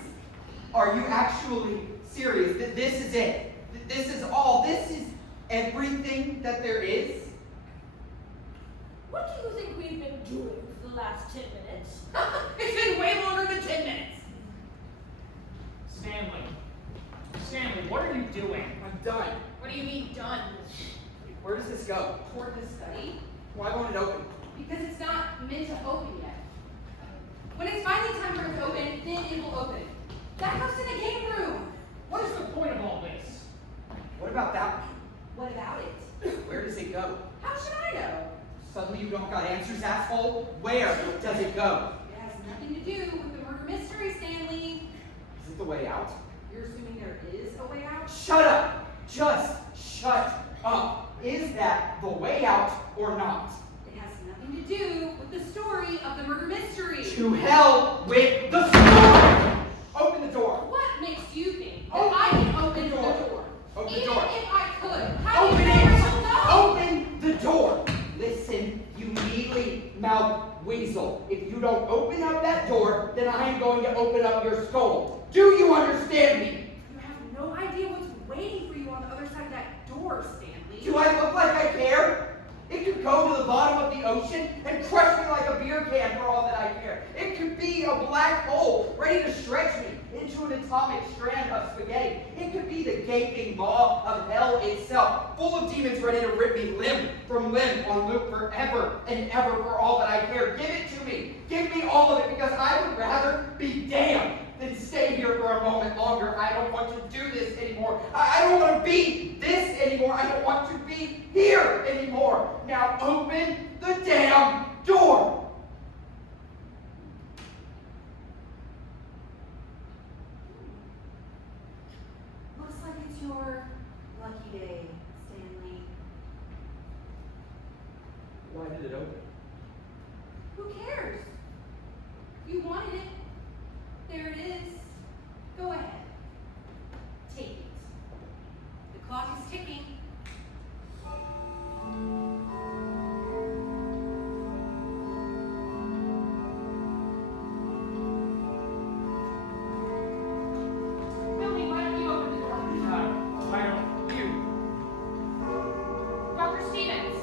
Are you actually serious? This is it. This is all. This is everything that there is. What do you think we've been doing for the last 10 minutes? It's been way longer than 10 minutes. Stanley, what are you doing? I'm done. What do you mean done? Where does this go? Toward the study, Why won't it open? because it's not meant to open yet. When it's finally time for it to open, then it will open. That goes in the game room. What is the point of all this? What about that What about it? one? Where does it go? How should I know? Suddenly you don't got answers, asshole? Where does it go? It has nothing to do with the murder mystery, Stanley. Is it the way out? You're assuming there is a way out? Shut up! Just shut up. Is that the way out or not? It has nothing to do with the story of the murder mystery. To hell with the story! Open the door. What makes you think that Open I can open the the door. door? Open the Even door. if I could, how do Open you think I will it! know? Open the door! Listen, you mealy mouth weasel. If you don't open up that door, then I am going to open up your skull. Do you understand me? You have no idea what's waiting for you on the other side of that door, Stanley. Do I look like I care? It could go to the bottom of the ocean and crush me like a beer can for all that I care. It could be a black hole ready to stretch me into an atomic strand of spaghetti. It could be the gaping maw of hell itself, full of demons ready to rip me limb from limb on loop forever and ever for all that I care. Give it to me. Give me all of it, because I would rather be damned than stay here for a moment longer. I don't want to do this anymore. I don't want to be this anymore. I don't want to be here anymore. Now open the damn door. Looks like it's your lucky day, Stanley. Why did it open? Who cares? You wanted it. There it is. Go ahead. Take it. The clock is ticking. Billy, why don't you open the door? Why don't you? Dr. Stevens!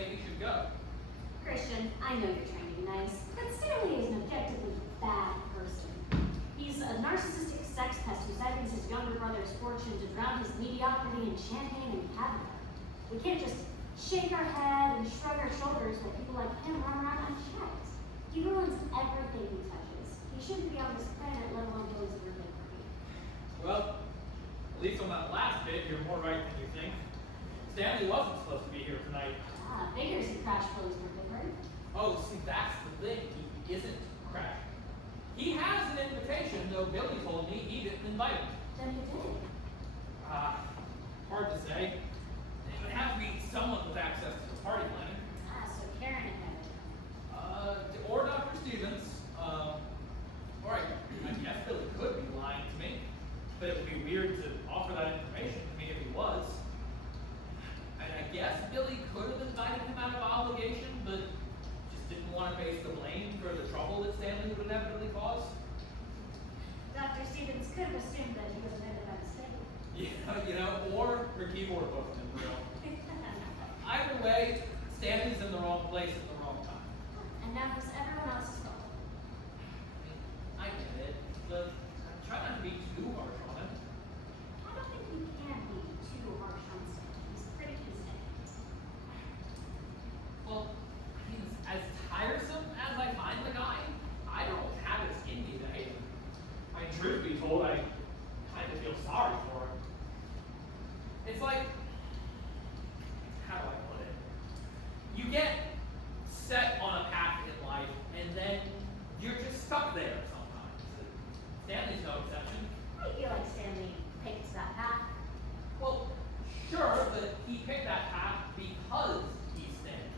say he should go. Christian, I know you're trying to be nice, but Stanley is an objectively bad person. He's a narcissistic sex pest who savings his younger brother's fortune to drown his mediocrity in champagne and caviar. We can't just shake our head and shrug our shoulders while people like him run around unchecked. He ruins everything he touches. He shouldn't be on this planet, let alone Billy's birthday party. Well, at least on that last bit, you're more right than you think. Stanley wasn't supposed to be here tonight. Ah, figures he crashed Billy's birthday party. Oh, see, that's the thing. He isn't crashing. He has an invitation, though Billy told me he didn't invite him. Then who did? Hard to say. It would have to be someone with access to the party planning. Ah, so Karen had it. Or Dr. Stevens. Or I guess Billy could be lying to me. But it would be weird to offer that information to me if he was. And I guess Billy could have invited him out of obligation, but just didn't want to face the blame for the trouble that Stanley would inevitably cause. Dr. Stevens could have assumed that he was an independent state. Yeah, or her keyboard wasn't in real. Either way, Stanley's in the wrong place at the wrong time. And now it's everyone else's fault. I get it, but try not to be too harsh on him. I don't think you can be too harsh on Stanley. He's pretty consistent. Well, as tiresome as I find the guy, I don't have it in me to hate him. I mean, truth be told, I kind of feel sorry for him. It's like, how do I put it? You get set on a path in life, and then you're just stuck there sometimes. Stanley's no exception. I feel like Stanley picked that path. Well, sure, but he picked that path because he's Stanley.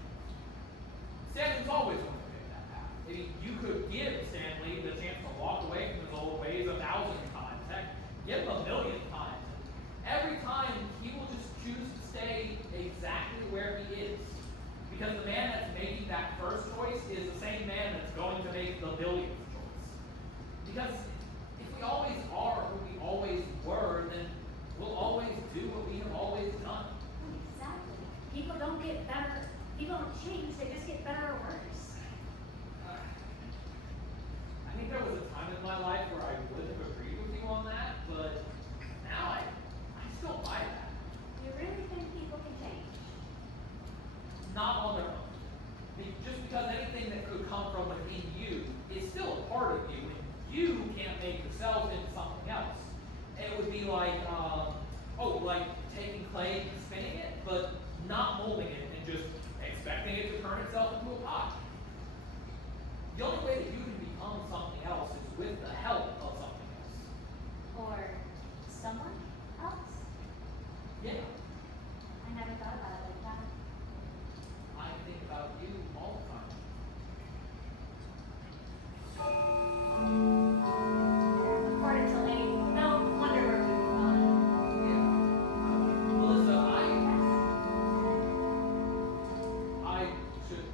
Stanley's always going to pick that path. I mean, you could give Stanley the chance to walk away from his old ways 1,000 times. Heck, give him 1,000,000 times. Every time, he will just choose to stay exactly where he is. Because the man that's making that first choice is the same man that's going to make the 1,000,000th choice. Because if we always are who we always were, then we'll always do what we have always done. Exactly. People don't get better. People don't change. They just get better or worse. I think there was a time in my life where I would have agreed with you on that, but now I still buy that. You really think people can change? Not on their own. I mean, just because anything that could come from within you is still a part of you, and you can't make yourself into something else. And it would be like, like taking clay and spinning it, but not molding it and just expecting it to turn itself into a pot. The only way that you can become something else is with the help of something else. Or someone else? Yeah, I never thought about it like that. I think about you all the time. According to Lane, no wonder we're moving on. Melissa, I should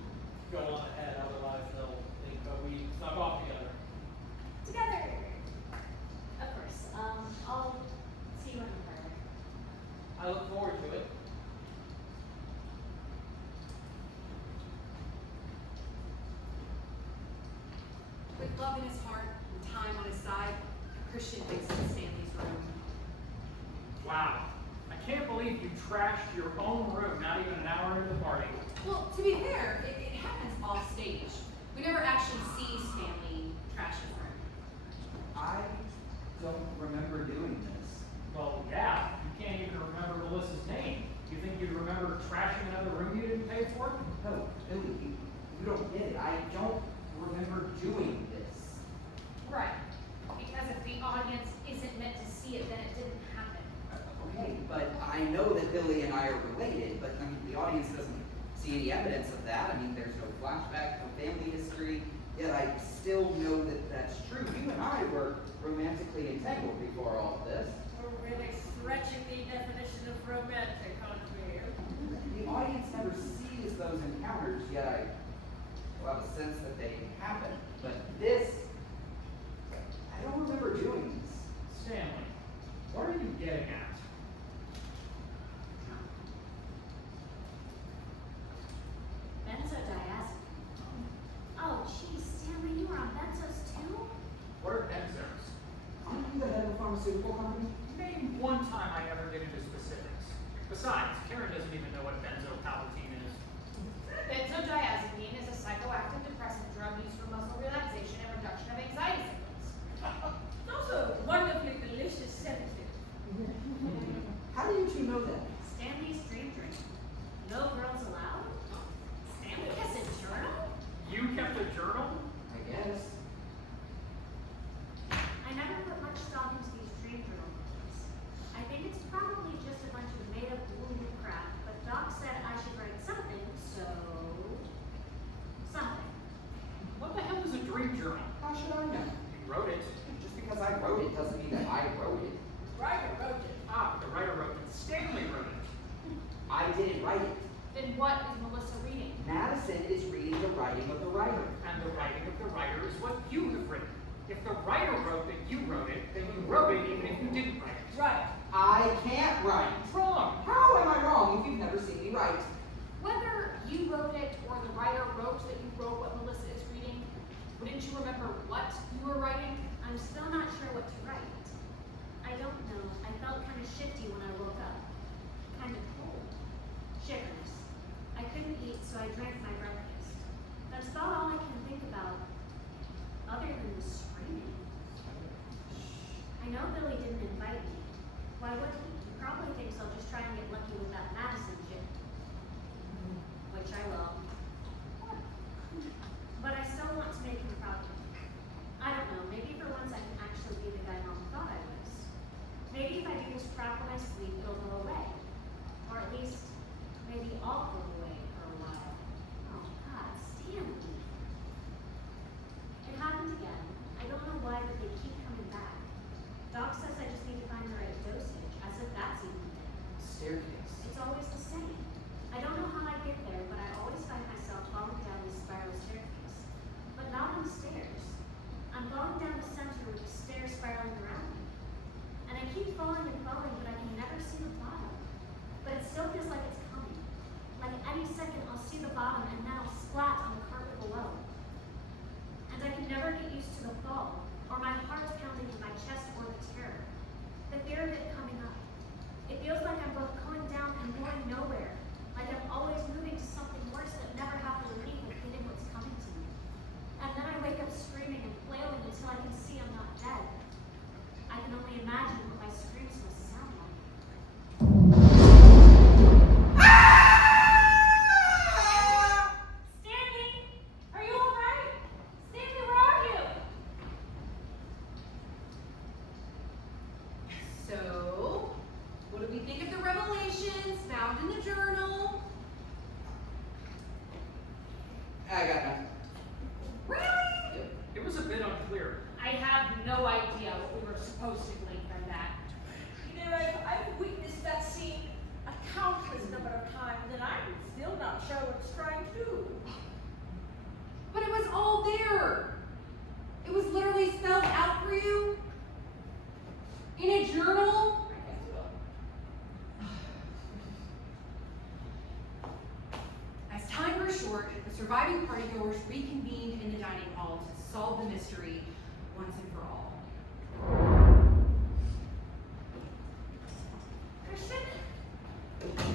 go on ahead, otherwise they'll think that we snuck off together. Together. Of course. I'll see you in the parlor. I look forward to it. With love in his heart and time on his side, Christian exits Stanley's room. Wow. I can't believe you trashed your own room not even an hour into the party. Well, to be fair, it happens off stage. We never actually see Stanley trash his room. I don't remember doing this. Well, yeah, you can't even remember Melissa's name. You think you'd remember trashing another room you didn't pay for? No, Billy, you don't get it. I don't remember doing this. Right. Because if the audience isn't meant to see it, then it didn't happen. Okay, but I know that Billy and I are related, but I mean, the audience doesn't see any evidence of that. I mean, there's no flashback, no family history, yet I still know that that's true. You and I were romantically entangled before all of this. We're really stretching the definition of romantic, aren't we? The audience never sees those encounters, yet I have a sense that they happen. But this, I don't remember doing this. Stanley, what are you getting at? pharmaceutical company? Name one time I ever get into specifics. Besides, Karen doesn't even know what benzopalpatine is. Benzodiazepine is a psychoactive depressant drug used for muscle relaxation and reduction of anxiety symptoms. It's also a wonderfully delicious sedative. How do you two know that? Stanley's dream drink. No girls allowed? Stanley has a journal? You kept a journal? I guess. I never put much stock into these dream journal books. I think it's probably just a bunch of made-up woolly crap, but Doc said I should write something, so... something. What the hell is a dream journal? How should I know? You wrote it. Just because I wrote it doesn't mean that I wrote it. Writer wrote it. Ah, the writer wrote it. Stanley wrote it. I didn't write it. Then what is Melissa reading? Madison is reading the writing of the writer. And the writing of the writer is what you have written. If the writer wrote that you wrote it, then you wrote it even if you didn't write it. Right. I can't write. Wrong. How am I wrong if you've never seen me write? Whether you wrote it or the writer wrote that you wrote what Melissa is reading, wouldn't you remember what you were writing? I'm still not sure what to write. I don't know. I felt kind of shifty when I woke up. Kind of cold. Shivers. I couldn't eat, so I drank my breakfast. That's about all I can think about, other than the screaming. I know Billy didn't invite me. Why would he? He probably thinks I'll just try and get lucky with that Madison shit. Which I will. But I still want to make him proud of me. I don't know, maybe for once I can actually be the guy Mom thought I was. Maybe if I do this crap when I sleep, it'll go away. Or at least, maybe I'll go away for a while. Oh God, Stanley. It happened again. I don't know why, but they keep coming back. Doc says I just need to find the right dosage, as if that's even a thing. Staircase. It's always the same. I don't know how I get there, but I always find myself falling down this spiral staircase. But not on the stairs. I'm falling down the center with the stairs spiraling around me. And I keep falling and falling, but I can never see the bottom. But it still feels like it's coming. Like any second I'll see the bottom and then I'll splat on the carpet below. And I can never get used to the fall, or my heart pounding in my chest, or the terror. The fear of it coming up. It feels like I'm both going down and going nowhere. Like I'm always moving to something worse that never have to leave with feeling what's coming to me. And then I wake up screaming and flailing until I can see I'm not dead. I can only imagine what my screams must sound like. Stanley! Are you alright? Stanley, where are you? So, what do we think of the revelations found in the journal? I got nothing. Really? It was a bit unclear. I have no idea what we were supposed to glean from that. You know, I've witnessed that scene a countless number of times, and I'm still not sure what it's trying to do. But it was all there. It was literally spelled out for you in a journal. As time grew short, the surviving partygoers reconvened in the dining hall to solve the mystery once and for all. Christian?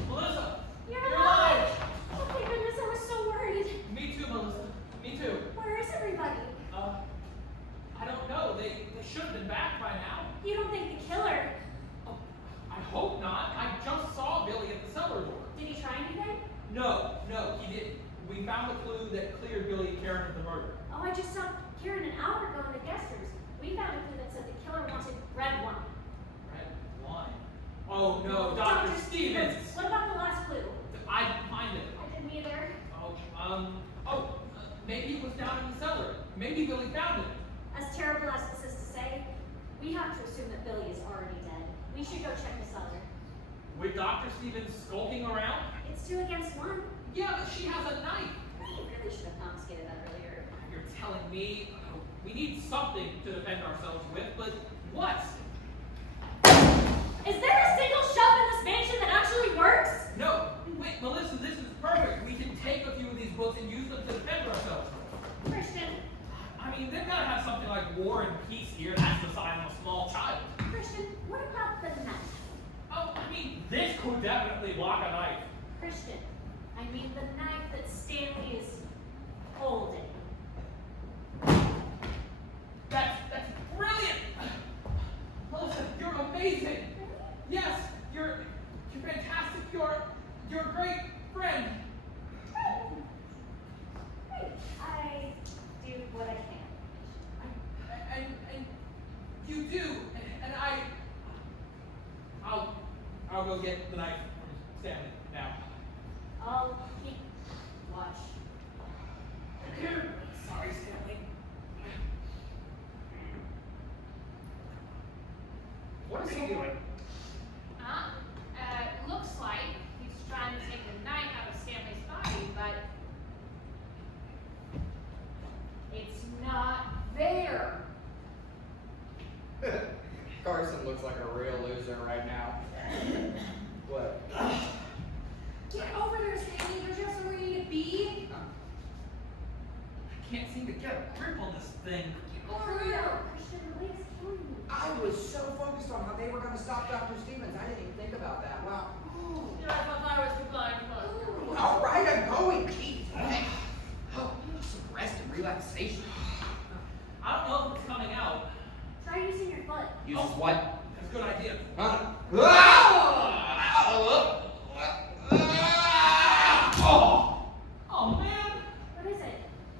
Melissa! You're alive! Oh my goodness, I was so worried. Me too, Melissa. Me too. Where is everybody? I don't know. They should have been back by now. You don't think the killer... Oh, I hope not. I just saw Billy at the cellar door. Did he try anything? No, he didn't. We found a clue that cleared Billy and Karen of the murder. Oh, I just saw Karen and Albert going to Guesters. We found a clue that said the killer wanted red wine. Red wine. Oh no, Dr. Stevens! What about the last clue? I didn't find it. I didn't either. Maybe it was down in the cellar. Maybe Billy found it. As terrible as this is to say, we have to assume that Billy is already dead. We should go check the cellar. With Dr. Stevens skulking around? It's 2 against 1. Yeah, but she has a knife. We really should have confiscated that earlier. You're telling me we need something to defend ourselves with, but what? Is there a single shelf in this mansion that actually works? No. Wait, Melissa, this is perfect. We can take a few of these books and use them to defend ourselves. Christian. I mean, they've got to have something like War and Peace here. That's the sign of a small child. Christian, would definitely block a knife. Christian, I mean the knife that Stanley is holding. That's brilliant! Melissa, you're amazing! Yes, you're fantastic. You're a great friend. I do what I can. And you do. And I'll go get the knife from Stanley now. I'll keep watch. Sorry, Stanley. What is he doing? Looks like he's trying to take the knife out of Stanley's body, but it's not there. Carson looks like a real loser right now. What? Get over there, Stanley. Don't you have somewhere you need to be? I can't seem to get a grip on this thing. Get over here. Christian, the way is killing me. I was so focused on how they were going to stop Dr. Stevens, I didn't even think about that. Wow. You know, I thought I was too blind for. All right, I'm going. Jeez. Hey. Oh, some rest and relaxation. I don't know if it's coming out. Try using your foot. Uses what? That's a good idea. Huh? Oh man! What is it?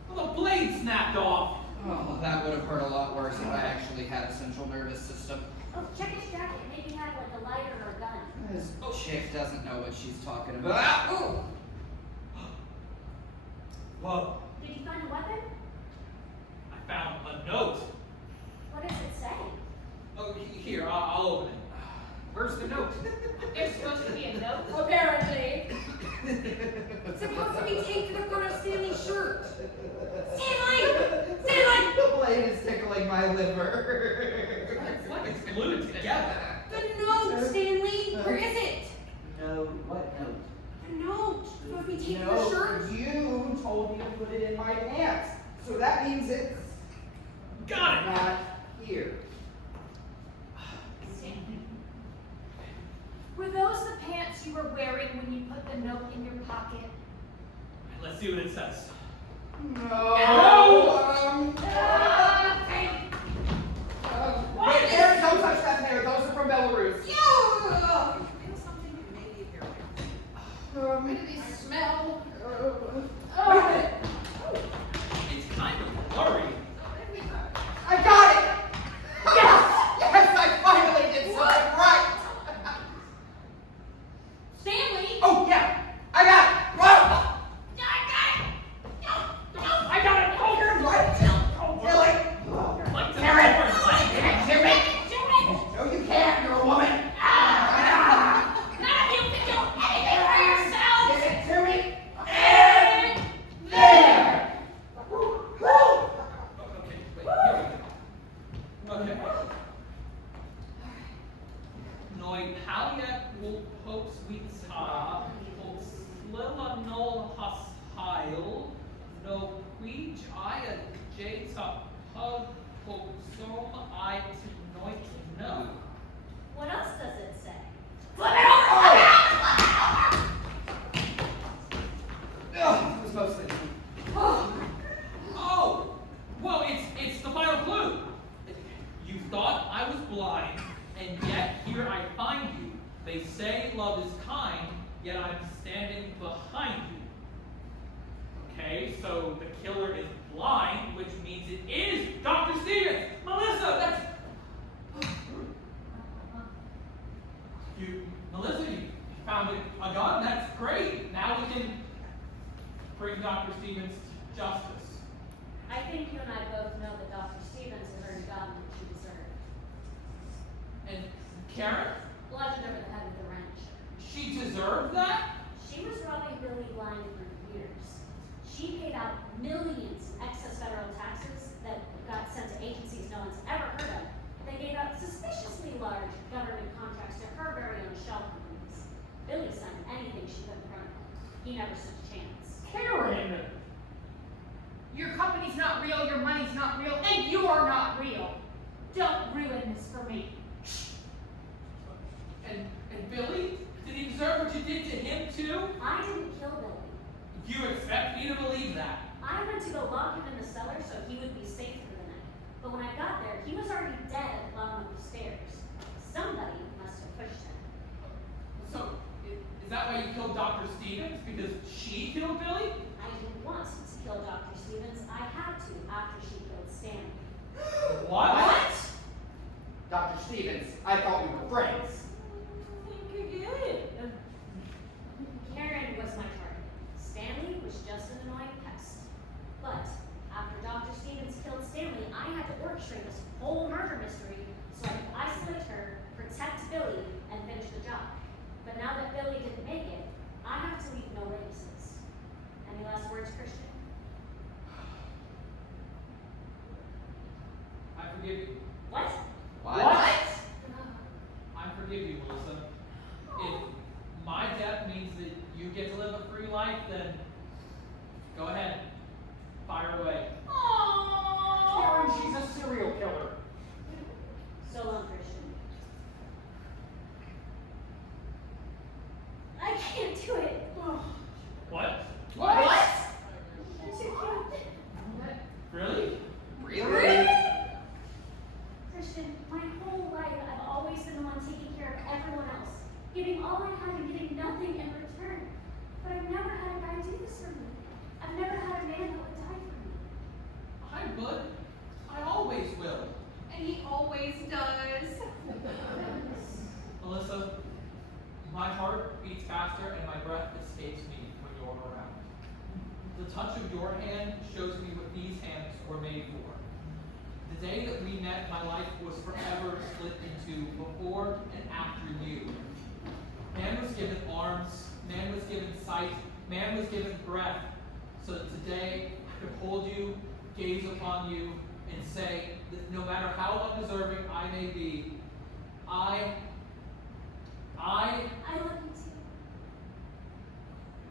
Well, the blade snapped off. Oh, that would have hurt a lot worse if I actually had a central nervous system. Oh, check his jacket. Maybe he had like a lighter or a gun. This chick doesn't know what she's talking about. Oh! Whoa! Did you find a weapon? I found a note. What does it say? Oh, here, I'll open it. Where's the note? There's supposed to be a note. Apparently. It's supposed to be taped to the front of Stanley's shirt. Stanley! Stanley! The blade is tickling my liver. It's like it's glued together. The note, Stanley! Where is it? No, what note? The note. It's supposed to be taped to No, the shirt. you told me to put it in my pants. So that means it's Got it! not here. Were those the pants you were wearing when you put the note in your pocket? Let's see what it says. No. What Wait, is- Aaron, don't touch that hair. Those are from Belarus. Yeah! Feel something maybe here. Where do these smell? It's kind of blurry. I got it! Yes! Yes, I finally did something right! Stanley! Oh, yeah! I got it! Whoa! I got it! Oh, you're right! Really? Like Aaron! like- Can't hear me? No, you can't. You're a woman. None of you can do anything for yourselves! Give it to me. And there! Okay, wait, here we go. Okay. Noi paliat will pope sweets ha, slilla nol hostile, no queej I a jata pug som I to noi to know. What else does it say? Flip it over! Ugh, it was mostly me. Oh! Well, it's the final clue. You thought I was blind, and yet here I find you. They say love is kind, yet I'm standing behind you. Okay, so the killer is blind, which means it is Dr. Stevens! Melissa, that's... Melissa, you found a gun, that's great. Now we can bring Dr. Stevens to justice. I think you and I both know that Dr. Stevens has earned a gun that she deserved. And Karen, Bludgeoned over the head with a wrench. she deserved that? She was robbing Billy blind for years. She paid out millions in excess federal taxes that got sent to agencies no one's ever heard of. They gave out suspiciously large government contracts to her very own shell companies. Billy signed anything she put in front of him. He never stood a chance. Karen! Your company's not real, your money's not real, and you're not real. Don't ruin this for me. And Billy? Did he deserve what you did to him too? I didn't kill Billy. You expect me to believe that? I went to go lock him in the cellar so he would be safe for the night. But when I got there, he was already dead at the bottom of the stairs. Somebody must have pushed him. So, is that why you killed Dr. Stevens? Because she killed Billy? I didn't want to kill Dr. Stevens. I had to after she killed Stanley. What? Dr. Stevens, I thought we were friends. Think again. Karen was my target. Stanley was just an annoying pest. But after Dr. Stevens killed Stanley, I had to orchestrate this whole murder mystery so I could isolate her, protect Billy, and finish the job. But now that Billy didn't make it, I have to leave no witnesses. Any last words, Christian? I forgive you. What? I forgive you, Melissa. If my death means that you get to live a free life, then go ahead. Fire away. Karen, she's a serial killer. So long, Christian. I can't do it. What? What? Really? Really? Christian, my whole life I've always been the one taking care of everyone else, giving all I had and getting nothing in return. But I've never had a guy do this for me. I've never had a man that would die for me. I would. I always will. And he always does. Melissa, my heart beats faster and my breath escapes me when you're around. The touch of your hand shows me what these hands were made for. The day that we met, my life was forever split into before and after you. Man was given arms, man was given sight, man was given breath, so that today I could hold you, gaze upon you, and say that no matter how undeserving I may be, I love you too.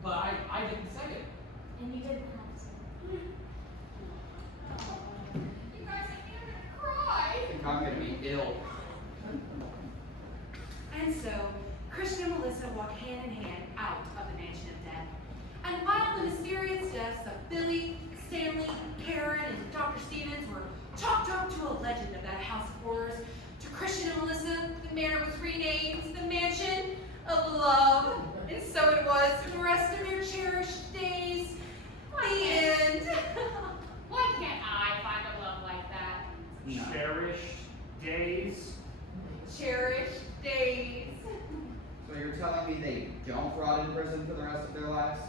but I didn't say it. And you didn't have to. You guys are gonna cry. I think I'm gonna be ill. And so, Christian and Melissa walk hand in hand out of the mansion of death. And while the mysterious deaths of Billy, Stanley, Karen, and Dr. Stevens were chalked up to a legend of that house of horrors, to Christian and Melissa, the manor was renamed the Mansion of Love. And so it was for the rest of their cherished days. The end. Why can't I find a love like that? No. Cherished days. Cherished days. So you're telling me they don't rot in prison for the rest of their lives?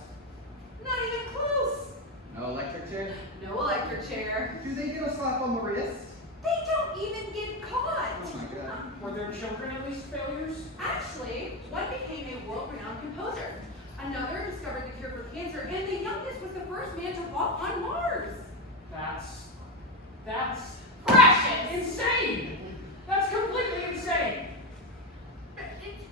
Not even close. No electric chair? No electric chair. Do they get a slap on the wrist? They don't even get caught. Oh my god. Were their children at least failures? Actually, one became a world-renowned composer. Another discovered the cure for cancer, and the youngest was the first man to walk on Mars. That's precious! Insane! That's completely insane!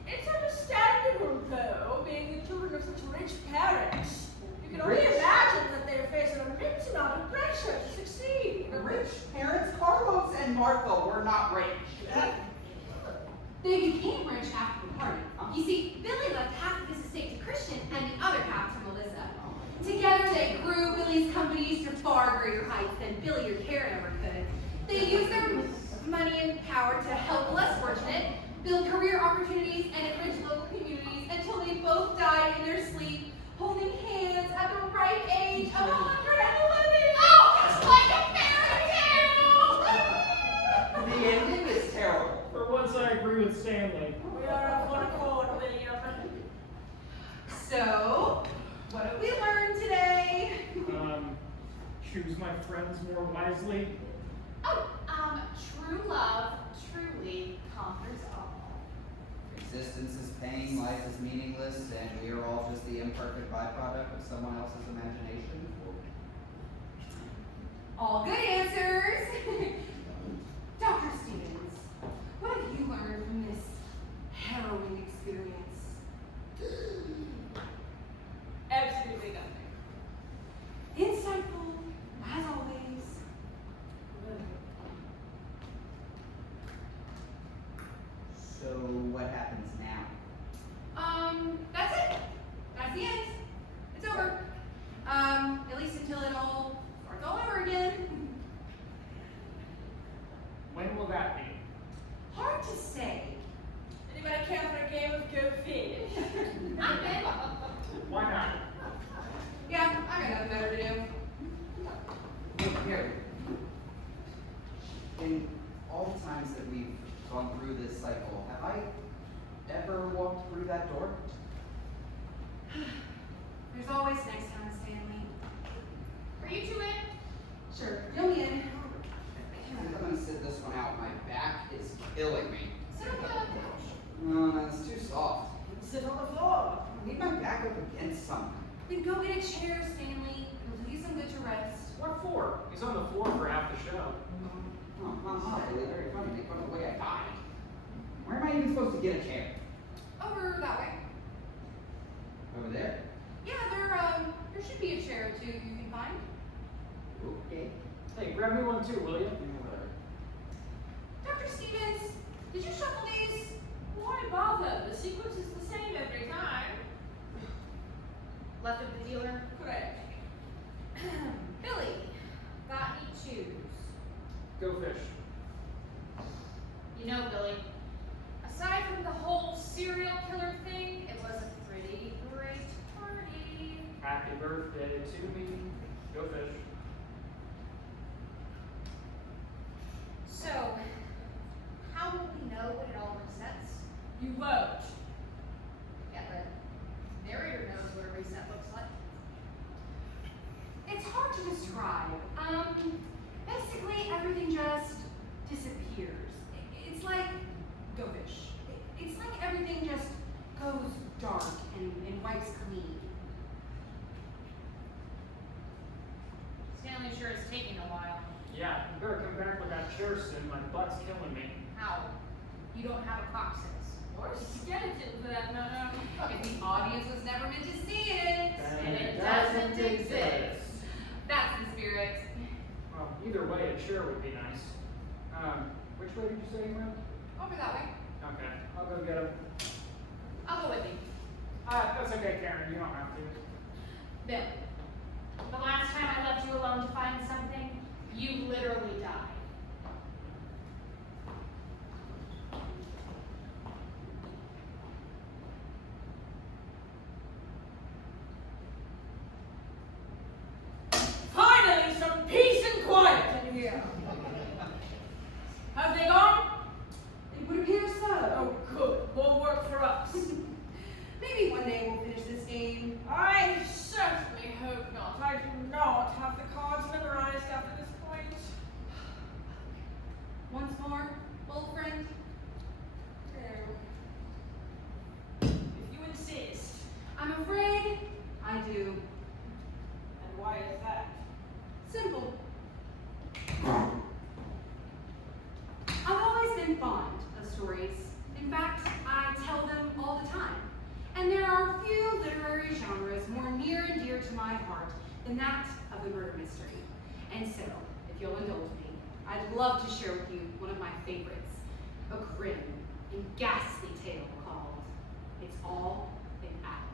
It's understandable, though, being the children of such rich parents. You can only Rich? imagine that they are facing an immense amount of pressure to succeed. Rich parents, Carlos and Martha were not rich. They became rich after the party. You see, Billy left half of his estate to Christian and the other half to Melissa. Together, they grew Billy's companies to far greater heights than Billy or Karen ever could. They used their money and power to help the less fortunate, build career opportunities, and enrich local communities until they both died in their sleep, holding hands at the ripe age of 111. Oh, it's like a fairy tale! The ending is terrible. For once I agree with Stanley. We are on one accord, William. So, what have we learned today? Choose my friends more wisely. True love truly conquers all. Existence is pain, life is meaningless, and we are all just the imperfect byproduct of someone else's imagination. All good answers. Dr. Stevens, what have you learned from this harrowing experience? Absolutely nothing. Insightful, as always. So what happens now? this cycle. Have I ever walked through that door? There's always next time, Stanley. Are you two in? Sure, you'll be in. I'm gonna sit this one out. My back is killing me. Sit on the couch. No, it's too soft. Sit on the floor. I need my back up against something. Then go get a chair, Stanley. It'll do you some good to rest. What for? He's on the floor for half the show. Oh, really very funny. Make fun of the way I died. Where am I even supposed to get a chair? Over that way. Over there? Yeah, there should be a chair or two you can find. Okay. Hey, grab me one too, will you? Dr. Stevens, did you shuffle these? Why bother? The sequence is the same every time. Left of the dealer. Correct. Billy, got any shoes? Go fish. You know, Billy, aside from the whole serial killer thing, it was a pretty great party. Happy birthday to me. Go fish. So, how will we know when it all resets? You won't. Yeah, but Narrator knows what a reset looks like. It's hard to describe. Basically everything just disappears. It's like gobish. It's like everything just goes dark and wipes clean. Stanley sure is taking a while. Yeah, you better come back with that chair soon. My butt's killing me. How? You don't have a coccyx. Or skeleton for that matter. If the audience was never meant to see it. And it doesn't exist. That's the spirit. Well, either way, a chair would be nice. Which way did you say you went? Over that way. Okay, I'll go get him. I'll go with you. That's okay, Karen. You don't have to. Bill. The last time I left you alone to find something, you literally died. Finally, some peace and quiet in here. Have they gone? It would appear so. Oh, good. More work for us. Maybe one day we'll finish this game. I certainly hope not. I do not have the cards memorized after this point. Once more, old friend. If you insist. I'm afraid I do. And why is that? Simple. I've always been fond of stories. In fact, I tell them all the time. And there are few literary genres more near and dear to my heart than that of the murder mystery. And so, if you'll indulge me, I'd love to share with you one of my favorites, a grim and ghastly tale called It's All an Act.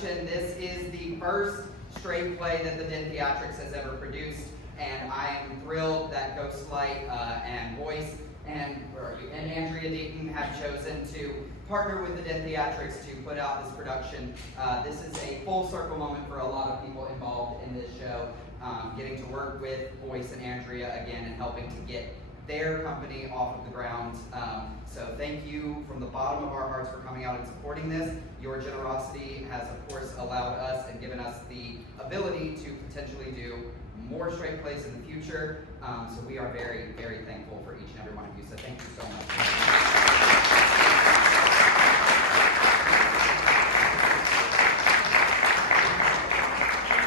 This is the first straight play that the Theatrics has ever produced, and I am thrilled that Ghostlight and Boyce and Andrea Deaton have chosen to partner with the Theatrics to put out this production. This is a full circle moment for a lot of people involved in this show, getting to work with Boyce and Andrea again and helping to get their company off of the ground. So thank you from the bottom of our hearts for coming out and supporting this. Your generosity has, of course, allowed us and given us the ability to potentially do more straight plays in the future. So we are very, very thankful for each and every one of you. So thank you so much.